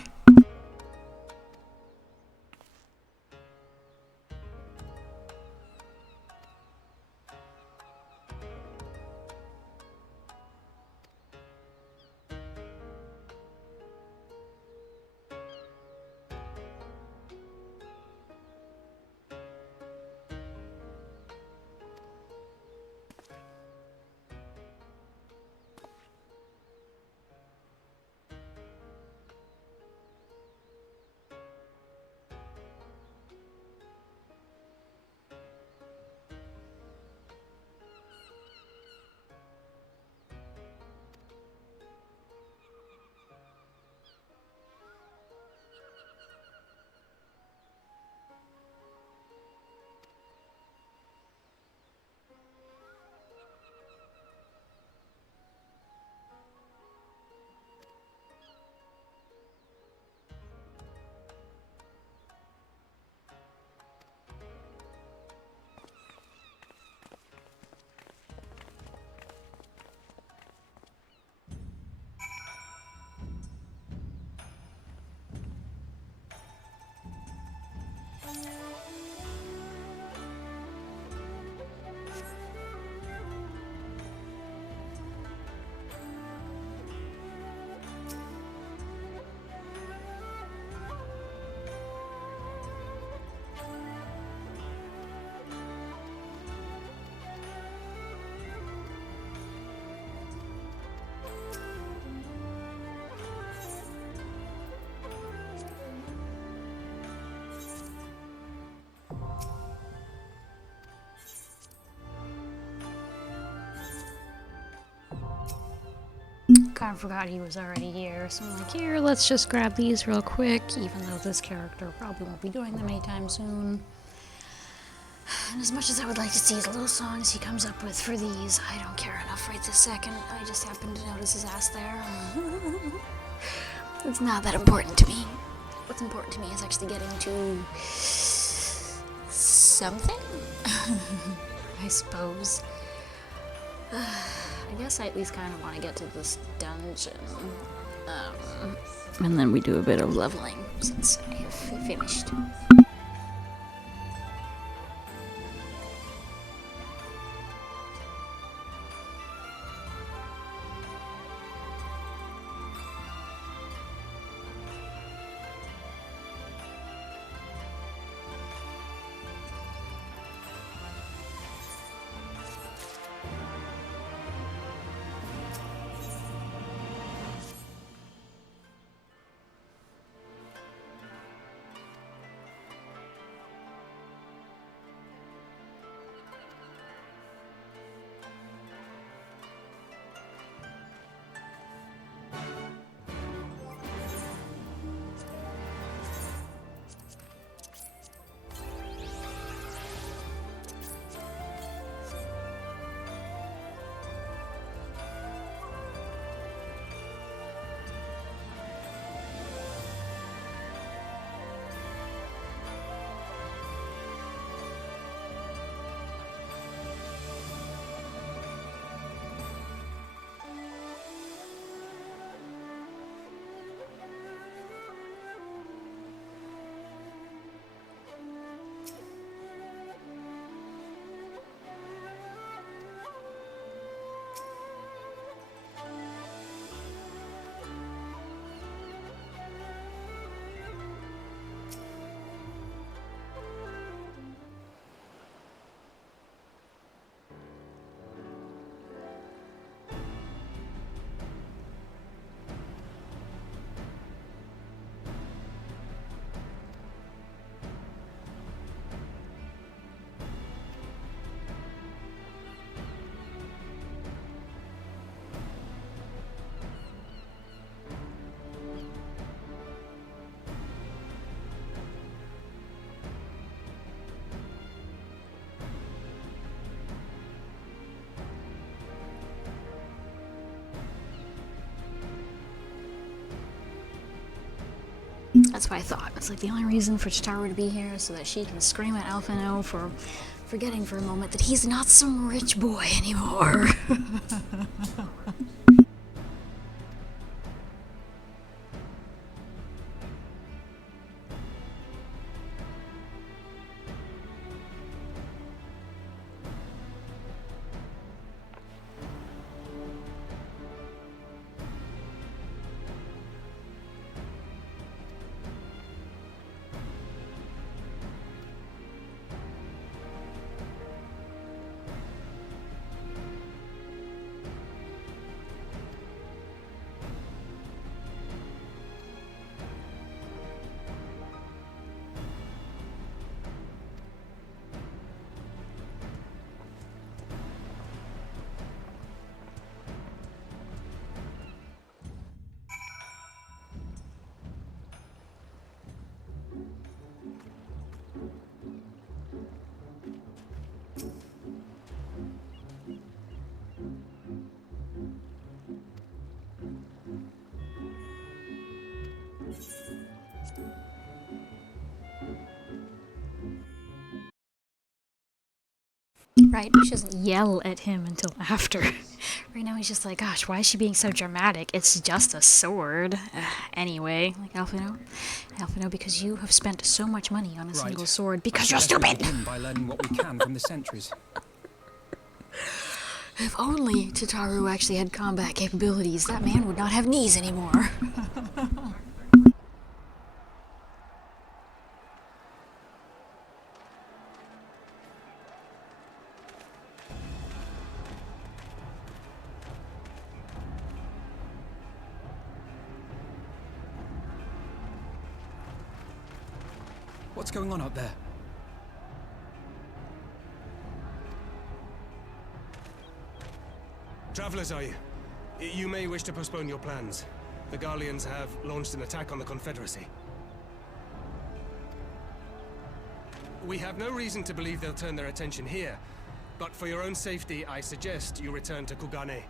Kind of forgot he was already here, so I'm like, here, let's just grab these real quick, even though this character probably won't be doing them anytime soon. And as much as I would like to see the little songs he comes up with for these, I don't care enough right this second. I just happened to notice his ass there. It's not that important to me. What's important to me is actually getting to something, I suppose. I guess I at least kind of want to get to this dungeon. And then we do a bit of leveling since I have finished. That's what I thought. It's like the only reason for Chitauri to be here is so that she can scream at Alphino for forgetting for a moment that he's not some rich boy anymore. Right, she doesn't yell at him until after. Right now he's just like, gosh, why is she being so dramatic? It's just a sword. Anyway, like, Alphino, because you have spent so much money on a single sword because you're stupid! By learning what we can from the sentries. If only Tataru actually had combat capabilities, that man would not have knees anymore. What's going on out there? Travelers, are you? You may wish to postpone your plans. The Garleans have launched an attack on the Confederacy. We have no reason to believe they'll turn their attention here, but for your own safety, I suggest you return to Kugane.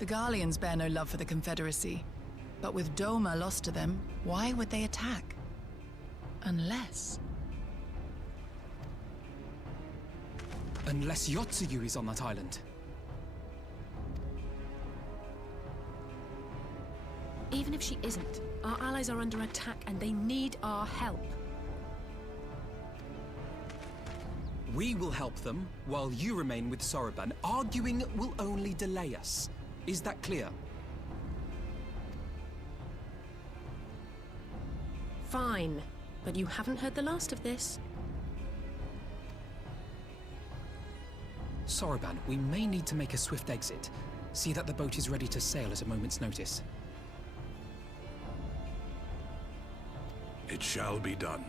The Garleans bear no love for the Confederacy, but with Doma lost to them, why would they attack? Unless Yotsuyu is on that island. Even if she isn't, our allies are under attack and they need our help. We will help them, while you remain with Soroban. Arguing will only delay us. Is that clear? Fine, but you haven't heard the last of this. Soroban, we may need to make a swift exit. See that the boat is ready to sail at a moment's notice. It shall be done.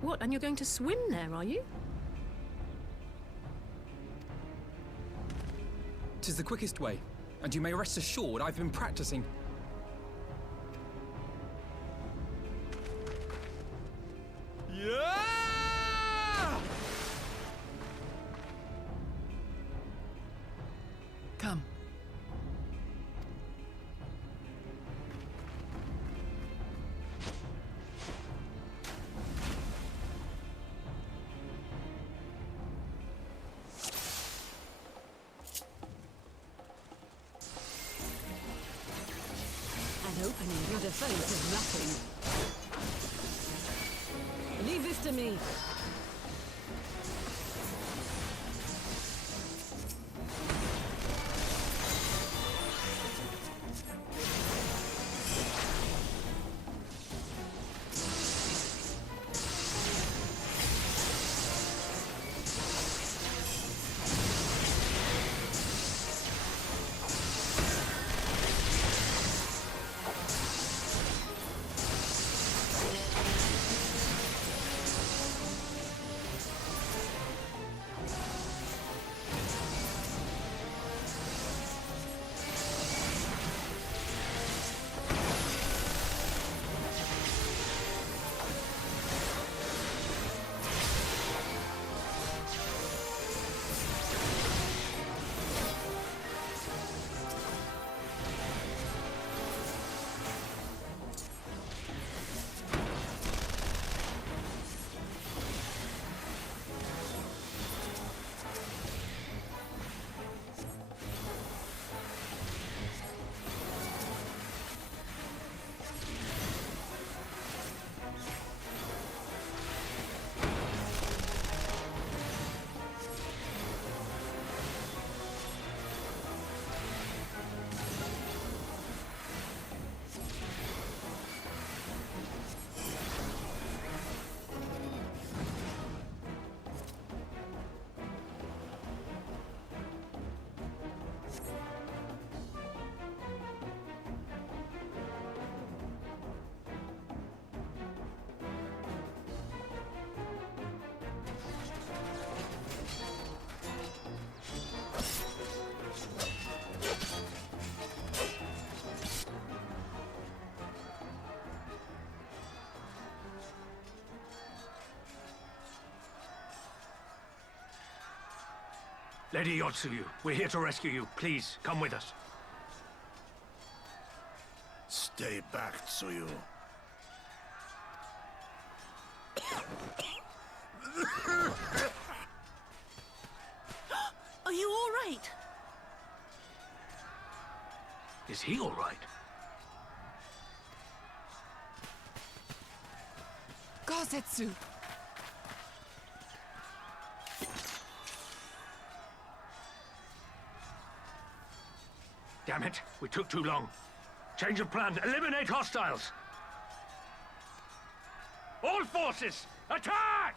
What, and you're going to swim there, are you? 'Tis the quickest way, and you may rest assured I've been practicing. Yeah! Come. Opening your defense is nothing. Leave this to me. Lady Yotsuyu, we're here to rescue you. Please, come with us. Stay back, Tsuyu. Are you all right? Is he all right? Gosetsu! Damn it, we took too long. Change of plan, eliminate hostiles! All forces, attack!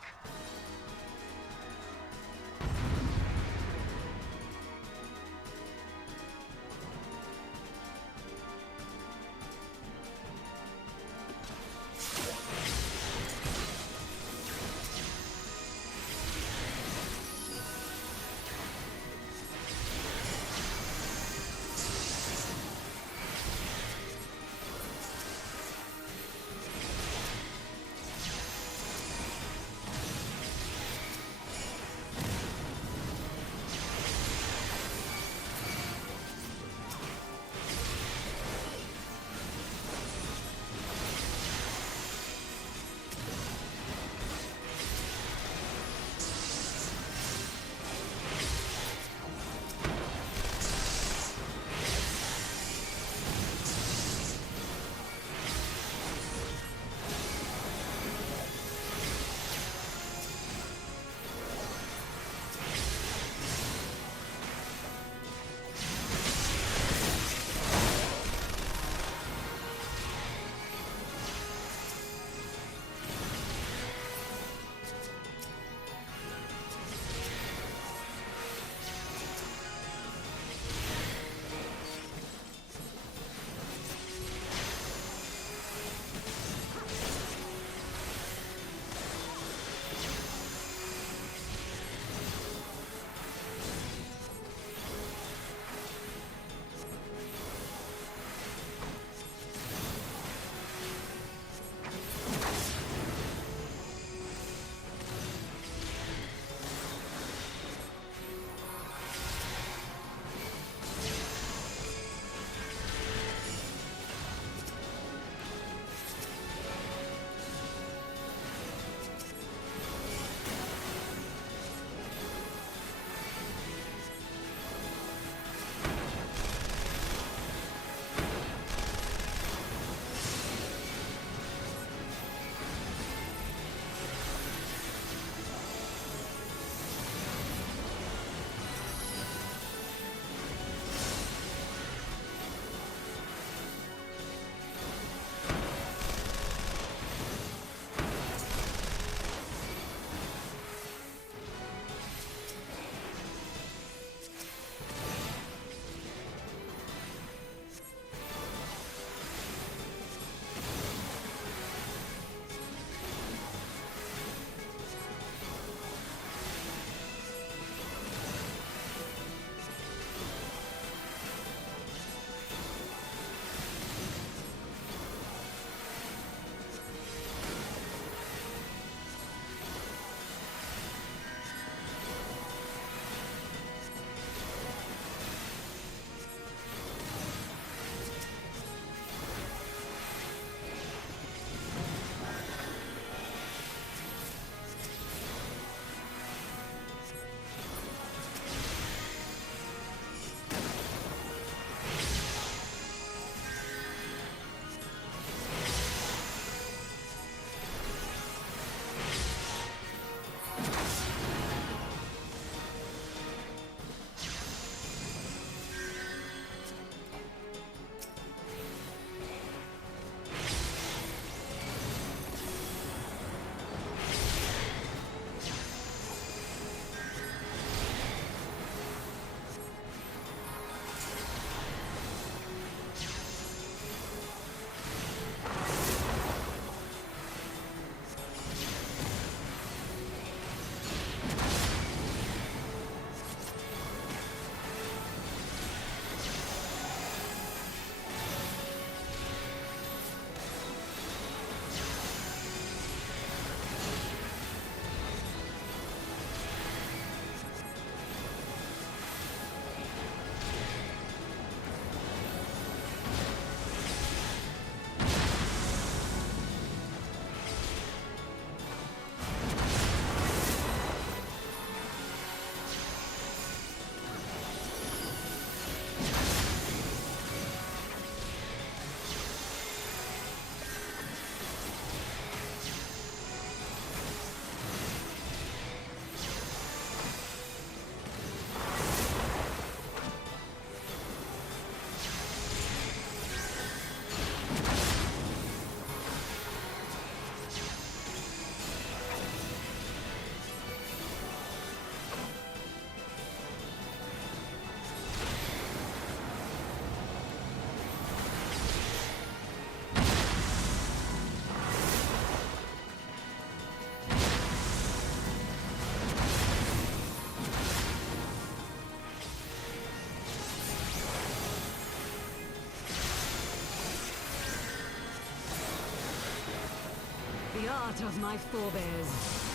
art of my forebears.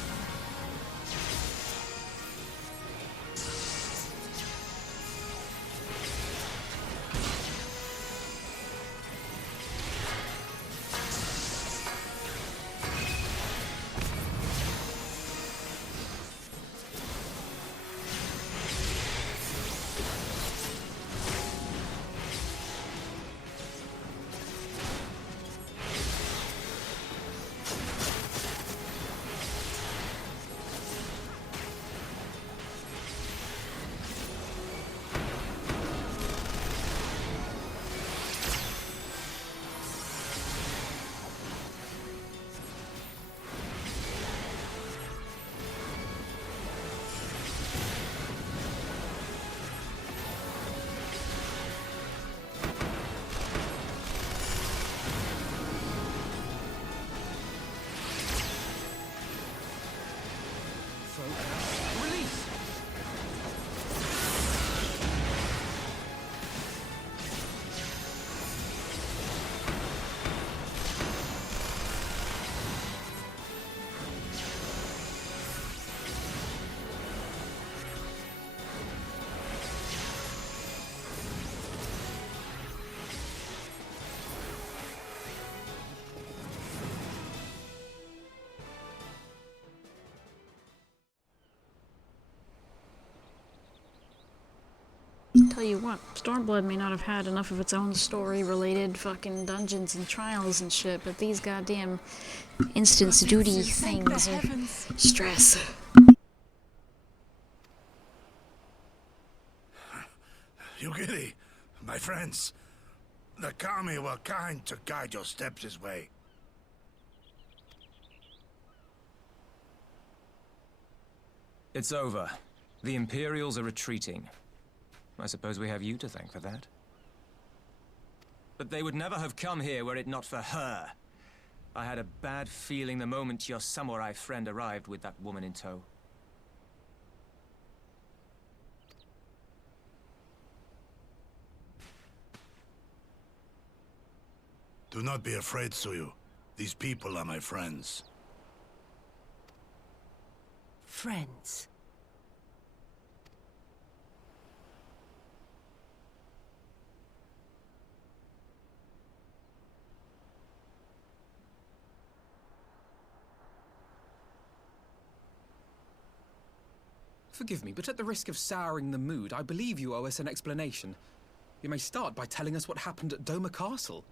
Release! Tell you what, Stormblood may not have had enough of its own story-related fucking dungeons and trials and shit, but these goddamn instance duty things are stress. Yugiri, my friends, the Kami were kind to guide your steps this way. It's over. The Imperials are retreating. I suppose we have you to thank for that. But they would never have come here were it not for her. I had a bad feeling the moment your samurai friend arrived with that woman in tow. Do not be afraid, Suyu. These people are my friends. Friends. Forgive me, but at the risk of souring the mood, I believe you owe us an explanation. You may start by telling us what happened at Doma Castle.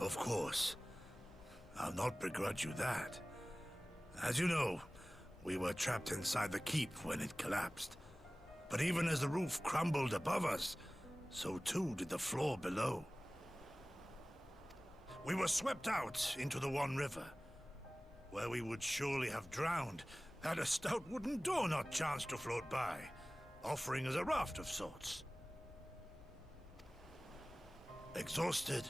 Of course. I'll not begrudge you that. As you know, we were trapped inside the keep when it collapsed. But even as the roof crumbled above us, so too did the floor below. We were swept out into the One River, where we would surely have drowned had a stout wooden door not chanced to float by, offering us a raft of sorts. Exhausted,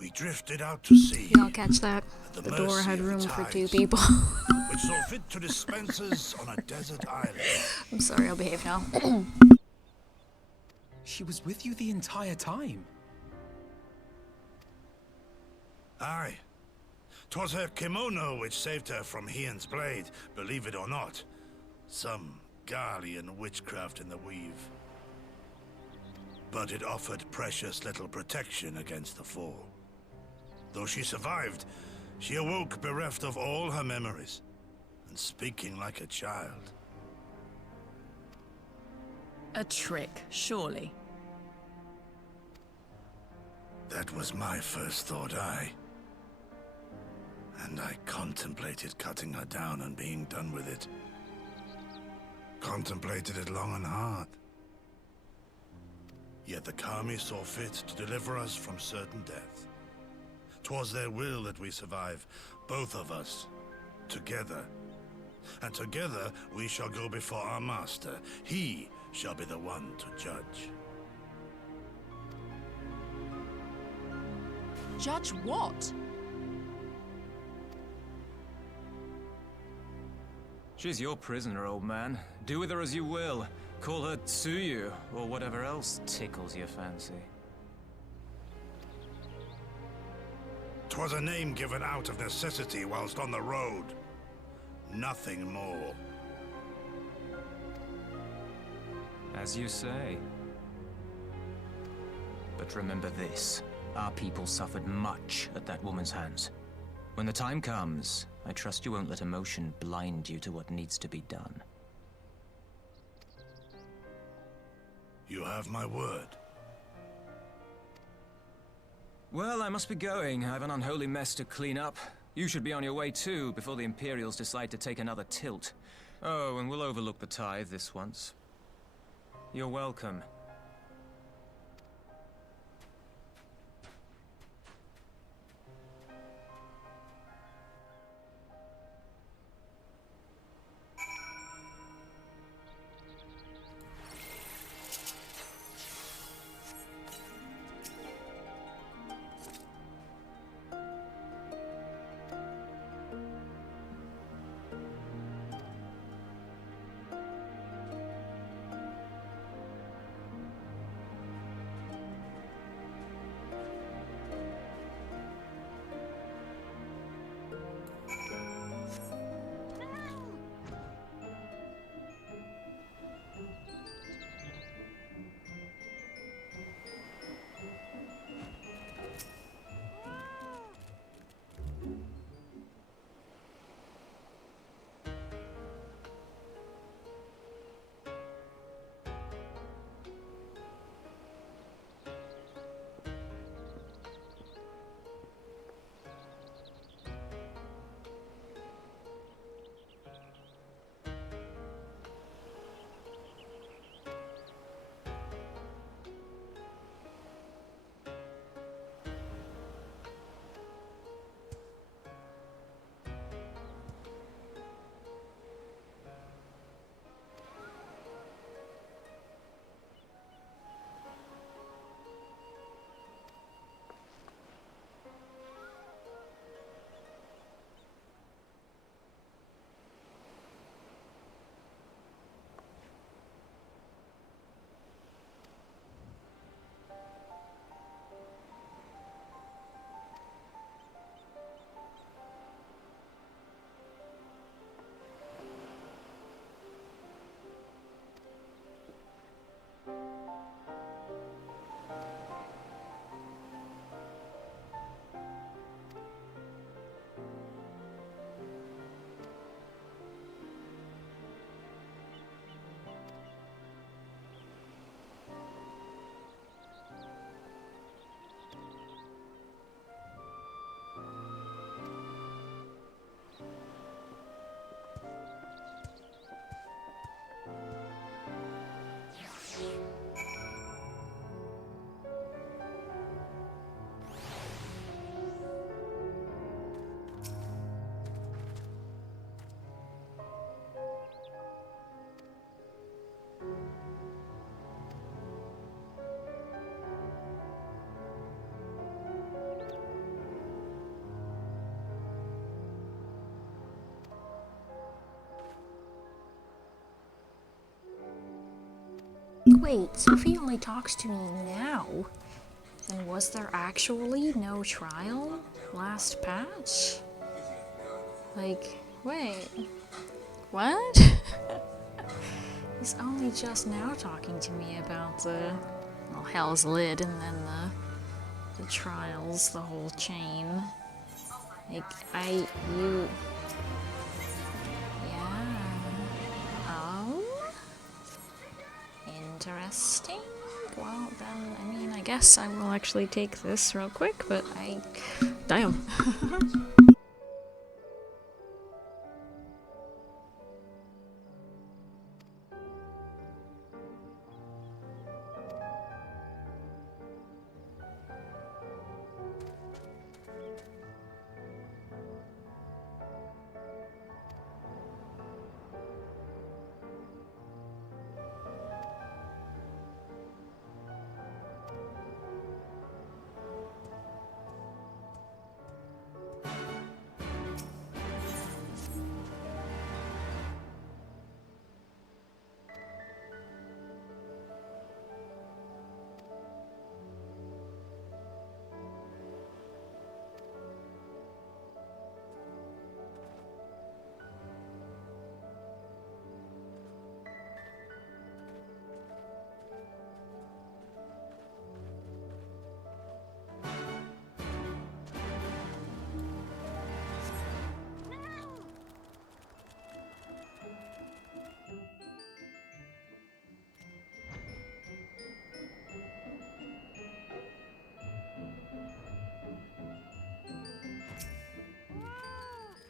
we drifted out to sea. Y'all catch that? The door had room for 2 people. Which saw fit to dispense us on a desert island. I'm sorry, I'll behave now. She was with you the entire time. Aye. 'Twas her kimono which saved her from Hien's blade, believe it or not. Some Garlean witchcraft in the weave. But it offered precious little protection against the fall. Though she survived, she awoke bereft of all her memories, and speaking like a child. A trick, surely. That was my first thought, aye. And I contemplated cutting her down and being done with it. Contemplated it long and hard. Yet the Kami saw fit to deliver us from certain death. 'Twas their will that we survive, both of us, together. And together we shall go before our master. He shall be the one to judge. Judge what? She's your prisoner, old man. Do with her as you will. Call her Tsuyu, or whatever else tickles your fancy. 'Twas a name given out of necessity whilst on the road. Nothing more. As you say. But remember this. Our people suffered much at that woman's hands. When the time comes, I trust you won't let emotion blind you to what needs to be done. You have my word. Well, I must be going. I have an unholy mess to clean up. You should be on your way too, before the Imperials decide to take another tilt. Oh, and we'll overlook the tithe this once. You're welcome. Wait, so if he only talks to me now, then was there actually no trial last patch? Like, wait, what? He's only just now talking to me about the, well, Hell's Lid and then the trials, the whole chain. Like, yeah. Oh? Interesting. Well, then, I mean, I guess I will actually take this real quick, but damn.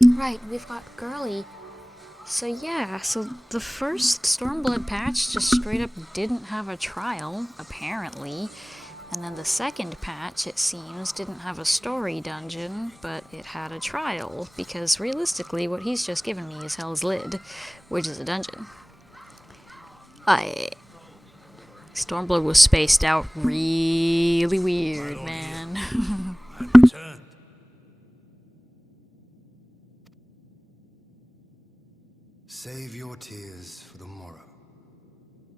Right, we've got Girly. So yeah, so the first Stormblood patch just straight up didn't have a trial, apparently. And then the second patch, it seems, didn't have a story dungeon, but it had a trial, because realistically what he's just given me is Hell's Lid, which is a dungeon. Stormblood was spaced out really weird, man. I've returned. Save your tears for the morrow.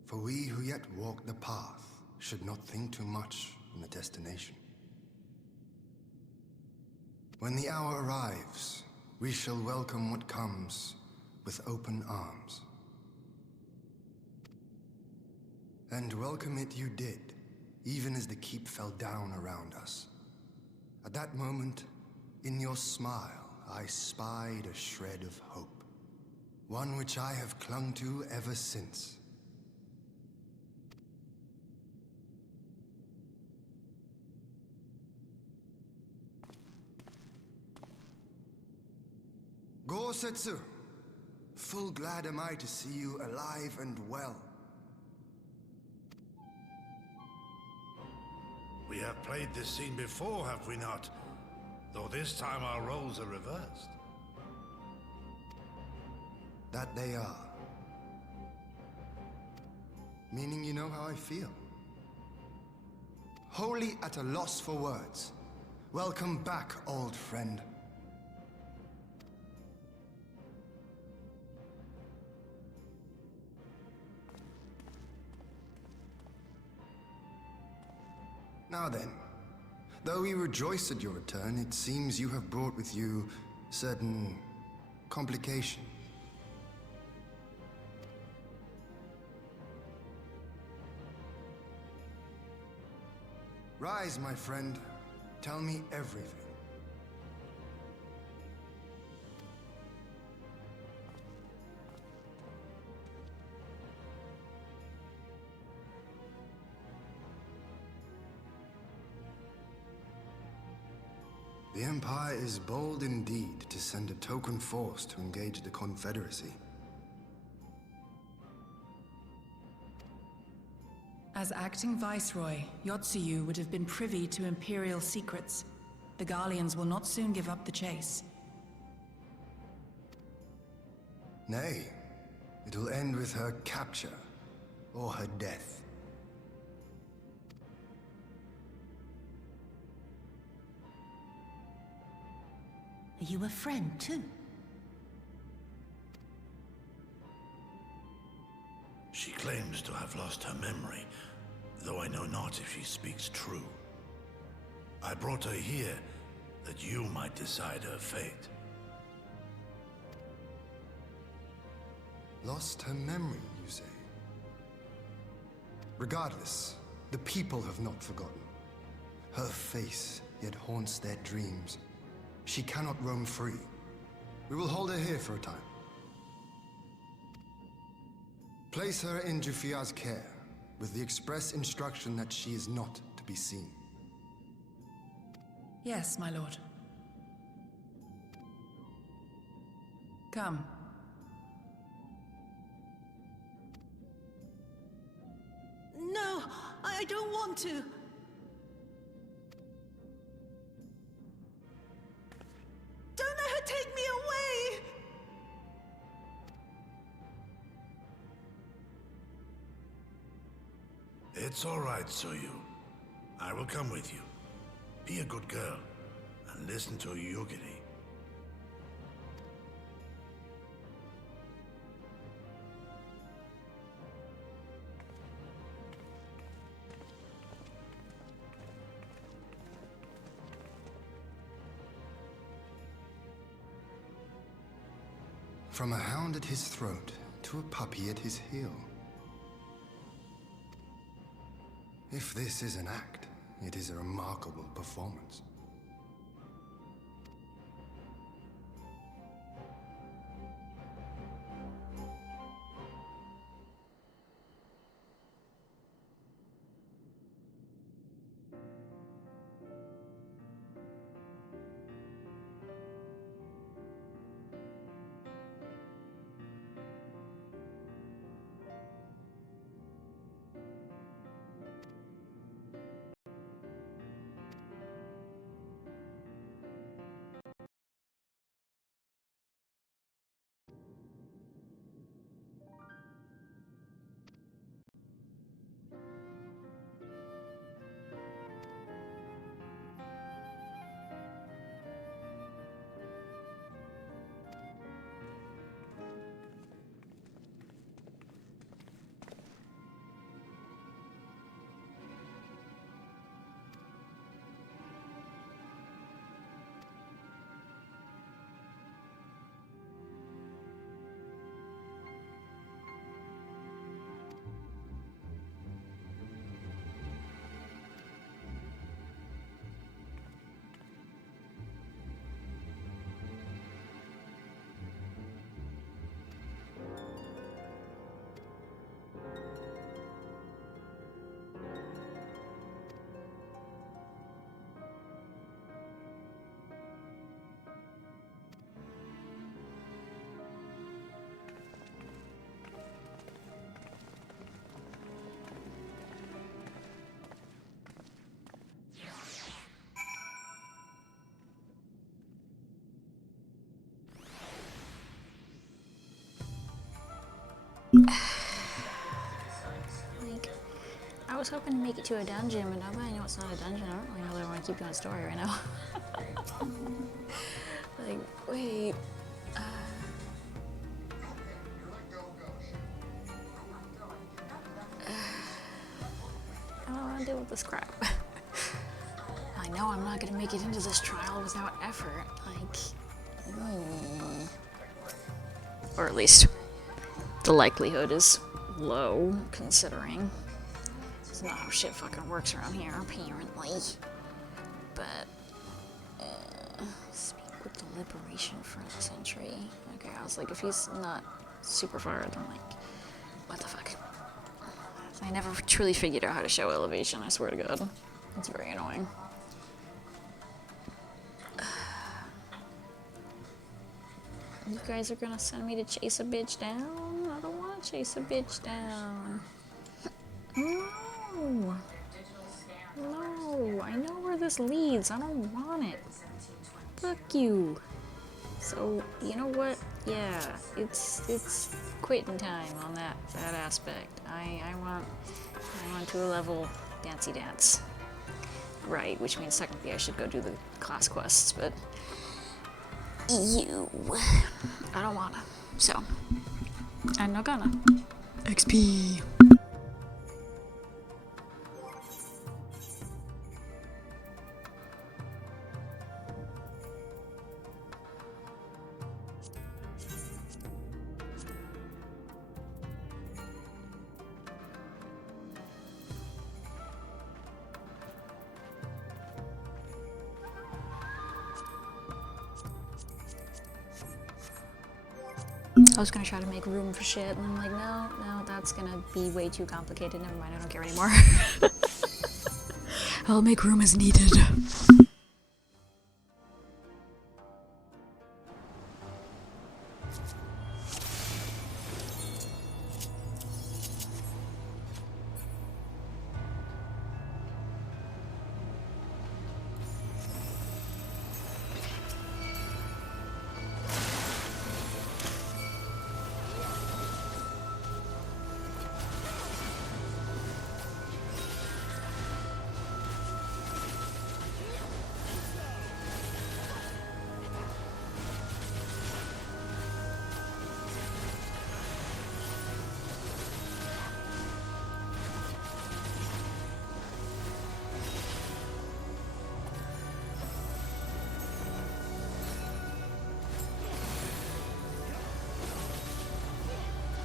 For we who yet walk the path should not think too much on the destination. When the hour arrives, we shall welcome what comes with open arms. And welcome it you did, even as the keep fell down around us. At that moment, in your smile, I spied a shred of hope. One which I have clung to ever since. Gosetsu, full glad am I to see you alive and well. We have played this scene before, have we not? Though this time our roles are reversed. That they are. Meaning you know how I feel. Wholly at a loss for words. Welcome back, old friend. Now then, though we rejoice at your return, it seems you have brought with you certain complications. Rise, my friend. Tell me everything. The Empire is bold indeed to send a token force to engage the Confederacy. As acting Viceroy, Yotsuyu would have been privy to Imperial secrets. The Garleans will not soon give up the chase. Nay, it will end with her capture, or her death. Are you a friend, too? She claims to have lost her memory, though I know not if she speaks true. I brought her here that you might decide her fate. Lost her memory, you say? Regardless, the people have not forgotten. Her face yet haunts their dreams. She cannot roam free. We will hold her here for a time. Place her in Jufia's care, with the express instruction that she is not to be seen. Yes, my lord. Come. No, I don't want to. Don't let her take me away! It's all right, Soyu. I will come with you. Be a good girl, and listen to Yugiri. From a hound at his throat to a puppy at his heel. If this is an act, it is a remarkable performance. Like, I was hoping to make it to a dungeon, but now that I know it's not a dungeon, I don't really know that I want to keep doing story right now. Like, wait. I don't want to deal with this crap. I know I'm not going to make it into this trial without effort. Like, or at least the likelihood is low, considering it's not how shit fucking works around here, apparently. But, speak with the Liberation Front Sentry. Okay, I was like, if he's not super far, then like, what the fuck? I never truly figured out how to show elevation, I swear to God. It's very annoying. You guys are gonna send me to chase a bitch down? I don't want to chase a bitch down. No! No! I know where this leads. I don't want it. Fuck you. So, you know what? Yeah, it's quitting time on that aspect. I want to a level dancey dance. Right, which means technically I should go do the class quests, but I don't wanna. So, I'm not gonna. XP. I was gonna try to make room for shit, and I'm like, no, that's gonna be way too complicated. Never mind, I don't care anymore. I'll make room as needed.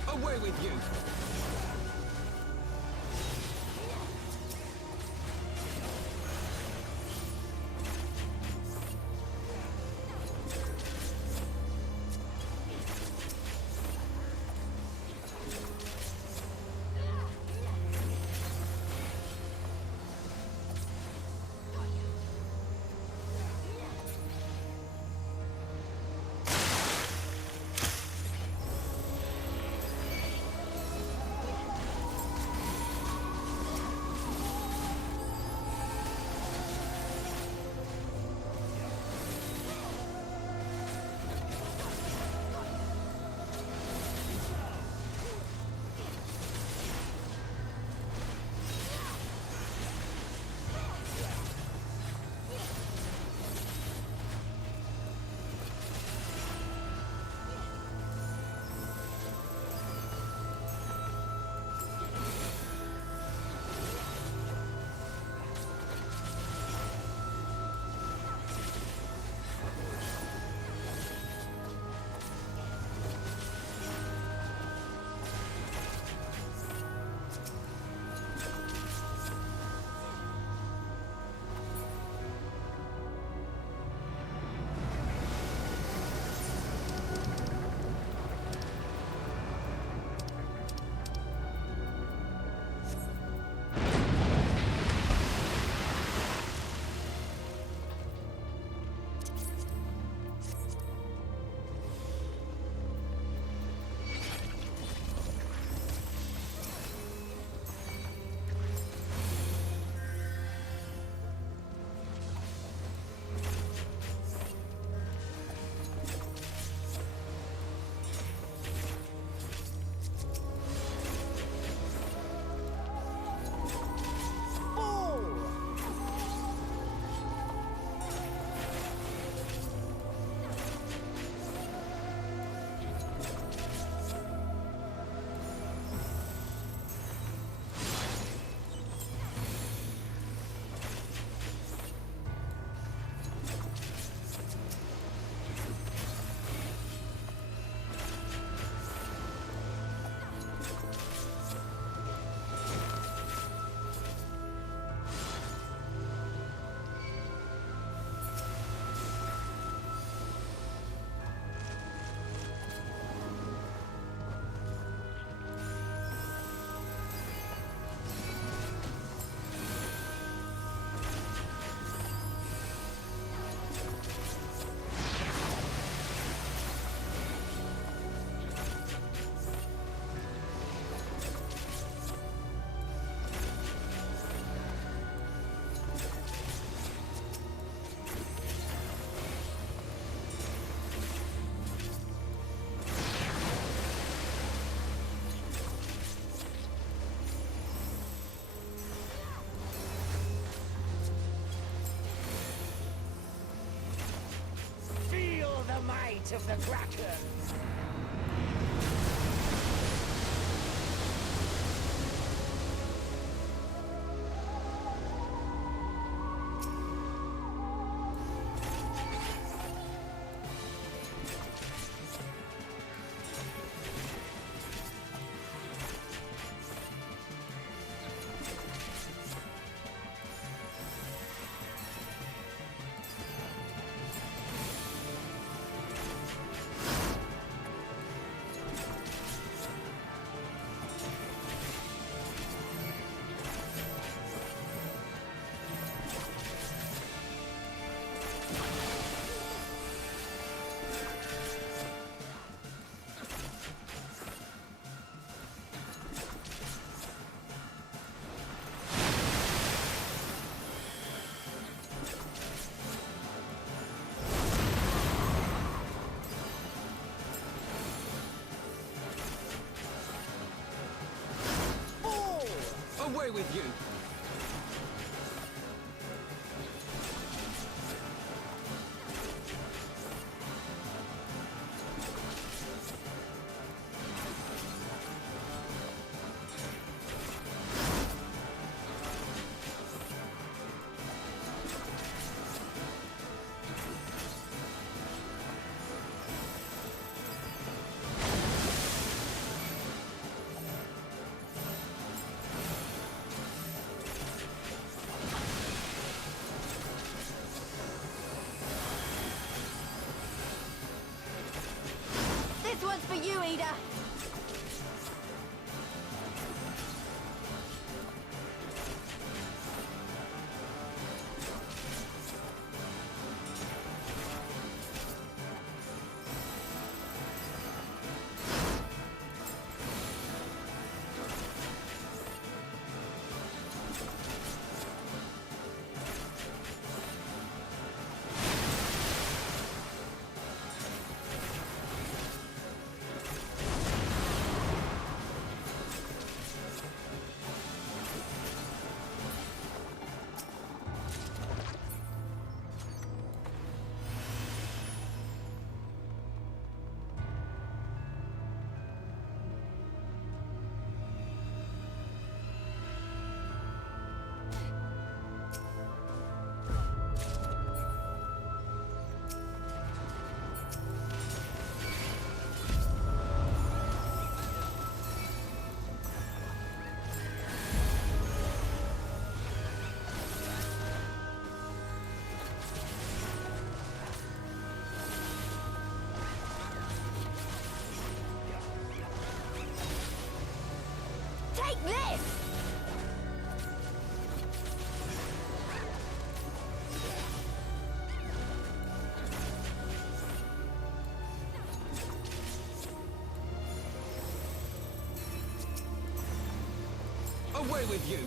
Away with you! might of the Kraken! Away with you! This one's for you, Ida! Take this! Away with you!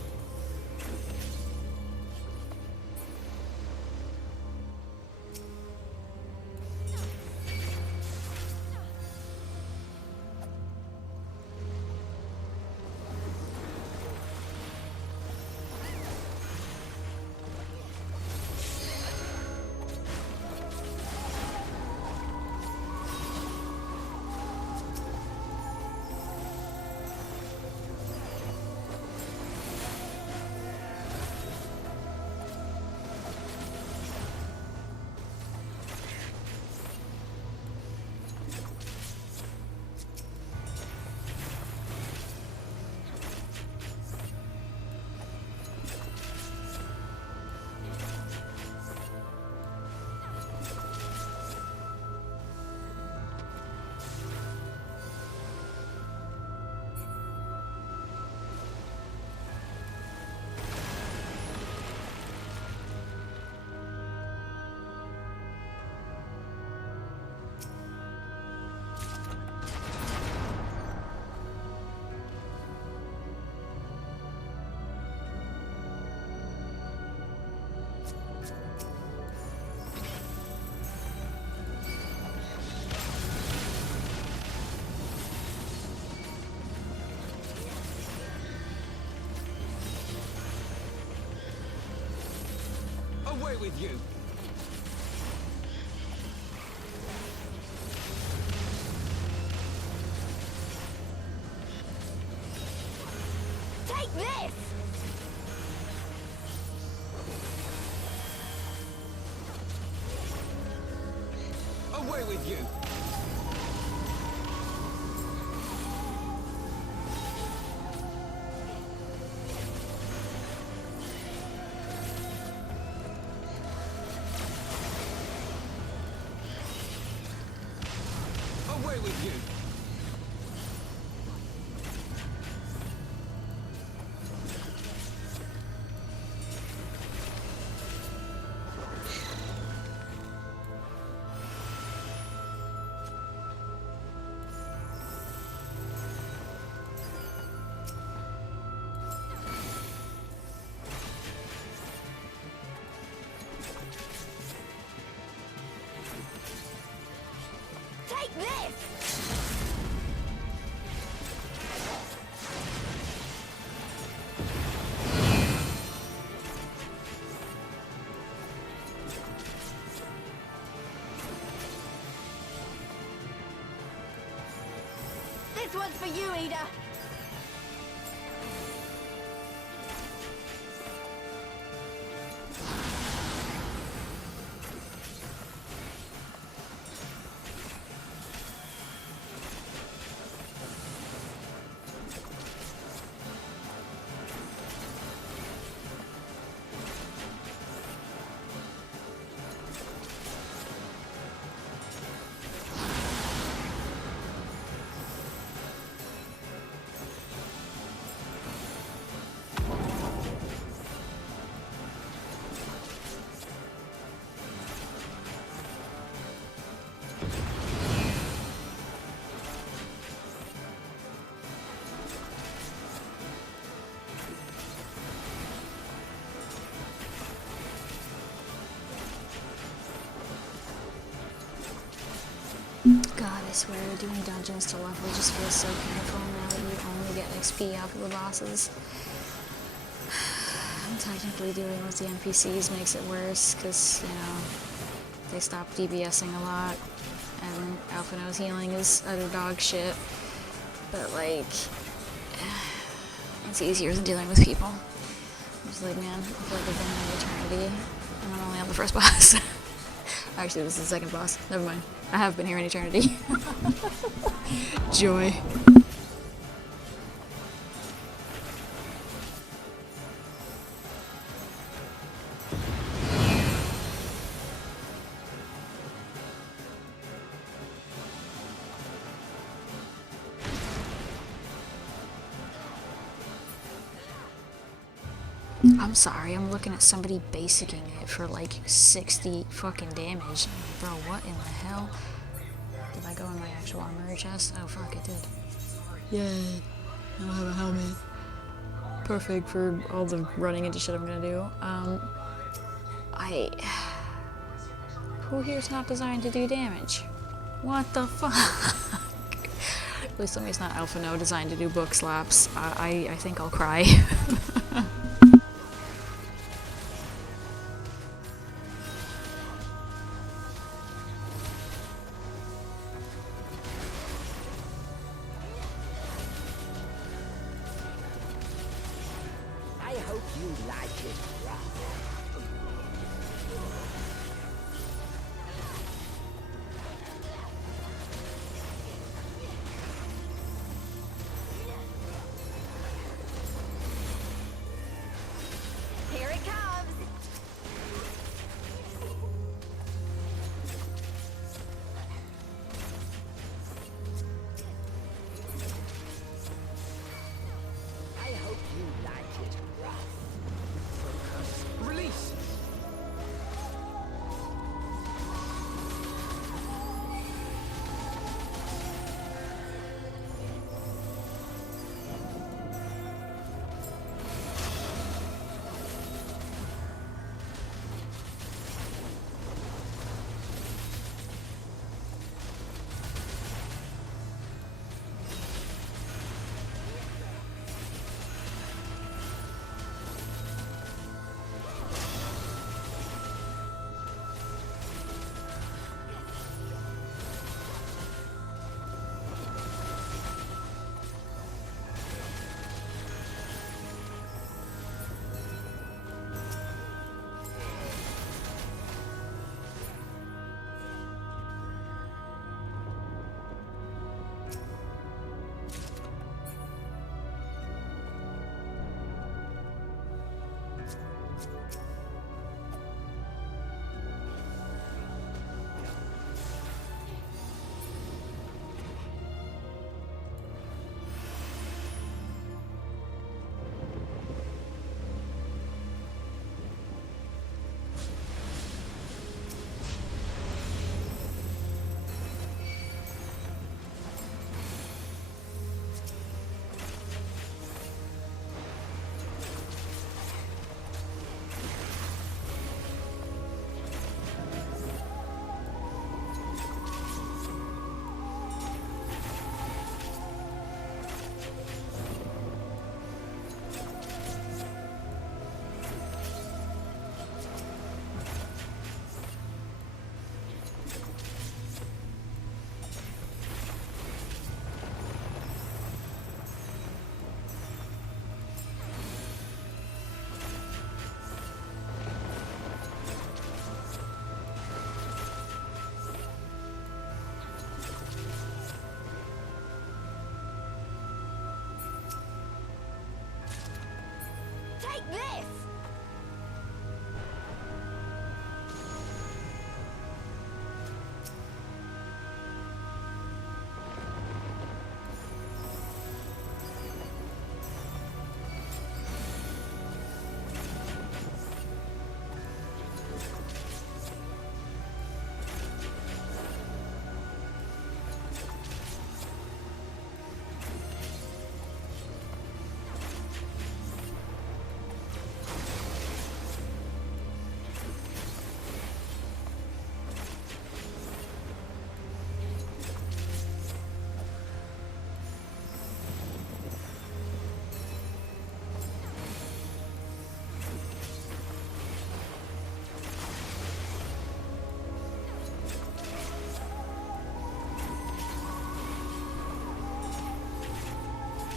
Away with you! Take this! Away with you! Away with you! Take this! This one's for you, Ida! God, I swear, doing dungeons to level just feels so painful now that you only get XP off of the bosses. And technically dealing with the NPCs makes it worse, because, you know, they stop DBSing a lot, and Alpha knows healing is utter dog shit. But, like, it's easier than dealing with people. I'm just like, man, I feel like I've been here an eternity, and I'm only on the first boss. Actually, this is the second boss. Never mind. I have been here in eternity. Joy. I'm sorry, I'm looking at somebody basicing it for like 60 fucking damage. Bro, what in the hell? Did I go in my actual armory chest? Oh fuck, it did. Yay. Now I have a helmet. Perfect for all the running into shit I'm gonna do. Who here's not designed to do damage? What the fuck? Please tell me it's not Alpha No designed to do book slaps. I think I'll cry. I hope you like it rough. Here it comes! I hope you like it rough.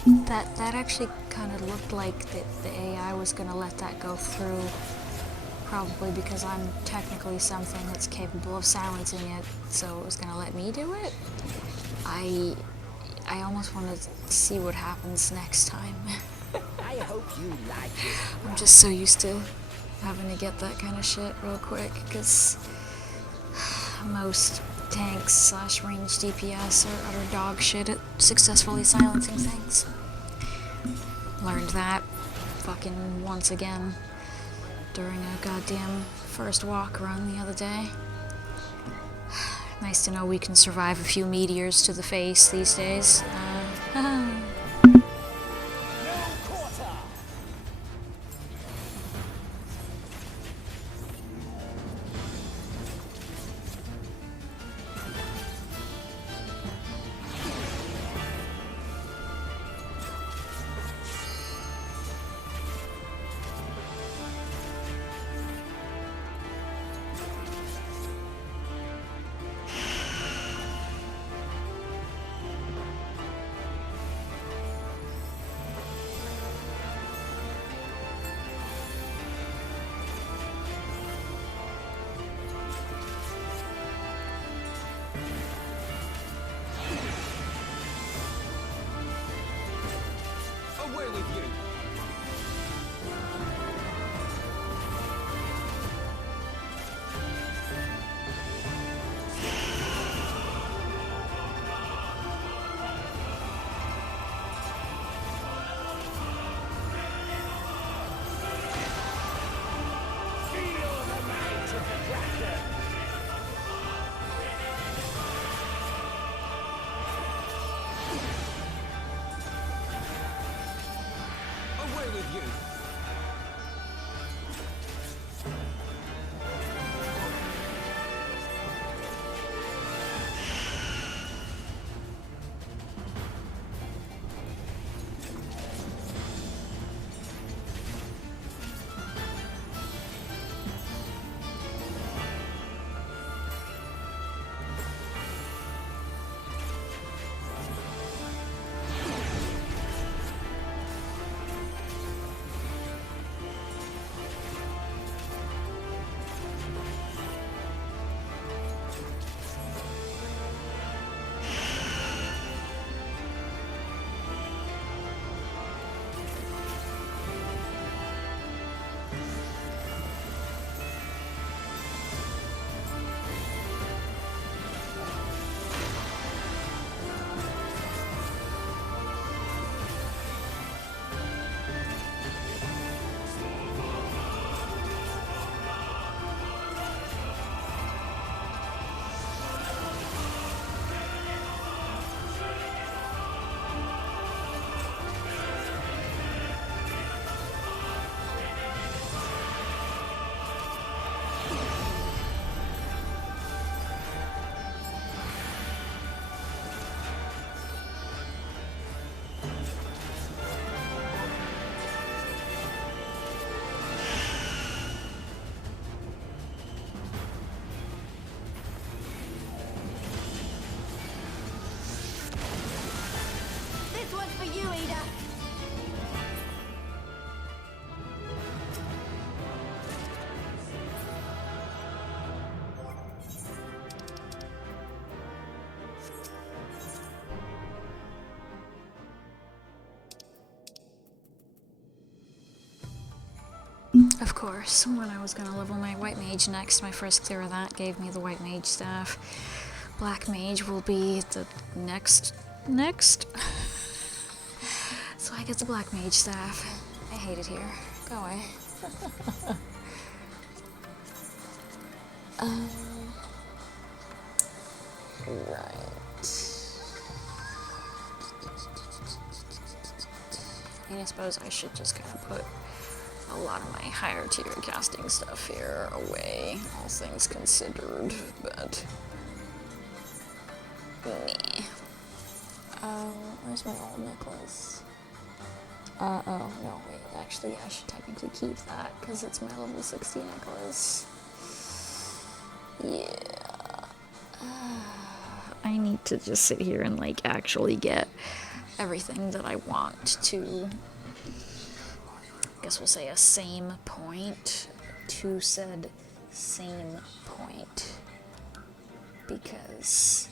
That actually kind of looked like the AI was going to let that go through. Probably because I'm technically something that's capable of silencing it, so it was gonna let me do it. I almost want to see what happens next time. I hope you like it. I'm just so used to having to get that kind of shit real quick, because most tanks / range DPS are utter dog shit at successfully silencing things. Learned that fucking once again during a goddamn first walk run the other day. Nice to know we can survive a few meteors to the face these days. Away with you! Away with you! This one's for you, Ada. Of course, when I was gonna level my white mage next, my first clear of that gave me the white mage staff. Black mage will be the next. So I get the black mage staff. I hate it here. Go away. Right. And I suppose I should just kind of put a lot of my higher tier casting stuff here away, all things considered, but meh. Where's my old necklace? Oh, no, wait, actually, I should technically keep that, because it's my level 60 necklace. Yeah. I need to just sit here and, like, actually get everything that I want to, I guess we'll say a same point to said same point, because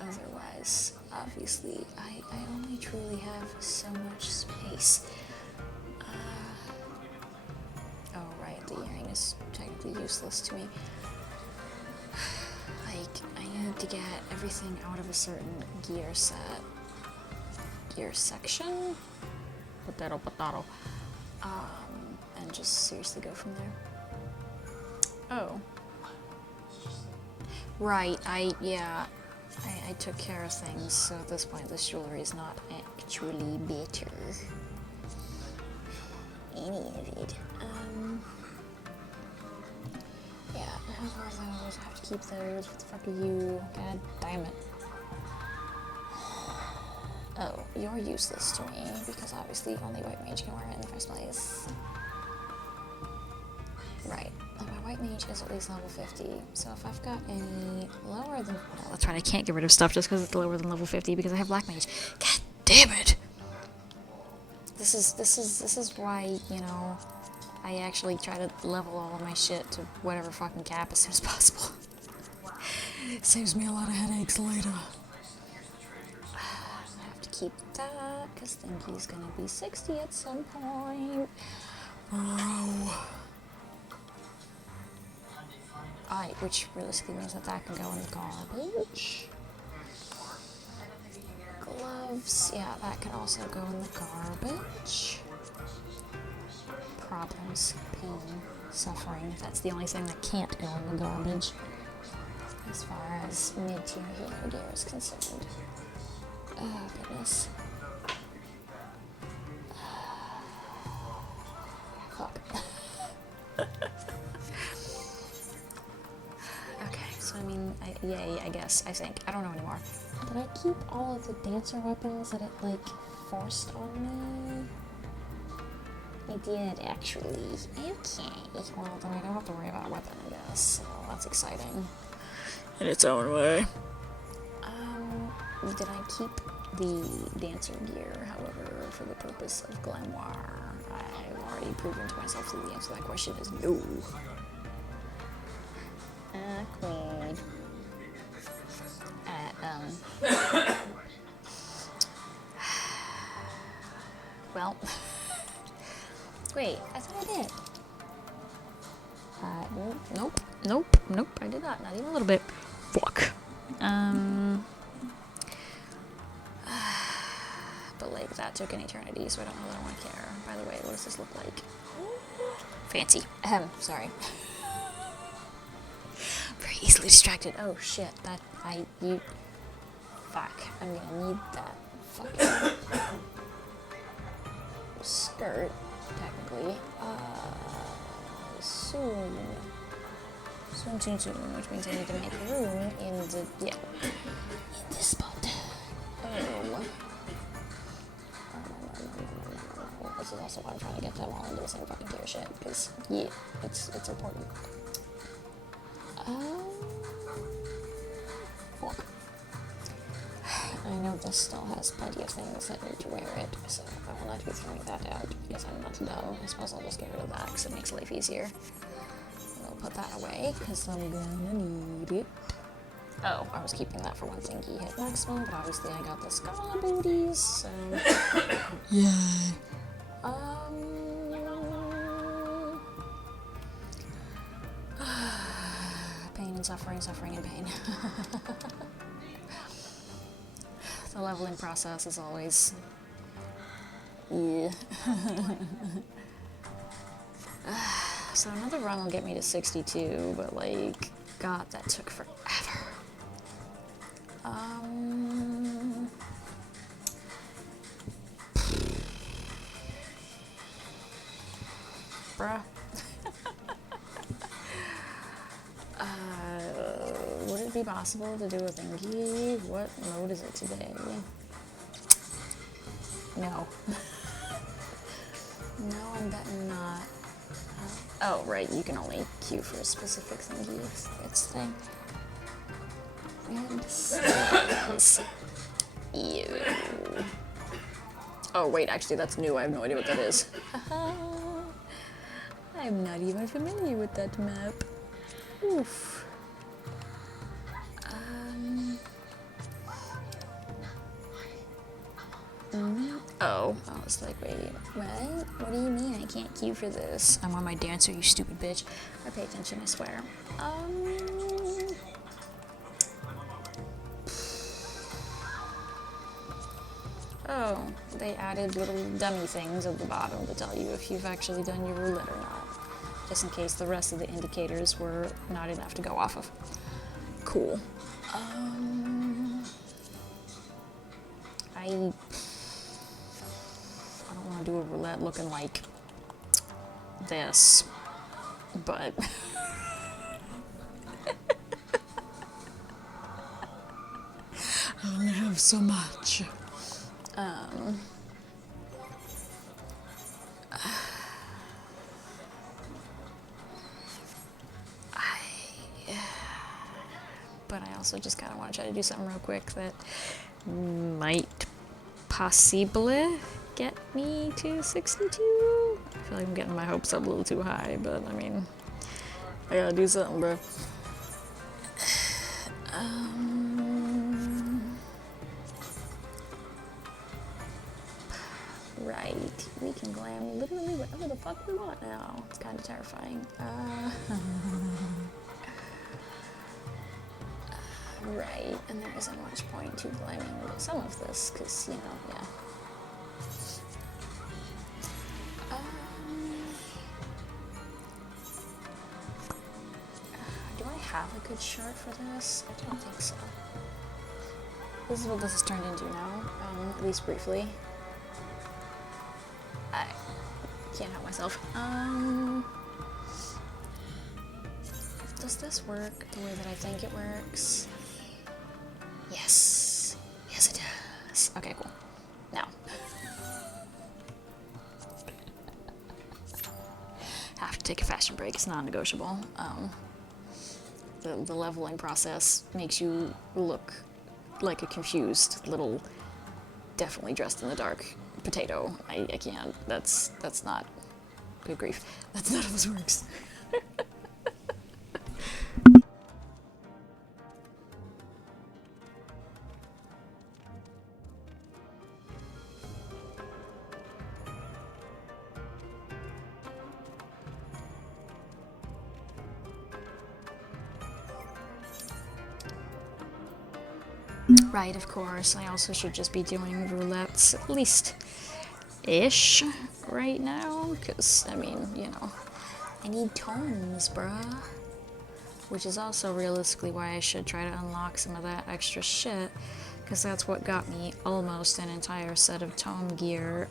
otherwise, obviously, I only truly have so much space. Oh right, the earring is technically useless to me. Like, I need to get everything out of a certain gear section, potato, and just seriously go from there. Oh. Right, I took care of things, so at this point this jewelry is not actually better. Any of it. Yeah, I have all those, I have to keep those. What the fuck are you? God damn it. Oh, you're useless to me, because obviously only white mage can wear it in the first place. Right. My white mage is at least level 50, so if I've got any lower than... Well, that's right, I can't get rid of stuff just because it's lower than level 50 because I have black mage. God damn it! This is why, you know, I actually try to level all of my shit to whatever fucking cap as soon as possible. Saves me a lot of headaches later. I have to keep that, because Thinky's gonna be 60 at some point. Bro. Alright, which realistically means that that can go in the garbage. Gloves, yeah, that could also go in the garbage. Problems, pain, suffering, that's the only thing that can't go in the garbage as far as mid-tier hero gear is concerned. Oh, goodness. Fuck. Okay, so I mean, yay, I guess, I think. I don't know anymore. Did I keep all of the dancer weapons that it, like, forced on me? I did, actually. Okay. Well, then I don't have to worry about a weapon, I guess. So that's exciting. In its own way. Did I keep the dancer gear, however, for the purpose of glamour? I've already proven to myself that the answer to that question is no. Awkward. Well. Wait, I thought I did. Nope, I did not even a little bit. Fuck. But like, that took an eternity, so I don't know that I want to care. By the way, what does this look like? Fancy. Sorry. Very easily distracted. Oh shit, fuck, I'm gonna need that fucking skirt, technically, soon, which means I need to make room in the, in this spot. Oh. This is also why I'm trying to get them all into the same fucking tier shit, because, yeah, it's important. Fuck. I know this still has plenty of things that need to wear it, so I will not be throwing that out, because I'm not dumb. I suppose I'll just get rid of that, because it makes life easier. We'll put that away, because I'm gonna need it. Oh, I was keeping that for one thingy hit maximum, but obviously I got the Scala booties, so... Yay. Pain and suffering, suffering and pain. The leveling process is always... yeah. So another run will get me to 62, but like, God, that took forever. Bruh. Would it be possible to do a thingy? What mode is it today? No. No, I'm betting not. Oh, right, you can only queue for a specific thingy. It's thing. And Ew. Oh, wait, actually, that's new. I have no idea what that is. I'm not even familiar with that map. Oof. Oh, I was like, wait, what? What do you mean I can't queue for this? I'm on my dancer, you stupid bitch. I pay attention, I swear. Oh, they added little dummy things at the bottom to tell you if you've actually done your roulette or not. Just in case the rest of the indicators were not enough to go off of. Cool. I don't want to do a roulette looking like this, but I only have so much. But I also just kind of want to try to do something real quick that might possibly get me to 62. I feel like I'm getting my hopes up a little too high, but I mean, I gotta do something, bro. Right, we can glam literally whatever the fuck we want now. It's kind of terrifying. Right, and there isn't much point to glamming some of this, because, you know, yeah. Do I have a good shirt for this? I don't think so. This is what this has turned into now, at least briefly. I can't help myself. Does this work the way that I think it works? Yes. Yes, it does. Okay, cool. Now. Have to take a fashion break. It's non-negotiable. The leveling process makes you look like a confused little, definitely dressed in the dark potato. I can't. That's not. Good grief. That's not how this works. Right, of course. I also should just be doing roulettes, at least-ish, right now, because, I mean, you know, I need tomes, bruh. Which is also realistically why I should try to unlock some of that extra shit, because that's what got me almost an entire set of tome gear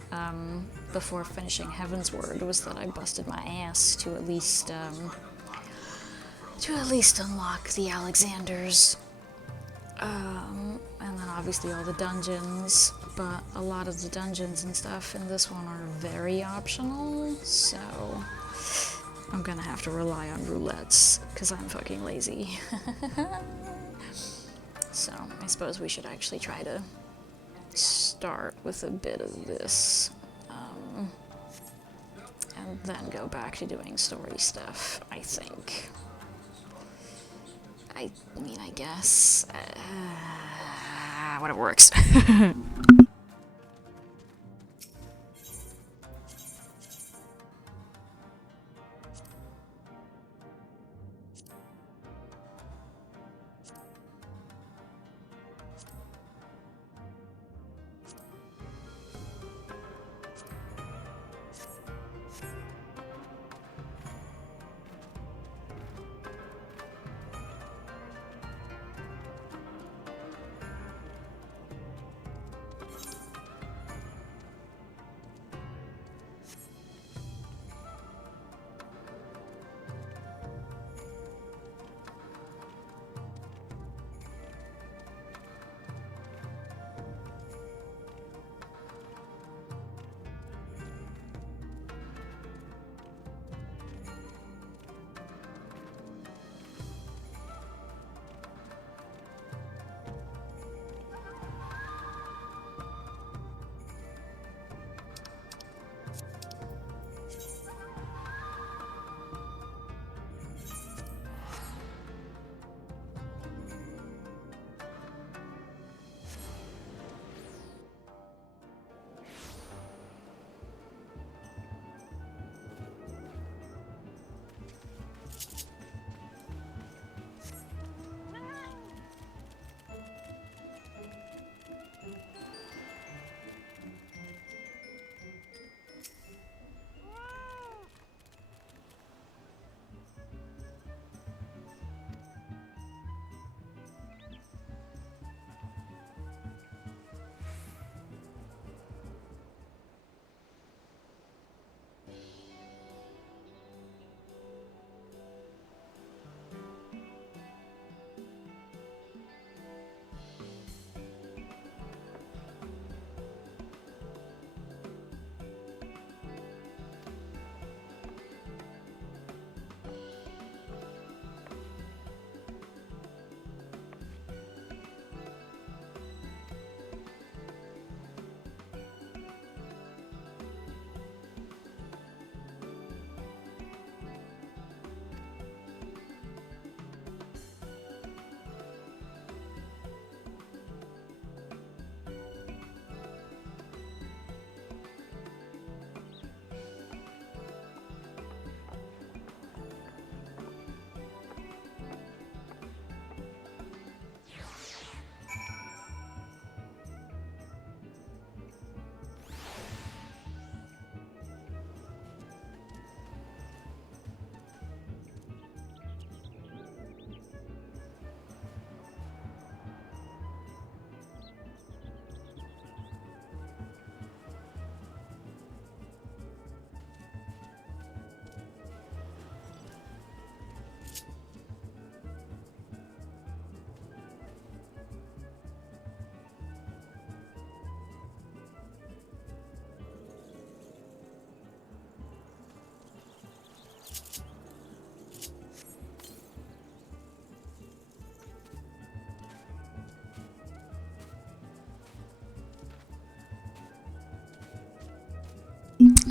before finishing Heavensward, was that I busted my ass to at least unlock the Alexanders. And then obviously all the dungeons, but a lot of the dungeons and stuff in this one are very optional, so I'm gonna have to rely on roulettes, because I'm fucking lazy. So I suppose we should actually try to start with a bit of this, and then go back to doing story stuff, I think. I mean, I guess. Whatever works.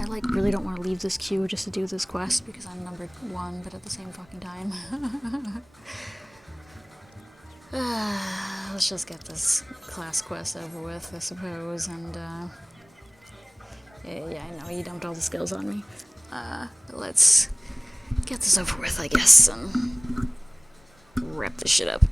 I like really don't want to leave this queue just to do this quest because I'm number 1, but at the same fucking time. Let's just get this class quest over with, I suppose, and yeah, I know you dumped all the skills on me. Let's get this over with, I guess, and wrap this shit up.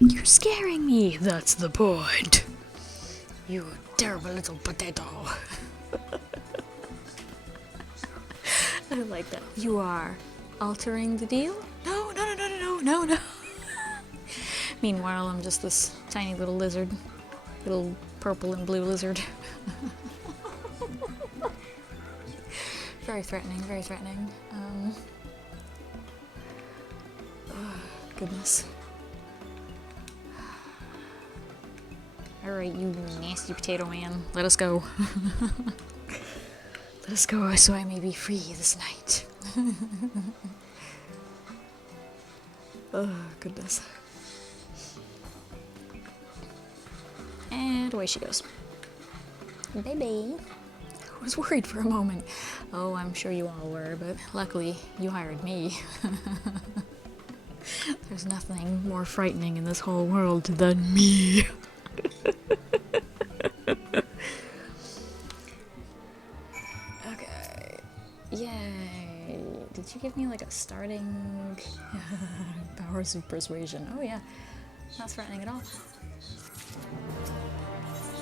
You're scaring me. That's the point. You terrible little potato. I like that. You are altering the deal? No, no, no, no, no, no, no. Meanwhile, I'm just this tiny little lizard. Little purple and blue lizard. Very threatening, very threatening. Oh, goodness. Alright, you nasty potato man. Let us go. Let us go so I may be free this night. Oh, goodness. And away she goes. Baby. I was worried for a moment. Oh, I'm sure you all were, but luckily you hired me. There's nothing more frightening in this whole world than me. Okay. Yay. Did you give me like a starting powers of persuasion? Oh yeah. Not threatening at all.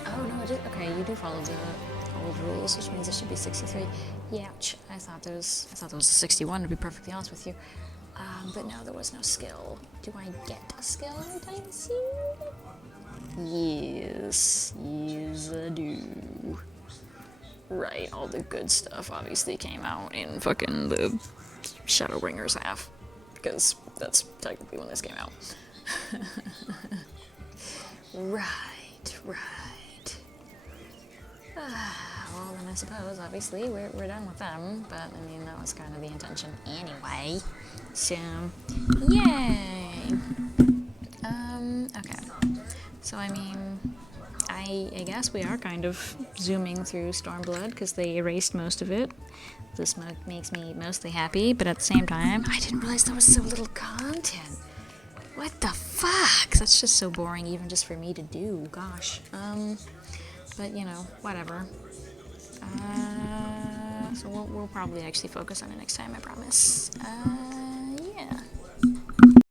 Oh no, it is. Okay, you do follow the old rules, which means it should be 63. Ouch. I thought there was a 61, to be perfectly honest with you. But no, there was no skill. Do I get a skill anytime soon? Yes. Yes, I do. Right, all the good stuff obviously came out in fucking the Shadowbringers half. Because that's technically when this came out. Right, right. Well, then I suppose, obviously, we're done with them, but, I mean, that was kind of the intention anyway. So, yay! Okay. So, I mean, I guess we are kind of zooming through Stormblood, because they erased most of it. This makes me mostly happy, but at the same time, I didn't realize there was so little content. What the fuck? That's just so boring, even just for me to do. Gosh. But you know, whatever. So we'll probably actually focus on it next time, I promise.